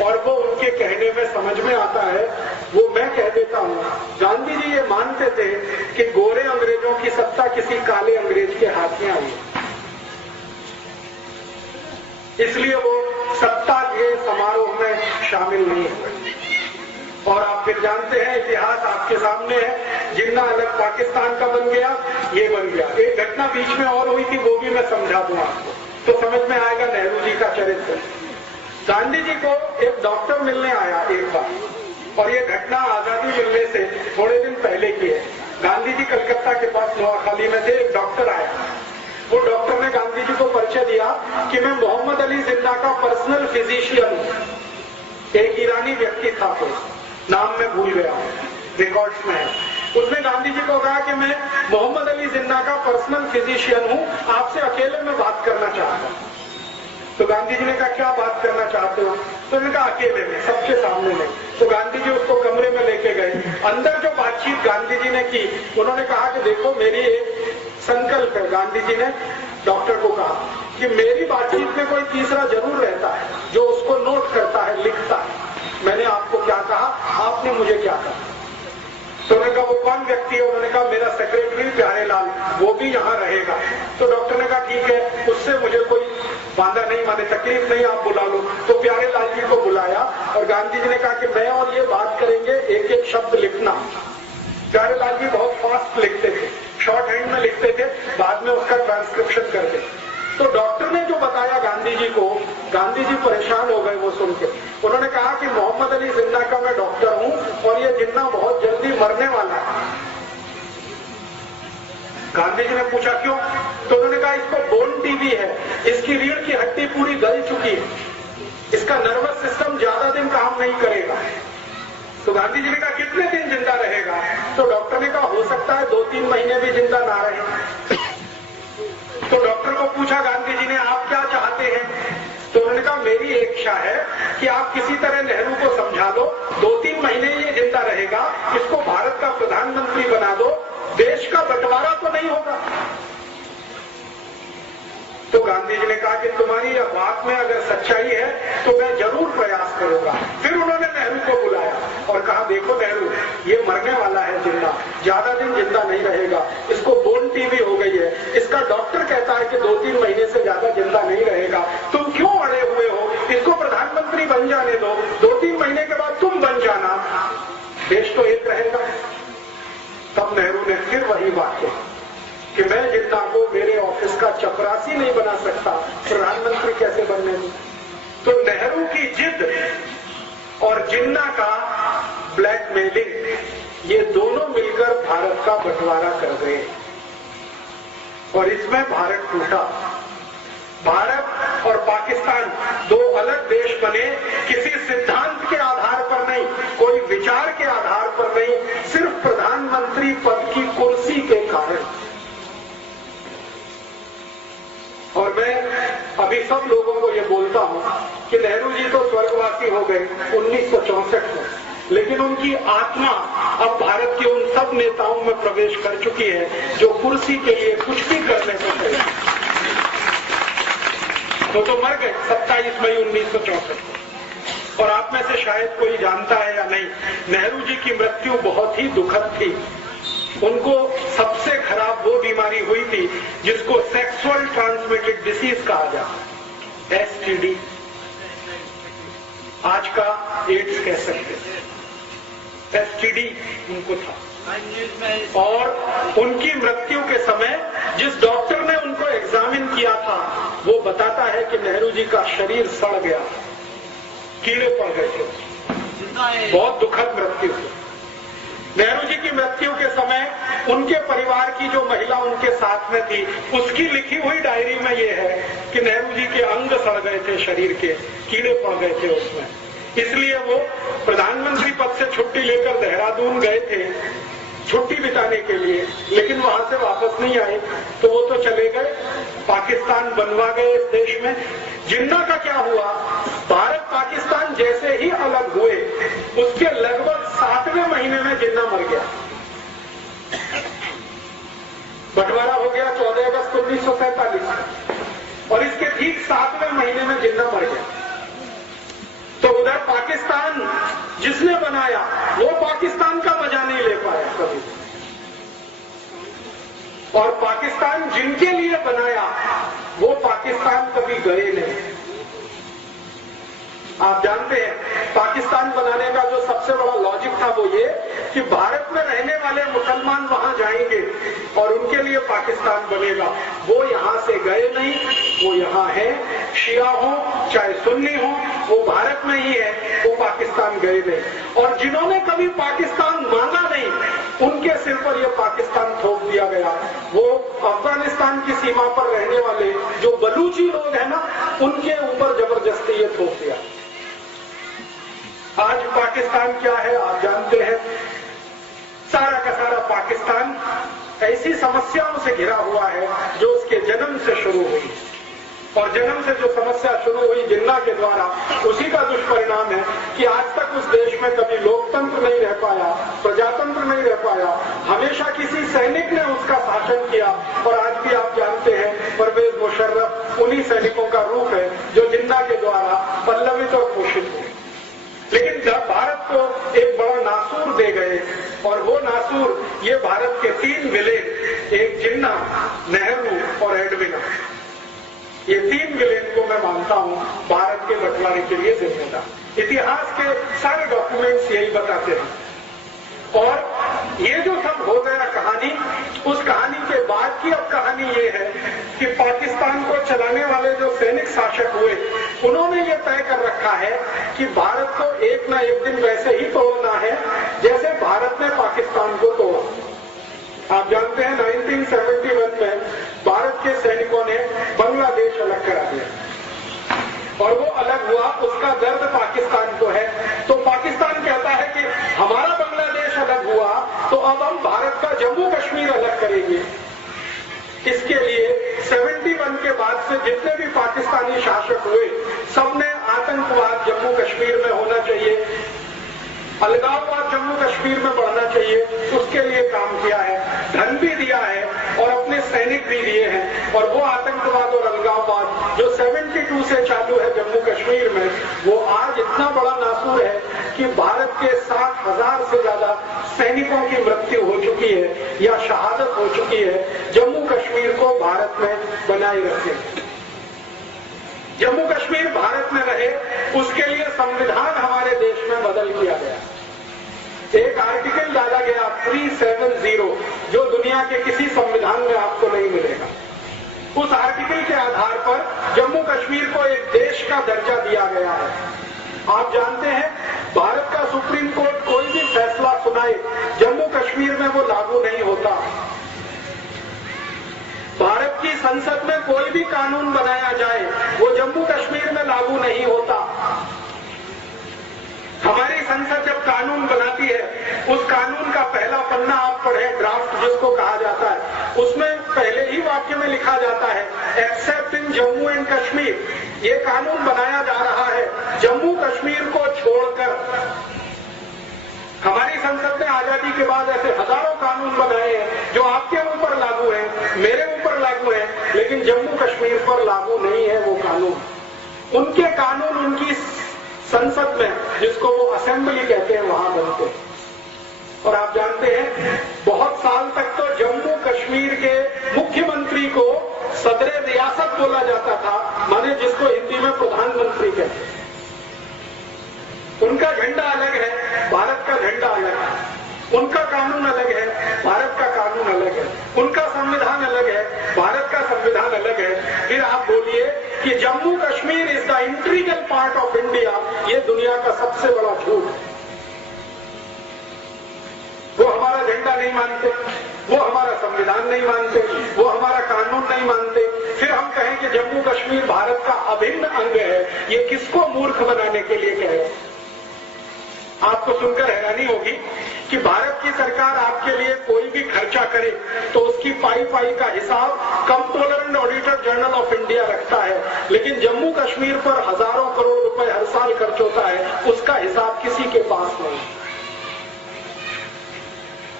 और वो उनके कहने में समझ में आता है, वो मैं कह देता हूं। गांधी जी ये मानते थे कि गोरे अंग्रेजों की सत्ता किसी काले अंग्रेज के हाथ में आई, इसलिए वो सत्ता के समारोह में शामिल नहीं हुए। और आप फिर जानते हैं, इतिहास आपके सामने है, जिन्ना अलग पाकिस्तान का बन गया, ये बन गया। एक घटना बीच में और हुई थी, वो भी मैं समझा दूं आपको, तो समझ में आएगा नेहरू जी का चरित्र। गांधी जी को एक डॉक्टर मिलने आया एक बार, और ये घटना आजादी मिलने से थोड़े दिन पहले की है। गांधी जी कलकत्ता के पास नोआखाली में थे, एक डॉक्टर आया। वो डॉक्टर ने गांधी जी को परिचय दिया कि मैं मोहम्मद अली जिन्ना का पर्सनल फिजिशियन हूं। एक ईरानी व्यक्ति था, तो नाम मैं भूल गया, रिकॉर्ड्स में है। उसने गांधी जी को कहा कि मैं मोहम्मद अली जिन्ना का पर्सनल फिजिशियन हूं, आपसे अकेले में बात करना चाहता हूं। तो गांधी जी ने कहा क्या बात करना चाहते हो? तो उन्होंने कहा अकेले में, सबके सामने नहीं। तो गांधी जी उसको कमरे में लेके गए। अंदर जो बातचीत गांधी जी ने की, उन्होंने कहा कि देखो मेरी एक संकल्प है। गांधी जी ने डॉक्टर को कहा कि मेरी बातचीत में कोई तीसरा जरूर रहता है जो उसको नोट करता है, लिखता है। मैंने आपको क्या कहा, आपने मुझे क्या कहा। तो उन्होंने कहा वो कौन व्यक्ति है? उन्होंने कहा मेरा सेक्रेटरी प्यारेलाल, वो भी यहाँ रहेगा। तो डॉक्टर ने कहा ठीक है, उससे मुझे कोई बांधा नहीं, माने तकलीफ नहीं, आप बुला लो। तो प्यारेलाल जी को बुलाया और गांधी जी ने कहा कि मैं और ये बात करेंगे, एक एक शब्द लिखना। प्यारेलाल जी बहुत फास्ट लिखते थे, शॉर्ट हैंड में लिखते थे, बाद में उसका ट्रांसक्रिप्शन करते। तो डॉक्टर ने जो बताया गांधी जी को, गांधी जी परेशान हो गए वो सुन के। उन्होंने कहा कि मोहम्मद अली जिन्ना का मैं डॉक्टर हूं और ये जिन्ना बहुत जल्दी मरने वाला है। गांधी जी ने पूछा क्यों? तो उन्होंने कहा इसको बोन टीबी है, इसकी रीढ़ की हड्डी पूरी गल चुकी है, इसका नर्वस सिस्टम ज्यादा दिन काम नहीं करेगा। तो गांधी जी ने कहा कितने दिन जिंदा रहेगा? तो डॉक्टर ने कहा हो सकता है 2-3 महीने भी जिंदा ना रहे। तो डॉक्टर को पूछा गांधी जी ने आप क्या चाहते हैं? तो उन्होंने कहा मेरी इच्छा है कि आप किसी तरह नेहरू को समझा दो, 2-3 महीने ये जिंदा रहेगा, इसको भारत का प्रधानमंत्री बना दो, देश का बंटवारा तो नहीं होगा। तो गांधी जी ने कहा कि तुम्हारी यह बात में अगर सच्चाई है तो मैं जरूर प्रयास करूंगा। फिर उन्होंने नेहरू को बुलाया और कहा, देखो नेहरू, ये मरने वाला है जिंदा, ज्यादा दिन जिंदा नहीं रहेगा, इसको बोन टीबी हो गई है, इसका डॉक्टर कहता है कि 2-3 महीने से ज्यादा जिंदा नहीं रहेगा, तुम क्यों अड़े हुए हो, इसको प्रधानमंत्री बन जाने दो, 2-3 महीने के बाद तुम बन जाना, देश तो एक रहेगा। तब नेहरू ने फिर वही बात कही कि मैं जिन्ना को मेरे ऑफिस का चपरासी नहीं बना सकता, प्रधानमंत्री कैसे बनने दूं। तो नेहरू की जिद और जिन्ना का ब्लैकमेलिंग, ये दोनों मिलकर भारत का बंटवारा कर गए और इसमें भारत टूटा। भारत और पाकिस्तान दो अलग देश बने, किसी सिद्धांत के आधार पर नहीं, कोई विचार के आधार पर नहीं, सिर्फ प्रधानमंत्री पद की कुर्सी के कारण। और मैं अभी सब लोगों को ये बोलता हूं कि नेहरू जी तो स्वर्गवासी हो गए 1964 में, लेकिन उनकी आत्मा अब भारत के उन सब नेताओं में प्रवेश कर चुकी है जो कुर्सी के लिए कुछ भी करने को तैयार। तो मर गए 27 मई 1964 को। और आप में से शायद कोई जानता है या नहीं, नेहरू जी की मृत्यु बहुत ही दुखद थी। उनको सबसे खराब वो बीमारी हुई थी जिसको सेक्सुअल ट्रांसमिटेड डिसीज कहा जाता है, STD, आज का एड्स कह सकते हैं। STD उनको था और उनकी मृत्यु के समय जिस डॉक्टर ने उनको एग्जामिन किया था वो बताता है कि नेहरू जी का शरीर सड़ गया, कीड़े पड़ गए थे। बहुत दुखद मृत्यु थी। नेहरू जी की मृत्यु के समय उनके परिवार की जो महिला उनके साथ में थी, उसकी लिखी हुई डायरी में ये है कि नेहरू जी के अंग सड़ गए थे, शरीर के कीड़े पड़ गए थे उसमें, इसलिए वो प्रधानमंत्री पद से छुट्टी लेकर देहरादून गए थे छुट्टी बिताने के लिए, लेकिन वहां से वापस नहीं आए, तो वो तो चले गए, पाकिस्तान बनवा गए इस देश में। जिन्ना का क्या हुआ, भारत पाकिस्तान जैसे ही अलग हुए उसके लगभग 7वें महीने में जिन्ना मर गया। बंटवारा हो गया 14 अगस्त 1947 और इसके ठीक 7वें महीने में जिन्ना मर गया। तो उधर पाकिस्तान जिसने बनाया वो पाकिस्तान का मजा नहीं ले पाया कभी, और पाकिस्तान जिनके लिए बनाया वो पाकिस्तान कभी गए नहीं। आप जानते हैं पाकिस्तान बनाने का जो सबसे बड़ा लॉजिक था वो ये कि भारत में रहने वाले मुसलमान वहां जाएंगे और उनके लिए पाकिस्तान बनेगा। वो यहां से गए नहीं, वो यहां है, शिया हो चाहे सुन्नी हो, वो भारत में ही है, वो पाकिस्तान गए नहीं। और जिन्होंने कभी पाकिस्तान मांगा नहीं उनके सिर पर यह पाकिस्तान थोप दिया गया। वो अफगानिस्तान की सीमा पर रहने वाले जो बलूची लोग हैं ना, उनके ऊपर जबरदस्ती ये थोप दिया। आज पाकिस्तान क्या है आप जानते हैं, सारा का सारा पाकिस्तान ऐसी समस्याओं से घिरा हुआ है जो उसके जन्म से शुरू हुई, और जन्म से जो समस्या शुरू हुई जिन्ना के द्वारा, उसी का दुष्परिणाम है कि आज तक उस देश में कभी लोकतंत्र नहीं रह पाया, प्रजातंत्र नहीं रह पाया, हमेशा किसी सैनिक ने उसका शासन किया। और आज भी आप जानते हैं परवेज मुशर्रफ उन्हीं सैनिकों का रूप है जो जिन्ना के द्वारा पल्लवित और पोषित हुए। लेकिन जब भारत को एक बड़ा नासूर दे गए, और वो नासूर ये भारत के 3 विलेन, एक जिन्ना, नेहरू और एडविना, ये 3 विलेन को मैं मानता हूं भारत के बंटवारे के लिए जिम्मेदार। इतिहास के सारे डॉक्यूमेंट्स यही बताते हैं। और ये जो सब हो गया कहानी, उस कहानी के बाद की अब कहानी ये है कि पाकिस्तान को चलाने वाले जो सैनिक शासक हुए, उन्होंने ये तय कर रखा है कि भारत को एक ना एक दिन वैसे ही तोड़ना है जैसे भारत ने पाकिस्तान को तोड़ा। आप जानते हैं 1971 में भारत के सैनिकों ने बांग्लादेश अलग करा दिया, और वो अलग हुआ, उसका दर्द पाकिस्तान को है। तो पाकिस्तान कहता है कि हमारा बांग्लादेश अलग हुआ तो अब हम भारत का जम्मू कश्मीर अलग करेंगे। इसके लिए 71 के बाद से जितने भी पाकिस्तानी शासक हुए, सबने आतंकवाद जम्मू कश्मीर में होना चाहिए, अलगाववाद जम्मू कश्मीर में बढ़ना चाहिए, उसके लिए काम किया है, धन भी दिया है और अपने सैनिक भी दिए हैं, और वो आतंकवाद और अलगाववाद कश्मीर में, वो आज इतना बड़ा नासूर है कि भारत के 60,000 से ज्यादा सैनिकों की मृत्यु हो चुकी है या शहादत हो चुकी है जम्मू कश्मीर को भारत में बनाए रखे। जम्मू कश्मीर भारत में रहे, उसके लिए संविधान हमारे देश में बदल किया गया। एक आर्टिकल डाला गया 370, जो दुनिया के किसी संविधान में आपको नहीं मिलेगा। उस आर्टिकल के आधार पर जम्मू कश्मीर को एक देश का दर्जा दिया गया है। आप जानते हैं, भारत का सुप्रीम कोर्ट कोई भी फैसला सुनाए, जम्मू कश्मीर में वो लागू नहीं होता। भारत की संसद में कोई भी कानून बनाया जाए, वो जम्मू कश्मीर में लागू नहीं होता। हमारी संसद जब कानून बनाती है, उस कानून का पहला पन्ना आप पढ़ें, ड्राफ्ट जिसको कहा जाता है, उसमें पहले ही वाक्य में लिखा जाता है accept in Jammu and Kashmir. ये कानून बनाया जा रहा है जम्मू कश्मीर को छोड़कर। हमारी संसद ने आजादी के बाद ऐसे हजारों कानून बनाए हैं जो आपके ऊपर लागू हैं, मेरे ऊपर लागू हैं, लेकिन जम्मू कश्मीर पर लागू नहीं है वो कानून। उनके कानून उनकी संसद में, जिसको वो असेंबली कहते हैं, वहां बनते हैं। और आप जानते हैं, बहुत साल तक तो जम्मू कश्मीर के मुख्यमंत्री को सदरे रियासत बोला जाता था, माने जिसको हिंदी में प्रधानमंत्री कहते हैं। उनका झंडा अलग है, भारत का झंडा अलग है। उनका कानून अलग है, भारत का कानून अलग है। उनका संविधान अलग है, भारत का संविधान अलग है। फिर आप बोलिए कि Jammu Kashmir is the integral part of India, ये दुनिया का सबसे बड़ा झूठ है। वो हमारा झंडा नहीं मानते, वो हमारा संविधान नहीं मानते, वो हमारा कानून नहीं मानते, फिर हम कहें कि जम्मू कश्मीर भारत का अभिन्न अंग है। ये किसको मूर्ख बनाने के लिए कहे? आपको सुनकर हैरानी होगी कि भारत की सरकार आपके लिए कोई भी खर्चा करे तो उसकी पाई का हिसाब controller and auditor general of India रखता है, लेकिन जम्मू कश्मीर पर हजारों करोड़ रुपए हर साल खर्च होता है, उसका हिसाब किसी के पास नहीं।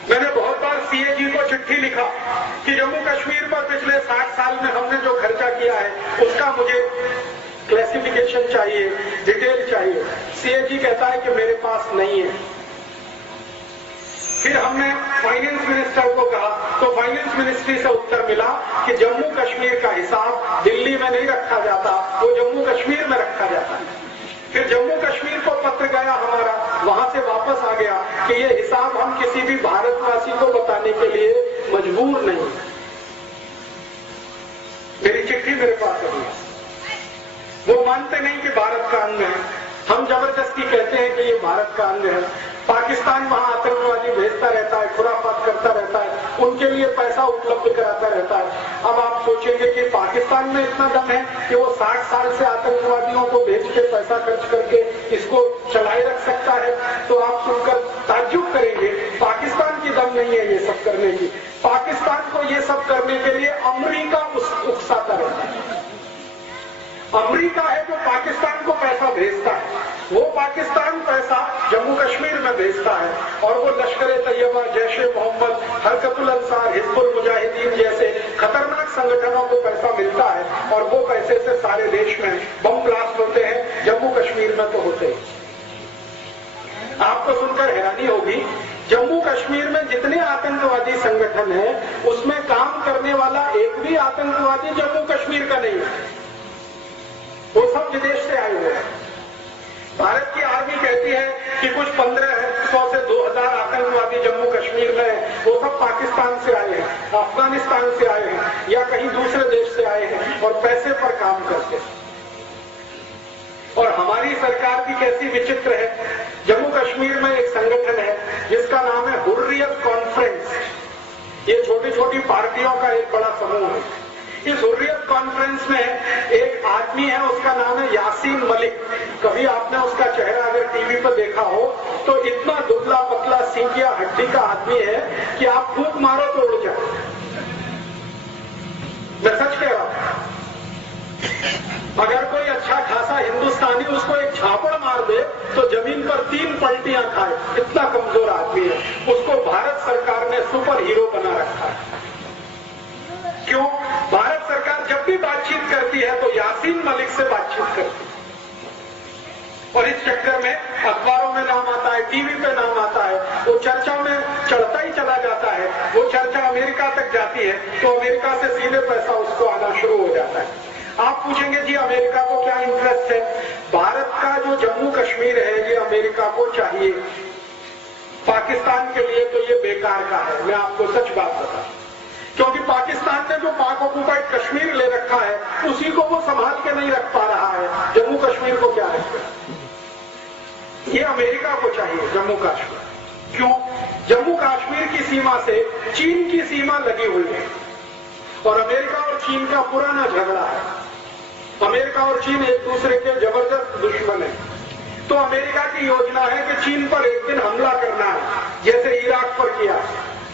मैंने बहुत बार सीएजी को चिट्ठी लिखा कि जम्मू कश्मीर पर पिछले 60 साल में हमने जो खर्चा किया है उसका मुझे क्लासिफिकेशन चाहिए, डिटेल चाहिए। सीएजी कहता है कि मेरे पास नहीं है। फिर हमने फाइनेंस मिनिस्टर को कहा तो फाइनेंस मिनिस्ट्री से उत्तर मिला कि जम्मू कश्मीर का हिसाब दिल्ली में नहीं रखा जाता, वो जम्मू कश्मीर में रखा जाता है। फिर जम्मू कश्मीर को पत्र गया हमारा, वहां से वापस आ गया कि ये हिसाब हम किसी भी भारतवासी को बताने के लिए मजबूर नहीं। मेरी चिट्ठी मेरे पास है, वो मानते नहीं कि भारत का अंग है। हम जबरदस्ती कहते हैं कि ये भारत का अंग है। पाकिस्तान वहां आतंकवादी भेजता रहता है, खुराफात करता रहता है, उनके लिए पैसा उपलब्ध कराता रहता है। अब आप सोचेंगे कि पाकिस्तान में इतना दम है कि वो 60 साल से आतंकवादियों को भेज के पैसा खर्च करके इसको चलाए रख सकता है, तो आप सुनकर ताज्जुब करेंगे। पाकिस्तान की दम नहीं है ये सब करने की। पाकिस्तान को ये सब करने के लिए अमेरिका उकसाता रहता है। अमेरिका है जो पाकिस्तान को पैसा भेजता है, वो पाकिस्तान पैसा जम्मू कश्मीर में भेजता है, और वो लश्कर-ए-तैयबा, जैश-ए-मोहम्मद, हरकतुल अंसार, हिजबुल मुजाहिदीन जैसे खतरनाक संगठनों को पैसा मिलता है, और वो पैसे से सारे देश में बम ब्लास्ट होते हैं। जम्मू कश्मीर में तो होते हैं। आपको सुनकर हैरानी होगी, जम्मू कश्मीर में जितने आतंकवादी संगठन हैं, उसमें काम करने वाला एक भी आतंकवादी जम्मू कश्मीर का नहीं है, वो सब विदेश से आए हुए हैं। भारत की आर्मी कहती है कि कुछ 1500 से 2000 आतंकवादी जम्मू कश्मीर में हैं, वो सब पाकिस्तान से आए हैं, अफगानिस्तान से आए हैं या कहीं दूसरे देश से आए हैं और पैसे पर काम करते हैं। और हमारी सरकार भी कैसी विचित्र है। जम्मू कश्मीर में एक संगठन है जिसका नाम है हुर्रियत कॉन्फ्रेंस। ये छोटी छोटी पार्टियों का एक बड़ा समूह है। इस हुर्रियत कॉन्फ्रेंस में एक आदमी है, उसका नाम है यासीन मलिक। कभी आपने उसका चेहरा अगर टीवी पर देखा हो तो इतना दुबला पतला सींकिया हड्डी का आदमी है कि आप फूंक मारो तो उड़ जाए। मैं सच कह रहा हूं। अगर कोई अच्छा खासा हिंदुस्तानी उसको एक झापड़ मार दे तो जमीन पर 3 पलटियां खाए, इतना कमजोर आदमी है। उसको भारत सरकार ने सुपर हीरो बना रखा है। क्यों? भारत सरकार जब भी बातचीत करती है तो यासीन मलिक से बातचीत करती है। और इस चक्कर में अखबारों में नाम आता है, टीवी पे नाम आता है, वो चर्चा में चढ़ता ही चला जाता है। वो चर्चा अमेरिका तक जाती है तो अमेरिका से सीधे पैसा उसको आना शुरू हो जाता है। आप पूछेंगे जी अमेरिका को क्या इंटरेस्ट है? भारत का जो जम्मू कश्मीर है ये अमेरिका को चाहिए, पाकिस्तान के लिए तो ये बेकार का है। मैं आपको सच बात बताऊं, क्योंकि पाकिस्तान ने जो पाक ऑक्युपाइड कश्मीर ले रखा है उसी को वो संभाल के नहीं रख पा रहा है, जम्मू कश्मीर को क्या रखे? ये अमेरिका को चाहिए जम्मू कश्मीर। क्यों? जम्मू कश्मीर की सीमा से चीन की सीमा लगी हुई है और अमेरिका और चीन का पुराना झगड़ा है। अमेरिका और चीन एक दूसरे के जबरदस्त दुश्मन है। तो अमेरिका की योजना है कि चीन पर एक दिन हमला करना है, जैसे इराक पर किया।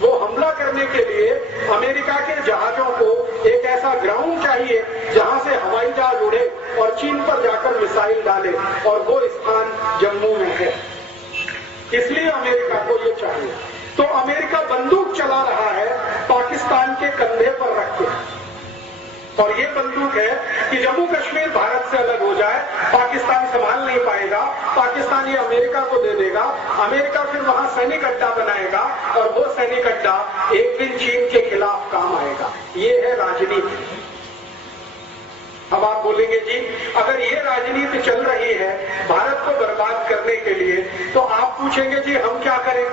वो हमला करने के लिए अमेरिका के जहाजों को एक ऐसा ग्राउंड चाहिए जहां से हवाई जहाज उड़े और चीन पर जाकर मिसाइल डाले, और वो स्थान जम्मू में है। इसलिए अमेरिका को ये चाहिए। तो अमेरिका बंदूक चला रहा है पाकिस्तान के कंधे पर रख के, और ये बंदूक है कि जम्मू कश्मीर भारत से अलग हो जाए, पाकिस्तान संभाल नहीं पाएगा, पाकिस्तान ये अमेरिका को दे देगा, अमेरिका फिर वहां सैनिक अड्डा बनाएगा और वो सैनिक अड्डा एक दिन चीन के खिलाफ काम आएगा। ये है राजनीति। अब आप बोलेंगे जी अगर ये राजनीति चल रही है भारत को बर्बाद करने के लिए, तो आप पूछेंगे जी हम क्या करें?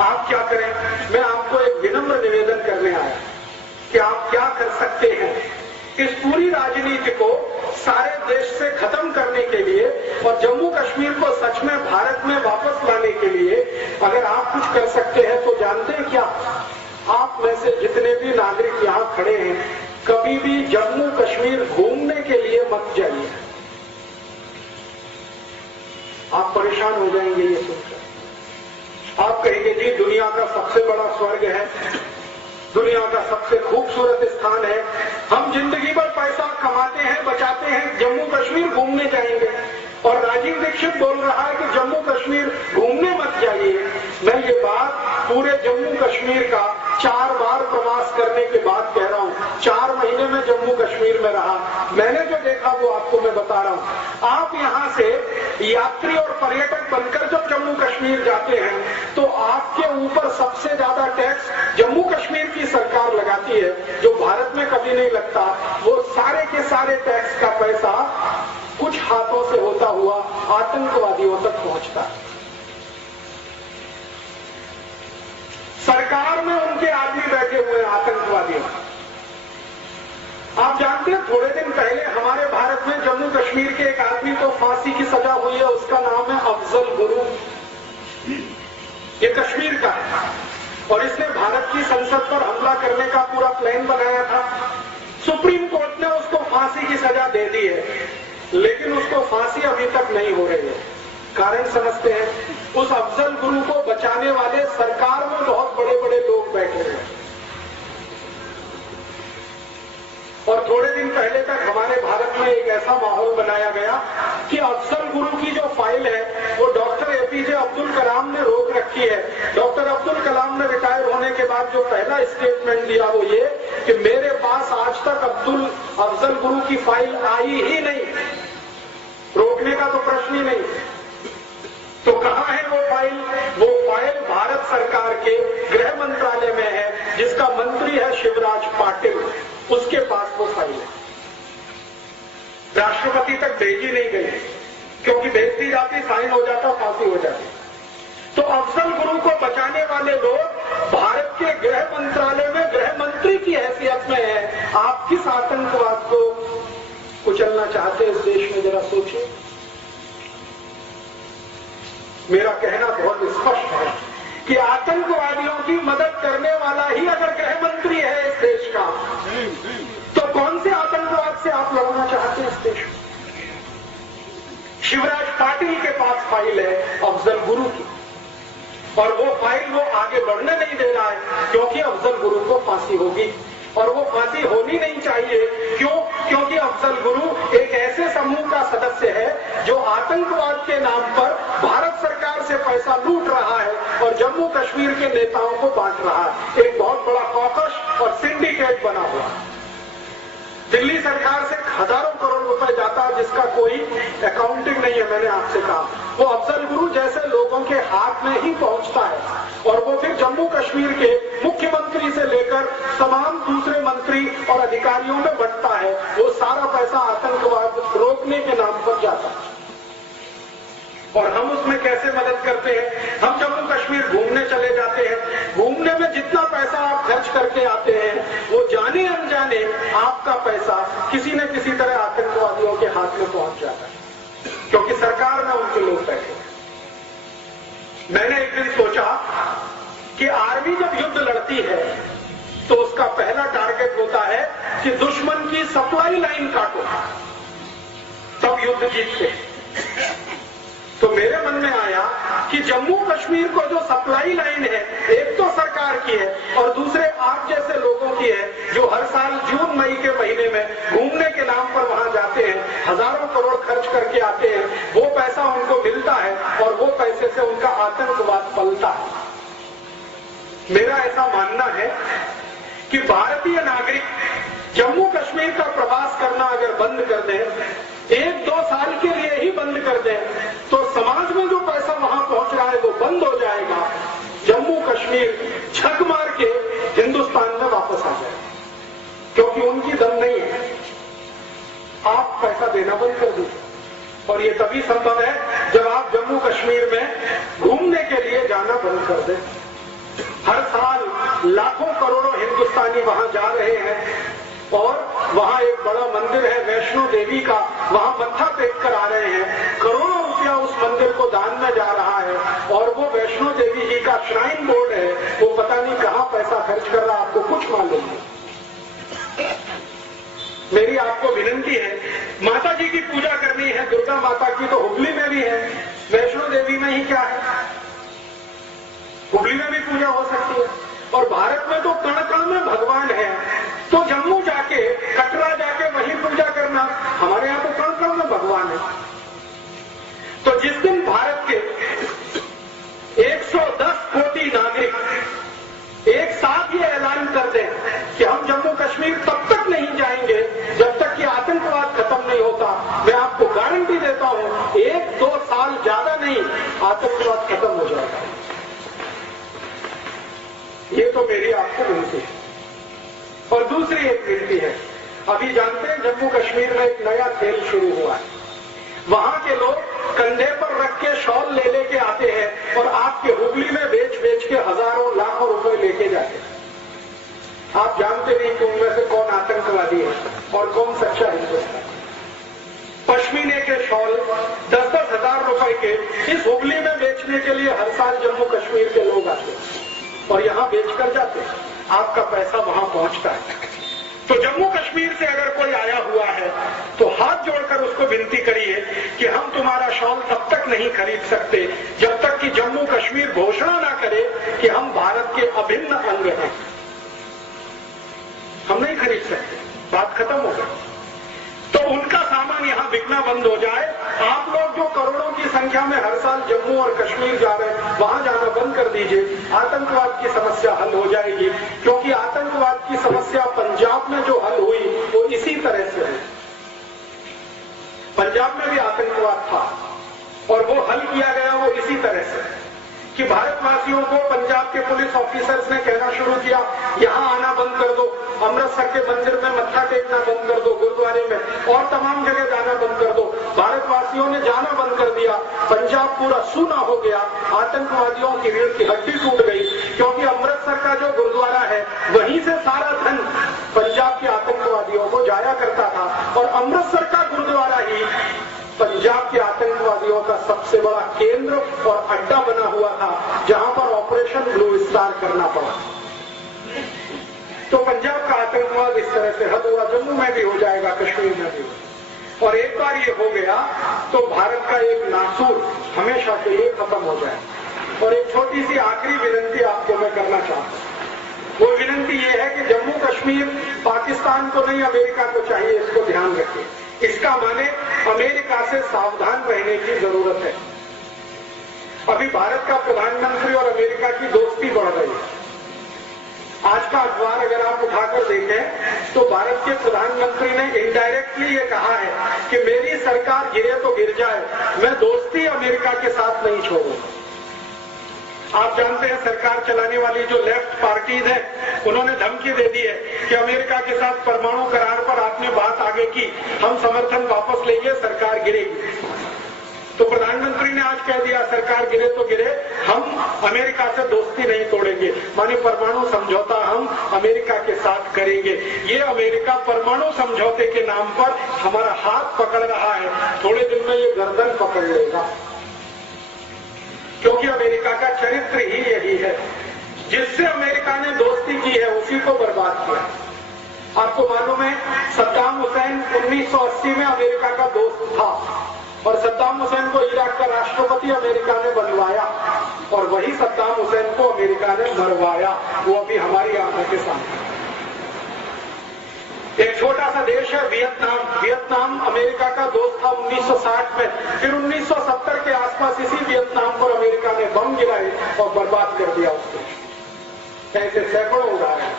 आप क्या करें? मैं आपको एक विनम्र निवेदन करने आया कि आप क्या कर सकते हैं इस पूरी राजनीति को सारे देश से खत्म करने के लिए और जम्मू कश्मीर को सच में भारत में वापस लाने के लिए। अगर आप कुछ कर सकते हैं तो जानते हैं क्या? आप में से जितने भी नागरिक यहां खड़े हैं, कभी भी जम्मू कश्मीर घूमने के लिए मत जाइए। आप परेशान हो जाएंगे ये सुनकर। आप कहेंगे जी दुनिया का सबसे बड़ा स्वर्ग है, दुनिया का सबसे खूबसूरत स्थान है, हम जिंदगी भर पैसा कमाते हैं, बचाते हैं, जम्मू कश्मीर घूमने जाएंगे। और राजीव दीक्षित बोल रहा है कि जम्मू कश्मीर घूमने मत जाइए। मैं ये बात पूरे जम्मू कश्मीर का 4 बार प्रवास करने के बाद कह रहा हूं। 4 महीने में जम्मू कश्मीर में रहा, मैंने जो देखा वो आपको मैं बता रहा हूं। आप यहां से यात्री और पर्यटक बनकर जब जम्मू कश्मीर जाते हैं तो आपके ऊपर सबसे ज्यादा टैक्स जम्मू कश्मीर की सरकार लगाती है, जो भारत में कभी नहीं लगता। वो सारे के सारे टैक्स का पैसा कुछ हाथों से होता हुआ आतंकवादियों तक पहुंचता है। सरकार में उनके आदमी बैठे हुए आतंकवादियों। आप जानते हैं थोड़े दिन पहले हमारे भारत में जम्मू कश्मीर के एक आदमी को फांसी की सजा हुई है, उसका नाम है अफजल गुरु। ये कश्मीर का है और इसने भारत की संसद पर हमला करने का पूरा प्लान बनाया था। सुप्रीम कोर्ट ने उसको फांसी की सजा दे दी है, लेकिन उसको फांसी अभी तक नहीं हो रही है। कारण समझते हैं? उस अफजल गुरु को बचाने वाले सरकार में बहुत बड़े बड़े लोग बैठे हैं। और थोड़े दिन पहले तक हमारे भारत में एक ऐसा माहौल बनाया गया कि अफजल गुरु की जो फाइल है वो डॉक्टर एपीजे अब्दुल कलाम ने रोक रखी है। डॉक्टर अब्दुल कलाम ने रिटायर होने के बाद जो पहला स्टेटमेंट दिया वो ये कि मेरे पास आज तक अफजल गुरु की फाइल आई ही नहीं। रोकने का तो प्रश्न ही नहीं। तो कहां है वो फाइल? वो फाइल भारत सरकार के गृह मंत्रालय में है, जिसका मंत्री है शिवराज पाटिल। उसके पास वो फाइल है। राष्ट्रपति तक भेजी नहीं गई, क्योंकि भेज दी जाती साइन हो जाता, फांसी हो जाती। तो अफजल गुरु को बचाने वाले लोग भारत के गृह मंत्रालय में गृह मंत्री की हैसियत में है। आप किस आतंकवाद को कुचलना चाहते हैं इस देश में? जरा सोचिए। मेरा कहना बहुत स्पष्ट है कि आतंकवादियों की मदद करने वाला ही अगर गृह मंत्री है इस देश का, तो कौन से आतंकवाद से आप लड़ना चाहते हैं इस देश में? शिवराज पाटिल के पास फाइल है अफजल गुरु की, और वो फाइल वो आगे बढ़ने नहीं दे रहा है, क्योंकि अफजल गुरु को फांसी होगी। और वो फांसी होनी नहीं चाहिए। क्यों? क्योंकि अफजल गुरु एक ऐसे समूह का सदस्य है जो आतंकवाद के नाम पर भारत सरकार से पैसा लूट रहा है और जम्मू कश्मीर के नेताओं को बांट रहा है। एक बहुत बड़ा कॉकस और सिंडिकेट बना हुआ है। दिल्ली सरकार से हजारों करोड़ रुपए जाता है जिसका कोई अकाउंटिंग नहीं है। मैंने आपसे कहा वो अफजल गुरु जैसे लोगों के हाथ में ही पहुंचता है और वो फिर जम्मू कश्मीर के मुख्यमंत्री से लेकर तमाम दूसरे मंत्री और अधिकारियों में बंटता है। वो सारा पैसा आतंकवाद रोकने के नाम पर जाता है और हम उसमें कैसे मदद करते हैं? हम जम्मू कश्मीर घूमने चले जाते हैं। घूमने में जितना पैसा आप खर्च करके आते हैं वो जाने अनजाने आपका पैसा किसी न किसी तरह आतंकवादियों के हाथ में पहुंच जाता है, क्योंकि सरकार में उनके लोग बैठे। मैंने एक दिन सोचा कि आर्मी जब युद्ध लड़ती है तो उसका पहला टारगेट होता है कि दुश्मन की सप्लाई लाइन काटो, तब युद्ध जीतते। तो मेरे मन में आया कि जम्मू कश्मीर को जो सप्लाई लाइन है एक तो सरकार की है और दूसरे आप जैसे लोगों की है जो हर साल जून मई के महीने में घूमने के नाम पर वहां जाते हैं, हजारों करोड़ खर्च करके आते हैं। वो पैसा उनको मिलता है और वो पैसे से उनका आतंकवाद पलता है। मेरा ऐसा मानना है कि भारतीय नागरिक जम्मू कश्मीर का प्रवास करना अगर बंद कर दें, 1-2 साल के लिए ही बंद कर दें, तो समाज में जो पैसा वहां पहुंच रहा है वो बंद हो जाएगा। जम्मू कश्मीर छक मार के हिंदुस्तान में वापस आ जाए, क्योंकि उनकी दम नहीं है। आप पैसा देना बंद कर दीजिए और ये तभी संभव है जब आप जम्मू कश्मीर में घूमने के लिए जाना बंद कर दें। हर साल लाखों करोड़ों हिंदुस्तानी वहां जा रहे हैं और वहां एक बड़ा मंदिर है वैष्णो देवी का, वहां मत्था टेक कर आ रहे हैं। करोड़ों रुपया उस मंदिर को दान में जा रहा है और वो वैष्णो देवी जी का श्राइन बोर्ड है, वो पता नहीं कहां पैसा खर्च कर रहा है, आपको कुछ मालूम नहीं। मेरी आपको विनती है, माता जी की पूजा करनी है, दुर्गा माता की तो हुबली में भी है, वैष्णो देवी में ही क्या है, हुबली में भी पूजा हो सकती है। और भारत में तो कण कण में भगवान है, तो जम्मू जाके कटरा जाके वहीं पूजा करना, हमारे यहाँ तो कण कण में भगवान है। तो जिस दिन भारत के 110 कोटि नागरिक एक साथ ये ऐलान कर दें कि हम जम्मू कश्मीर तब तक नहीं जाएंगे जब तक कि आतंकवाद खत्म नहीं होता, मैं आपको गारंटी देता हूं 1-2 साल ज्यादा नहीं, आतंकवाद खत्म हो जाएगा। ये तो मेरी आपको विनती है। और दूसरी एक विनती है, अभी जानते हैं जम्मू कश्मीर में एक नया खेल शुरू हुआ है। वहां के लोग कंधे पर रख के शॉल ले लेके आते हैं और आपके हुबली में बेच के हजारों लाखों रुपए लेके जाते हैं। आप जानते नहीं कि उनमें से कौन आतंकवादी है और कौन सच्चा हिंदुस्तानी। पश्मीने के शॉल 10-10 हजार रुपए के इस हुबली में बेचने के लिए हर साल जम्मू कश्मीर के लोग आते हैं और यहां बेचकर जाते हैं, आपका पैसा वहां पहुंचता है। तो जम्मू कश्मीर से अगर कोई आया हुआ है तो हाथ जोड़कर उसको विनती करिए कि हम तुम्हारा शॉल तब तक नहीं खरीद सकते जब तक कि जम्मू कश्मीर घोषणा ना करे कि हम भारत के अभिन्न अंग हैं। हम नहीं खरीद सकते, बात खत्म हो गई। तो उनका सामान यहां बिकना बंद हो जाए। आप लोग जो करोड़ों की संख्या में हर साल जम्मू और कश्मीर जा रहे हैं वहां जाना बंद कर दीजिए, आतंकवाद की समस्या हल हो जाएगी। क्योंकि आतंकवाद की समस्या पंजाब में जो हल हुई वो इसी तरह से है। पंजाब में भी आतंकवाद था और वो हल किया गया वो इसी तरह से कि भारतवासियों को पंजाब के पुलिस ऑफिसर्स ने कहना शुरू किया यहां आना बंद कर दो, अमृतसर के मंदिर में मत्था टेकना बंद कर दो, गुरुद्वारे में और तमाम जगह जाना बंद कर दो। भारतवासियों ने जाना बंद कर दिया, पंजाब पूरा सूना हो गया, आतंकवादियों की रीढ़ की हड्डी टूट गई। क्योंकि अमृतसर का जो गुरुद्वारा है वहीं से सारा धन पंजाब के आतंकवादियों को जाया करता था और अमृतसर का गुरुद्वारा ही पंजाब के आतंकवादियों का सबसे बड़ा केंद्र और अड्डा बना हुआ था, जहां पर ऑपरेशन ब्लू स्टार करना पड़ा। तो पंजाब का आतंकवाद इस तरह से हद हुआ, जम्मू में भी हो जाएगा, कश्मीर में भी हो। और एक बार ये हो गया तो भारत का एक नासूर हमेशा के लिए खत्म हो जाए। और एक छोटी सी आखिरी विनती आपको मैं करना चाहता हूं, वो विनती ये है कि जम्मू कश्मीर पाकिस्तान को नहीं अमेरिका को चाहिए, इसको ध्यान रखिए। इसका माने अमेरिका से सावधान रहने की जरूरत है। अभी भारत का प्रधानमंत्री और अमेरिका की दोस्ती बढ़ रही है। आज का अखबार अगर आप उठाकर देखें तो भारत के प्रधानमंत्री ने इनडायरेक्टली ये कहा है कि मेरी सरकार गिरे तो गिर जाए, मैं दोस्ती अमेरिका के साथ नहीं छोड़ूंगा। आप जानते हैं सरकार चलाने वाली जो लेफ्ट पार्टीज हैं, उन्होंने धमकी दे दी है कि अमेरिका के साथ परमाणु करार पर आपने बात आगे की, हम समर्थन वापस लेंगे, सरकार गिरेगी। तो प्रधानमंत्री ने आज कह दिया सरकार गिरे तो गिरे, हम अमेरिका से दोस्ती नहीं तोड़ेंगे, माने परमाणु समझौता हम अमेरिका के साथ करेंगे। ये अमेरिका परमाणु समझौते के नाम पर हमारा हाथ पकड़ रहा है, थोड़े दिन में ये गर्दन पकड़ लेगा, क्योंकि अमेरिका का चरित्र ही यही है। जिससे अमेरिका ने दोस्ती की है उसी को बर्बाद किया। आपको मालूम है सद्दाम हुसैन 1980 में अमेरिका का दोस्त था और सद्दाम हुसैन को इराक का राष्ट्रपति अमेरिका ने बनवाया और वही सद्दाम हुसैन को अमेरिका ने मरवाया। वो अभी हमारी आंखों के सामने। एक छोटा सा देश है वियतनाम। वियतनाम अमेरिका का दोस्त था 1960 में, फिर 1970 के आसपास इसी वियतनाम पर अमेरिका ने बम गिराए और बर्बाद कर दिया उसको। ऐसे सैकड़ों उदाहरण।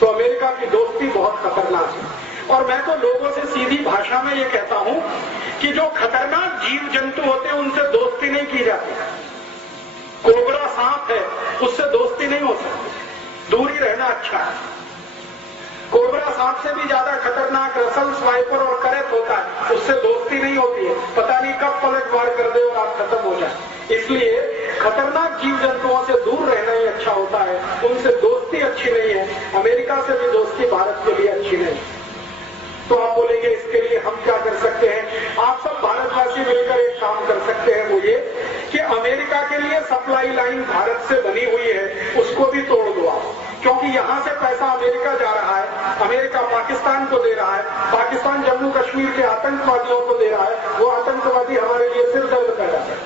तो अमेरिका की दोस्ती बहुत खतरनाक है। और मैं तो लोगों से सीधी भाषा में ये कहता हूं कि जो खतरनाक जीव जंतु होते हैं उनसे दोस्ती नहीं की जाती। कोबरा सांप है, उससे दोस्ती नहीं हो सकती, दूरी रहना अच्छा है। कोबरा सांप से भी ज्यादा खतरनाक रसल स्वाइपर और करैत होता है, उससे दोस्ती नहीं होती है, पता नहीं कब पलटवार कर दे और आप खत्म हो जाए। इसलिए खतरनाक जीव जंतुओं से दूर रहना ही अच्छा होता है, उनसे दोस्ती अच्छी नहीं है। अमेरिका से भी दोस्ती भारत के लिए अच्छी नहीं। तो आप बोलेंगे इसके लिए हम क्या कर सकते हैं? आप सब भारतवासी मिलकर एक काम कर सकते हैं, वो ये कि अमेरिका के लिए सप्लाई लाइन भारत से बनी हुई है, उसको भी तोड़ दो आप, क्योंकि यहां से पैसा अमेरिका जा रहा है, अमेरिका पाकिस्तान को दे रहा है, पाकिस्तान जम्मू कश्मीर के आतंकवादियों को दे रहा है, वो आतंकवादी हमारे लिए सिर दर्द पैदा कर।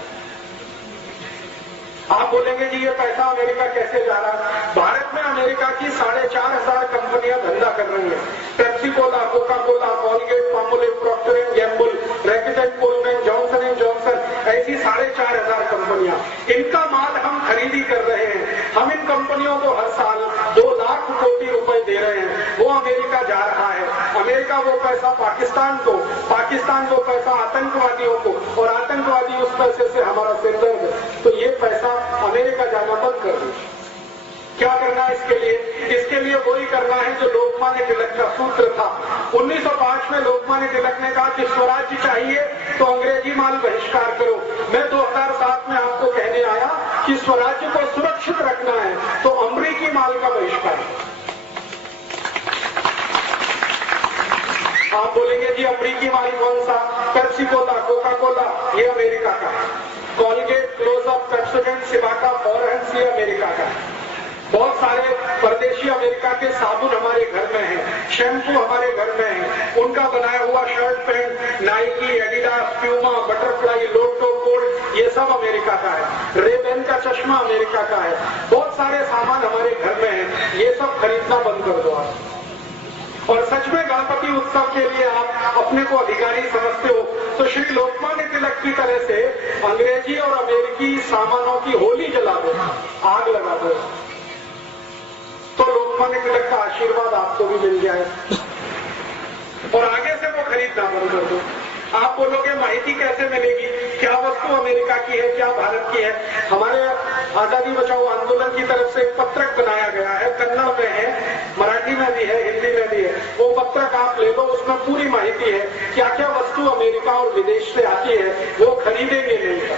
आप बोलेंगे जी ये पैसा अमेरिका कैसे जा रहा है? भारत में अमेरिका की 4,500 कंपनियां धंधा कर रही हैं। Pepsi Cola, Coca Cola, Colgate, Palmolive, Procter and Gamble, Reckitt and Colman, Johnson and Johnson, ऐसी 4,500 कंपनियां। इनका माल हम खरीदी कर रहे हैं। हम इन कंपनियों को हर साल 2 लाख कोटी रुपए दे रहे हैं, वो अमेरिका जा रहा है। अमेरिका वो पैसा पाकिस्तान को, पाकिस्तान वो पैसा आतंकवादियों को, और आतंकवादी उस पैसे से हमारा सिरदर्द। तो ये पैसा अमेरिका जाना बंद कर दो। क्या करना है इसके लिए? इसके लिए वही करना है जो लोकमान्य तिलक का सूत्र था। 1905 में लोकमान्य तिलक ने कहा कि स्वराज्य चाहिए तो अंग्रेजी माल बहिष्कार करो। मैं 2007 में आपको कहने आया कि स्वराज्य को सुरक्षित रखना है तो अमरीकी माल का बहिष्कार। आप बोलेंगे जी अमरीकी माल कौन सा? पेप्सी कोला, कोका कोला, ये अमेरिका का है। कॉलगेट, क्लोजअप, पेप्सोडेंट, सिवाका, फॉरहेंस, ये अमेरिका का है। बहुत सारे परदेशी अमेरिका के साबुन हमारे घर में हैं, शैम्पू हमारे घर में है, उनका बनाया हुआ shirt pant, Nike, Adidas, Puma, Butterfly, Lotto, कोल्ड, ये सब अमेरिका का है। रेबेन का चश्मा अमेरिका का है। बहुत सारे सामान हमारे घर में है, ये सब खरीदना बंद कर दो आप। और सच में गणपति उत्सव के लिए आप अपने को अधिकारी समझते हो तो श्री लोकमान्य तिलक की तरह से अंग्रेजी और अमेरिकी सामानों की होली जला दो, आग लगा दो, तो लोकमान्य तिलक का आशीर्वाद आपको भी मिल जाए और आगे से वो खरीदना बंद कर दो। आप बोलोगे माहिती कैसे मिलेगी? क्या वस्तु अमेरिका की है, क्या भारत की है? हमारे आजादी बचाओ आंदोलन की तरफ से एक पत्रक बनाया गया है, कन्नड़ में है, मराठी में भी है, हिंदी में भी है। वो पत्रक आप ले लो, उसमें पूरी माहिती है क्या क्या वस्तु अमेरिका और विदेश से आती है, वो खरीदेंगे नहीं।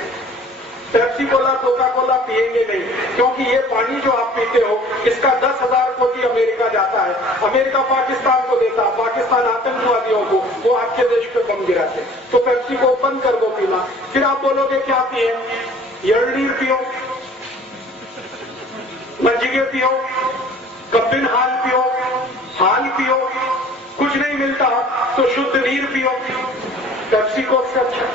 पेप्सी कोला, कोका कोला पिएंगे नहीं, क्योंकि ये पानी जो आप पीते हो इसका 10,000 कोटी अमेरिका जाता है। अमेरिका पाकिस्तान को देता, पाकिस्तान आतंकवादियों को, वो आपके देश पे बम गिराते। तो पेप्सी को बंद कर दो पीना। फिर आप बोलोगे क्या पिए? यलनीर पियो, मज्जिगे पियो, कब्बिन हाल पियो, हाल पियो, कुछ नहीं मिलता तो शुद्ध नीर पियो, पेप्सी को से अच्छा।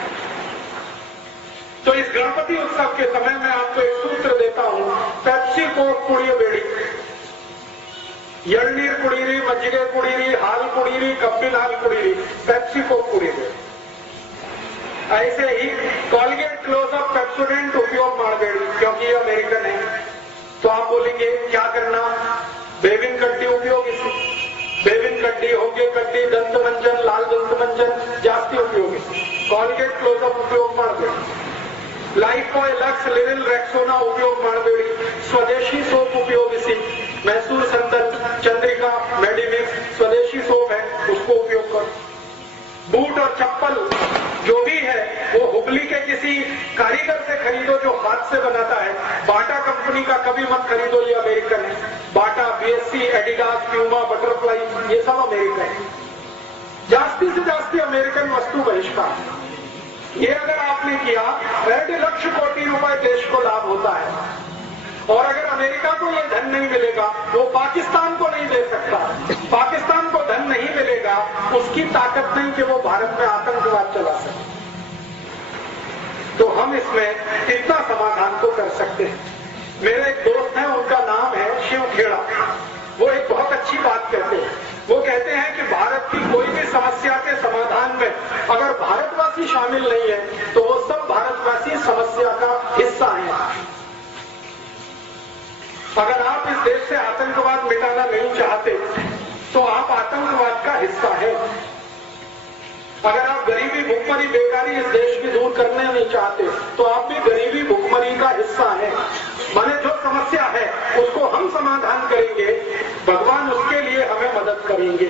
तो इस गणपति उत्सव के समय में आपको एक सूत्र देता हूं, पेप्सी को कुड़िए बेड़ी, यलनीर कुड़ीरी, मज्जिगे कुड़ीरी, हाल कुड़ीरी, कब्बिन हाल कुड़ीरी, पेप्सी को कुड़ी दे। ऐसे ही कॉलगेट, क्लोजअप, पेप्सोडेंट उपयोग मार बेड़ी, क्योंकि ये अमेरिकन है। तो आप बोलेंगे क्या करना? बेविन कड्डी उपयोगिसी, बेविन कड्डी, ಹೊಗೆ ಕಡ್ಡಿ, ದಂತಮಂಜನ್, लाल ದಂತಮಂಜನ್ ಜಾಸ್ತಿ ಉಪಯೋಗಿಸಿ. ಕಾಲ್ಗೇಟ್ ಕ್ಲೋಸಪ್ ಉಪಯೋಗ ಮಾಡಬೇಡಿ. लाइफॉय, लक्स, लिरिल, रेक्सोना उपयोग ಮಾಡಬೇಡಿ. स्वदेशी सोप उपयोगिसी. मैसूर संदन, चंद्रिका, मेडिमिक्स स्वदेशी सोप है, उसको उपयोग करो. बूट और चप्पल जो भी है वो हुबली के किसी कारीगर से खरीदो जो हाथ से बनाता है. बाटा कंपनी का कभी मत खरीदो, ये अमेरिकन है. बाटा, बीएससी, एडिडास, प्यूमा, बटरफ्लाई ये सब अमेरिकन है. जास्ती से जास्ती अमेरिकन वस्तु बहिष्कार. ये अगर आपने किया 1.5 लाख कोटि रुपए देश को लाभ होता है. और अगर अमेरिका को ये धन नहीं मिलेगा वो पाकिस्तान को नहीं दे सकता. पाकिस्तान को धन नहीं मिलेगा, उसकी ताकत नहीं कि वो भारत में आतंकवाद चला सके. तो हम इसमें इतना समाधान तो कर सकते हैं. मेरे एक दोस्त हैं, उनका नाम है शिव खेड़ा. वो एक बहुत अच्छी बात कहते हैं. वो कहते हैं कि भारत की कोई भी समस्या के समाधान में अगर भारतवासी शामिल नहीं है तो वो सब भारतवासी समस्या का हिस्सा हैं. अगर आप इस देश से आतंकवाद मिटाना नहीं चाहते तो आप आतंकवाद का हिस्सा हैं. अगर आप गरीबी, भुखमरी, बेकारी इस देश की दूर करने नहीं चाहते तो आप भी गरीबी, भुखमरी का हिस्सा हैं. माने जो समस्या है उसको हम समाधान करेंगे, भगवान उसके लिए हमें मदद करेंगे.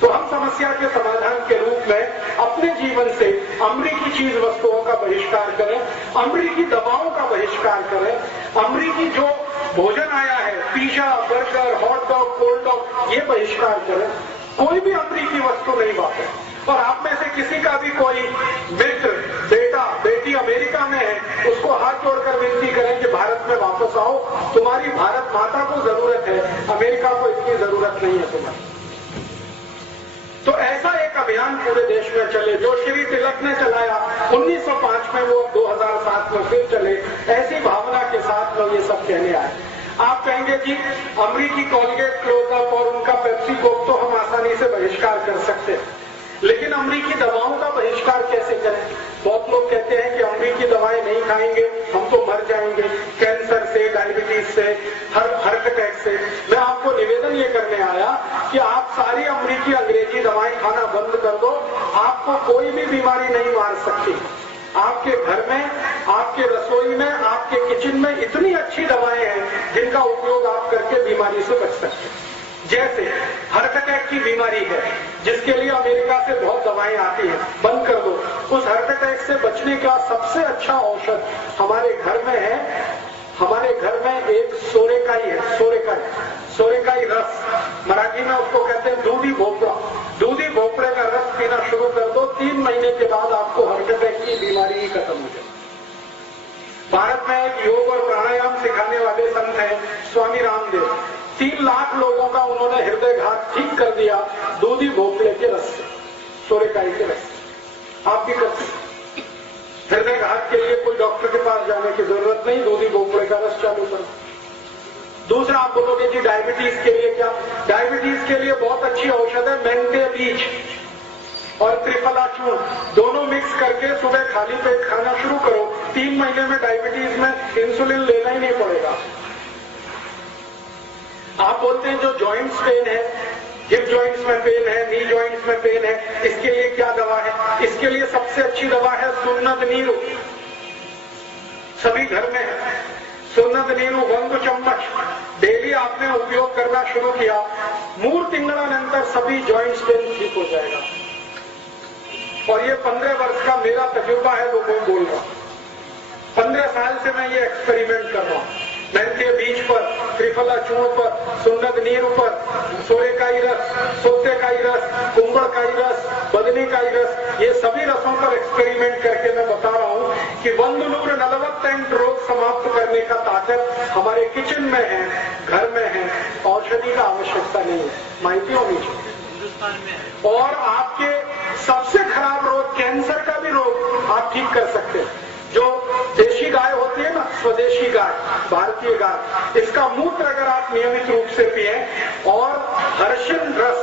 तो हम समस्या के समाधान के रूप में अपने जीवन से अमरीकी चीज वस्तुओं का बहिष्कार करें, अमरीकी दवाओं का बहिष्कार करें, अमरीकी जो भोजन आया है, pizza, burger, hot dog, cold dog, ये बहिष्कार करें. कोई भी अमरीकी वस्तु नहीं वापरे. और आप में से किसी का भी कोई मित्र, बेटा, बेटी अमेरिका में है, उसको हाथ जोड़कर विनती करें कि भारत में वापस आओ. तुम्हारी भारत माता को जरूरत है, अमेरिका को इसकी जरूरत नहीं है तुम्हारी. तो ऐसा एक अभियान पूरे देश में चले जो श्री तिलक ने चलाया 1905 में, वो 2007 में फिर चले. ऐसी भावना के साथ में ये सब कहने आए. आप कहेंगे कि अमरीकी कॉलगेट, क्लोजअप और उनका पेप्सी कोक तो हम आसानी से बहिष्कार कर सकते हैं, लेकिन अमरीकी दवाओं का बहिष्कार कैसे करें? बहुत लोग कहते हैं कि अमरीकी दवाएं नहीं खाएंगे हम तो मर जाएंगे, कैंसर से, डायबिटीज से, हार्ट अटैक से. मैं आपको निवेदन ये करने आया कि आप सारी अमरीकी अंग्रेजी दवाएं खाना बंद कर दो. आपको कोई भी बीमारी नहीं मार सकती. आपके घर में, आपके रसोई में, आपके किचन में इतनी अच्छी दवाएं हैं जिनका उपयोग आप करके बीमारी से बच सकते हैं. जैसे हार्ट अटैक की बीमारी है जिसके लिए अमेरिका से बहुत दवाएं आती हैं, बंद कर दो. उस हार्ट अटैक से बचने का सबसे अच्छा औषध हमारे घर में है. हमारे घर में एक सोरेकाई है, सोरेकाई रस, मराठी में उसको कहते हैं दूधी भोपड़ा. दूधी भोपड़े का रस पीना शुरू कर दो, 3 महीने के बाद आपको हार्ट अटैक की बीमारी ही खत्म हो जाए. भारत में एक योग और प्राणायाम सिखाने वाले संत हैं स्वामी रामदेव. 3 लाख लोगों का उन्होंने हृदयघात ठीक कर दिया दूधी भोपड़े के रस से, सोरेकाई के रस. आप भी कर सकते. हृदयघात के लिए कोई डॉक्टर के पास जाने की जरूरत नहीं, दूधी भोपड़े का रस चालू करो. दूसरा आप बोलोगे जी डायबिटीज के लिए क्या? डायबिटीज के लिए बहुत अच्छी औषध है मेंथे बीज और त्रिफला चूर्ण, दोनों मिक्स करके सुबह खाली पेट खाना शुरू करो. 3 महीने में डायबिटीज में इंसुलिन लेना ही नहीं पड़ेगा. आप बोलते हैं जो जॉइंट्स पेन है, हिप जॉइंट्स में पेन है, नी जॉइंट्स में पेन है, इसके लिए क्या दवा है? इसके लिए सबसे अच्छी दवा है सुन्नत नीरू. सभी घर में है सुन्नत नीरू 1 चम्मच डेली आपने उपयोग करना शुरू किया, 3 ತಿಂಗಳಾನಂತರ सभी जॉइंट्स पेन ठीक हो जाएगा. और ये 15 वर्ष का मेरा तजुर्बा है, वो मैं बोल रहा हूं. 15 साल से मैं ये एक्सपेरिमेंट कर रहा हूं. मेंथे बीज पर, त्रिफला चूर्ण पर, सुन्नत नीरू पर, सोरेकाई रस, सोतेकाई रस, कुंबड़काई रस, बदनीकाई रस, ये सभी रसों पर एक्सपेरिमेंट करके मैं बता रहा हूं कि 148 रोग समाप्त करने का ताकत हमारे किचन में है, घर में है. औषधि का आवश्यकता नहीं है, माहिती होनी चाहिए. और आपके सबसे खराब रोग, कैंसर का भी रोग आप ठीक कर सकते हैं. जो देशी गाय होती है ना, स्वदेशी गाय, भारतीय गाय, इसका मूत्र अगर आप नियमित रूप से पिए और हर्षिन रस,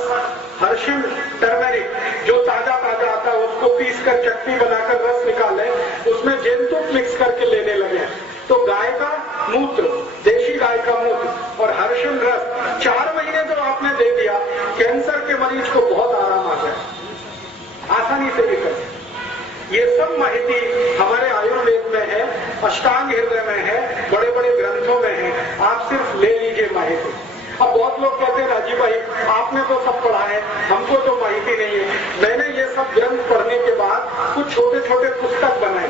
हर्षिन टर्मेरिक जो ताजा ताजा आता है उसको पीस कर चटनी बनाकर रस निकालें, उसमें जेनतुक मिक्स करके लेने लगे तो गाय का मूत्र, देशी गाय का मूत्र और हर्षिन रस 4 अष्टांग हृदय में है, बड़े बड़े ग्रंथों में है, आप सिर्फ ले लीजिए माहिती। अब बहुत लोग कहते हैं राजीव भाई आपने तो सब पढ़ा है, हमको तो माहिती नहीं है। मैंने ये सब ग्रंथ पढ़ने के बाद कुछ छोटे छोटे पुस्तक बनाए।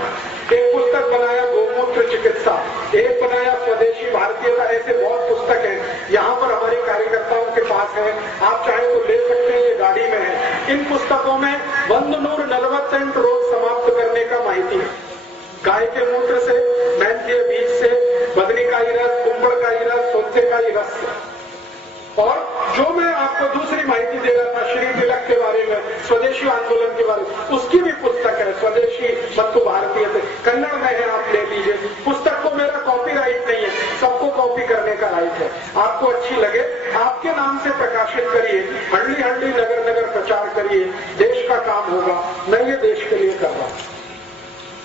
एक पुस्तक बनाया गोमूत्र चिकित्सा, एक बनाया स्वदेशी भारतीयता, ऐसे बहुत पुस्तक है। यहाँ पर हमारे कार्यकर्ताओं के पास है, आप चाहे तो ले सकते हैं, ये गाड़ी में है। इन पुस्तकों में 148 रोग समाप्त करने का माहिती है। गाय के मूत्र से, मेंथी बीज से, बदनीकाई रस, कुंभड़काई रस, सोत्सेकाई रस से। और जो मैं आपको दूसरी माहिती दे रहा था श्री तिलक के बारे में, स्वदेशी आंदोलन के बारे में, उसकी भी पुस्तक है स्वदेशी मत्तु भारतीय से, कन्नड़ में है, आप ले लीजिए। पुस्तक को मेरा कॉपीराइट नहीं है, सबको कॉपी करने का राइट है। आपको अच्छी लगे आपके नाम से प्रकाशित करिए, हंडी हंडी नगर नगर प्रचार करिए, देश का काम होगा। मैं ये देश के लिए कर रहा हूं,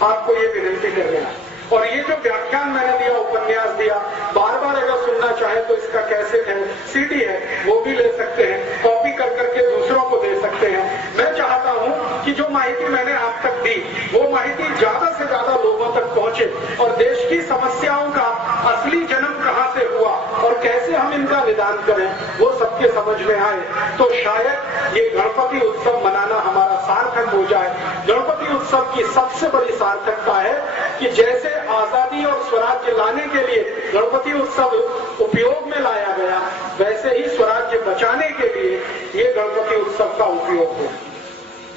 आपको ये विनती करने आया। और ये जो व्याख्यान मैंने दिया, उपन्यास दिया, बार बार अगर सुनना चाहे तो इसका कैसेट है, सीडी है, वो भी ले सकते हैं, कॉपी कर करके दूसरों को दे सकते हैं। मैं चाहता हूं कि जो माहिती मैंने आप तक दी वो माहिती ज्यादा से ज्यादा लोगों तक पहुंचे और देश की समस्याओं का असली जन्म कहां से हुआ और कैसे हम इनका निदान करें वो सबके समझ में आए। तो शायद ये गणपति उत्सव मनाना हमारा सार्थक हो जाए। गणपति उत्सव की सबसे बड़ी सार्थकता है कि जैसे आजादी और स्वराज्य लाने के लिए गणपति उत्सव उपयोग में लाया गया, वैसे ही स्वराज्य बचाने के लिए ये गणपति उत्सव का उपयोग हो।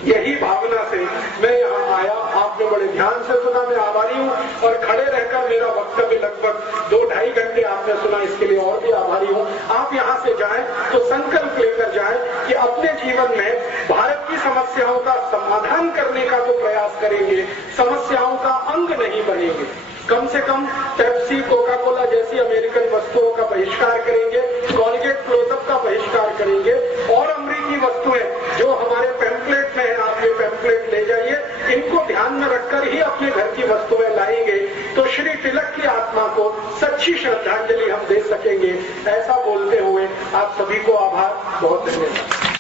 यही भावना से मैं यहाँ आया, आपने बड़े ध्यान से सुना, मैं आभारी हूँ। और खड़े रहकर मेरा वक्तव्य लगभग 2-2.5 घंटे आपने सुना, इसके लिए और भी आभारी हूँ। आप यहाँ से जाएं तो संकल्प लेकर जाएं कि अपने जीवन में भारत की समस्याओं का समाधान करने का तो प्रयास करेंगे, समस्याओं का अंग नहीं बनेंगे। कम से कम पेप्सी, कोका कोला जैसी अमेरिकन वस्तुओं का बहिष्कार करेंगे, कॉलगेट क्लोजअप का बहिष्कार करेंगे और अमेरिकी वस्तुएं जो हमारे पैम्पलेट में है, आप ये पैम्पलेट ले जाइए, इनको ध्यान में रखकर ही अपने घर की वस्तुएं लाएंगे तो श्री तिलक की आत्मा को सच्ची श्रद्धांजलि हम दे सकेंगे। ऐसा बोलते हुए आप सभी को आभार, बहुत धन्यवाद।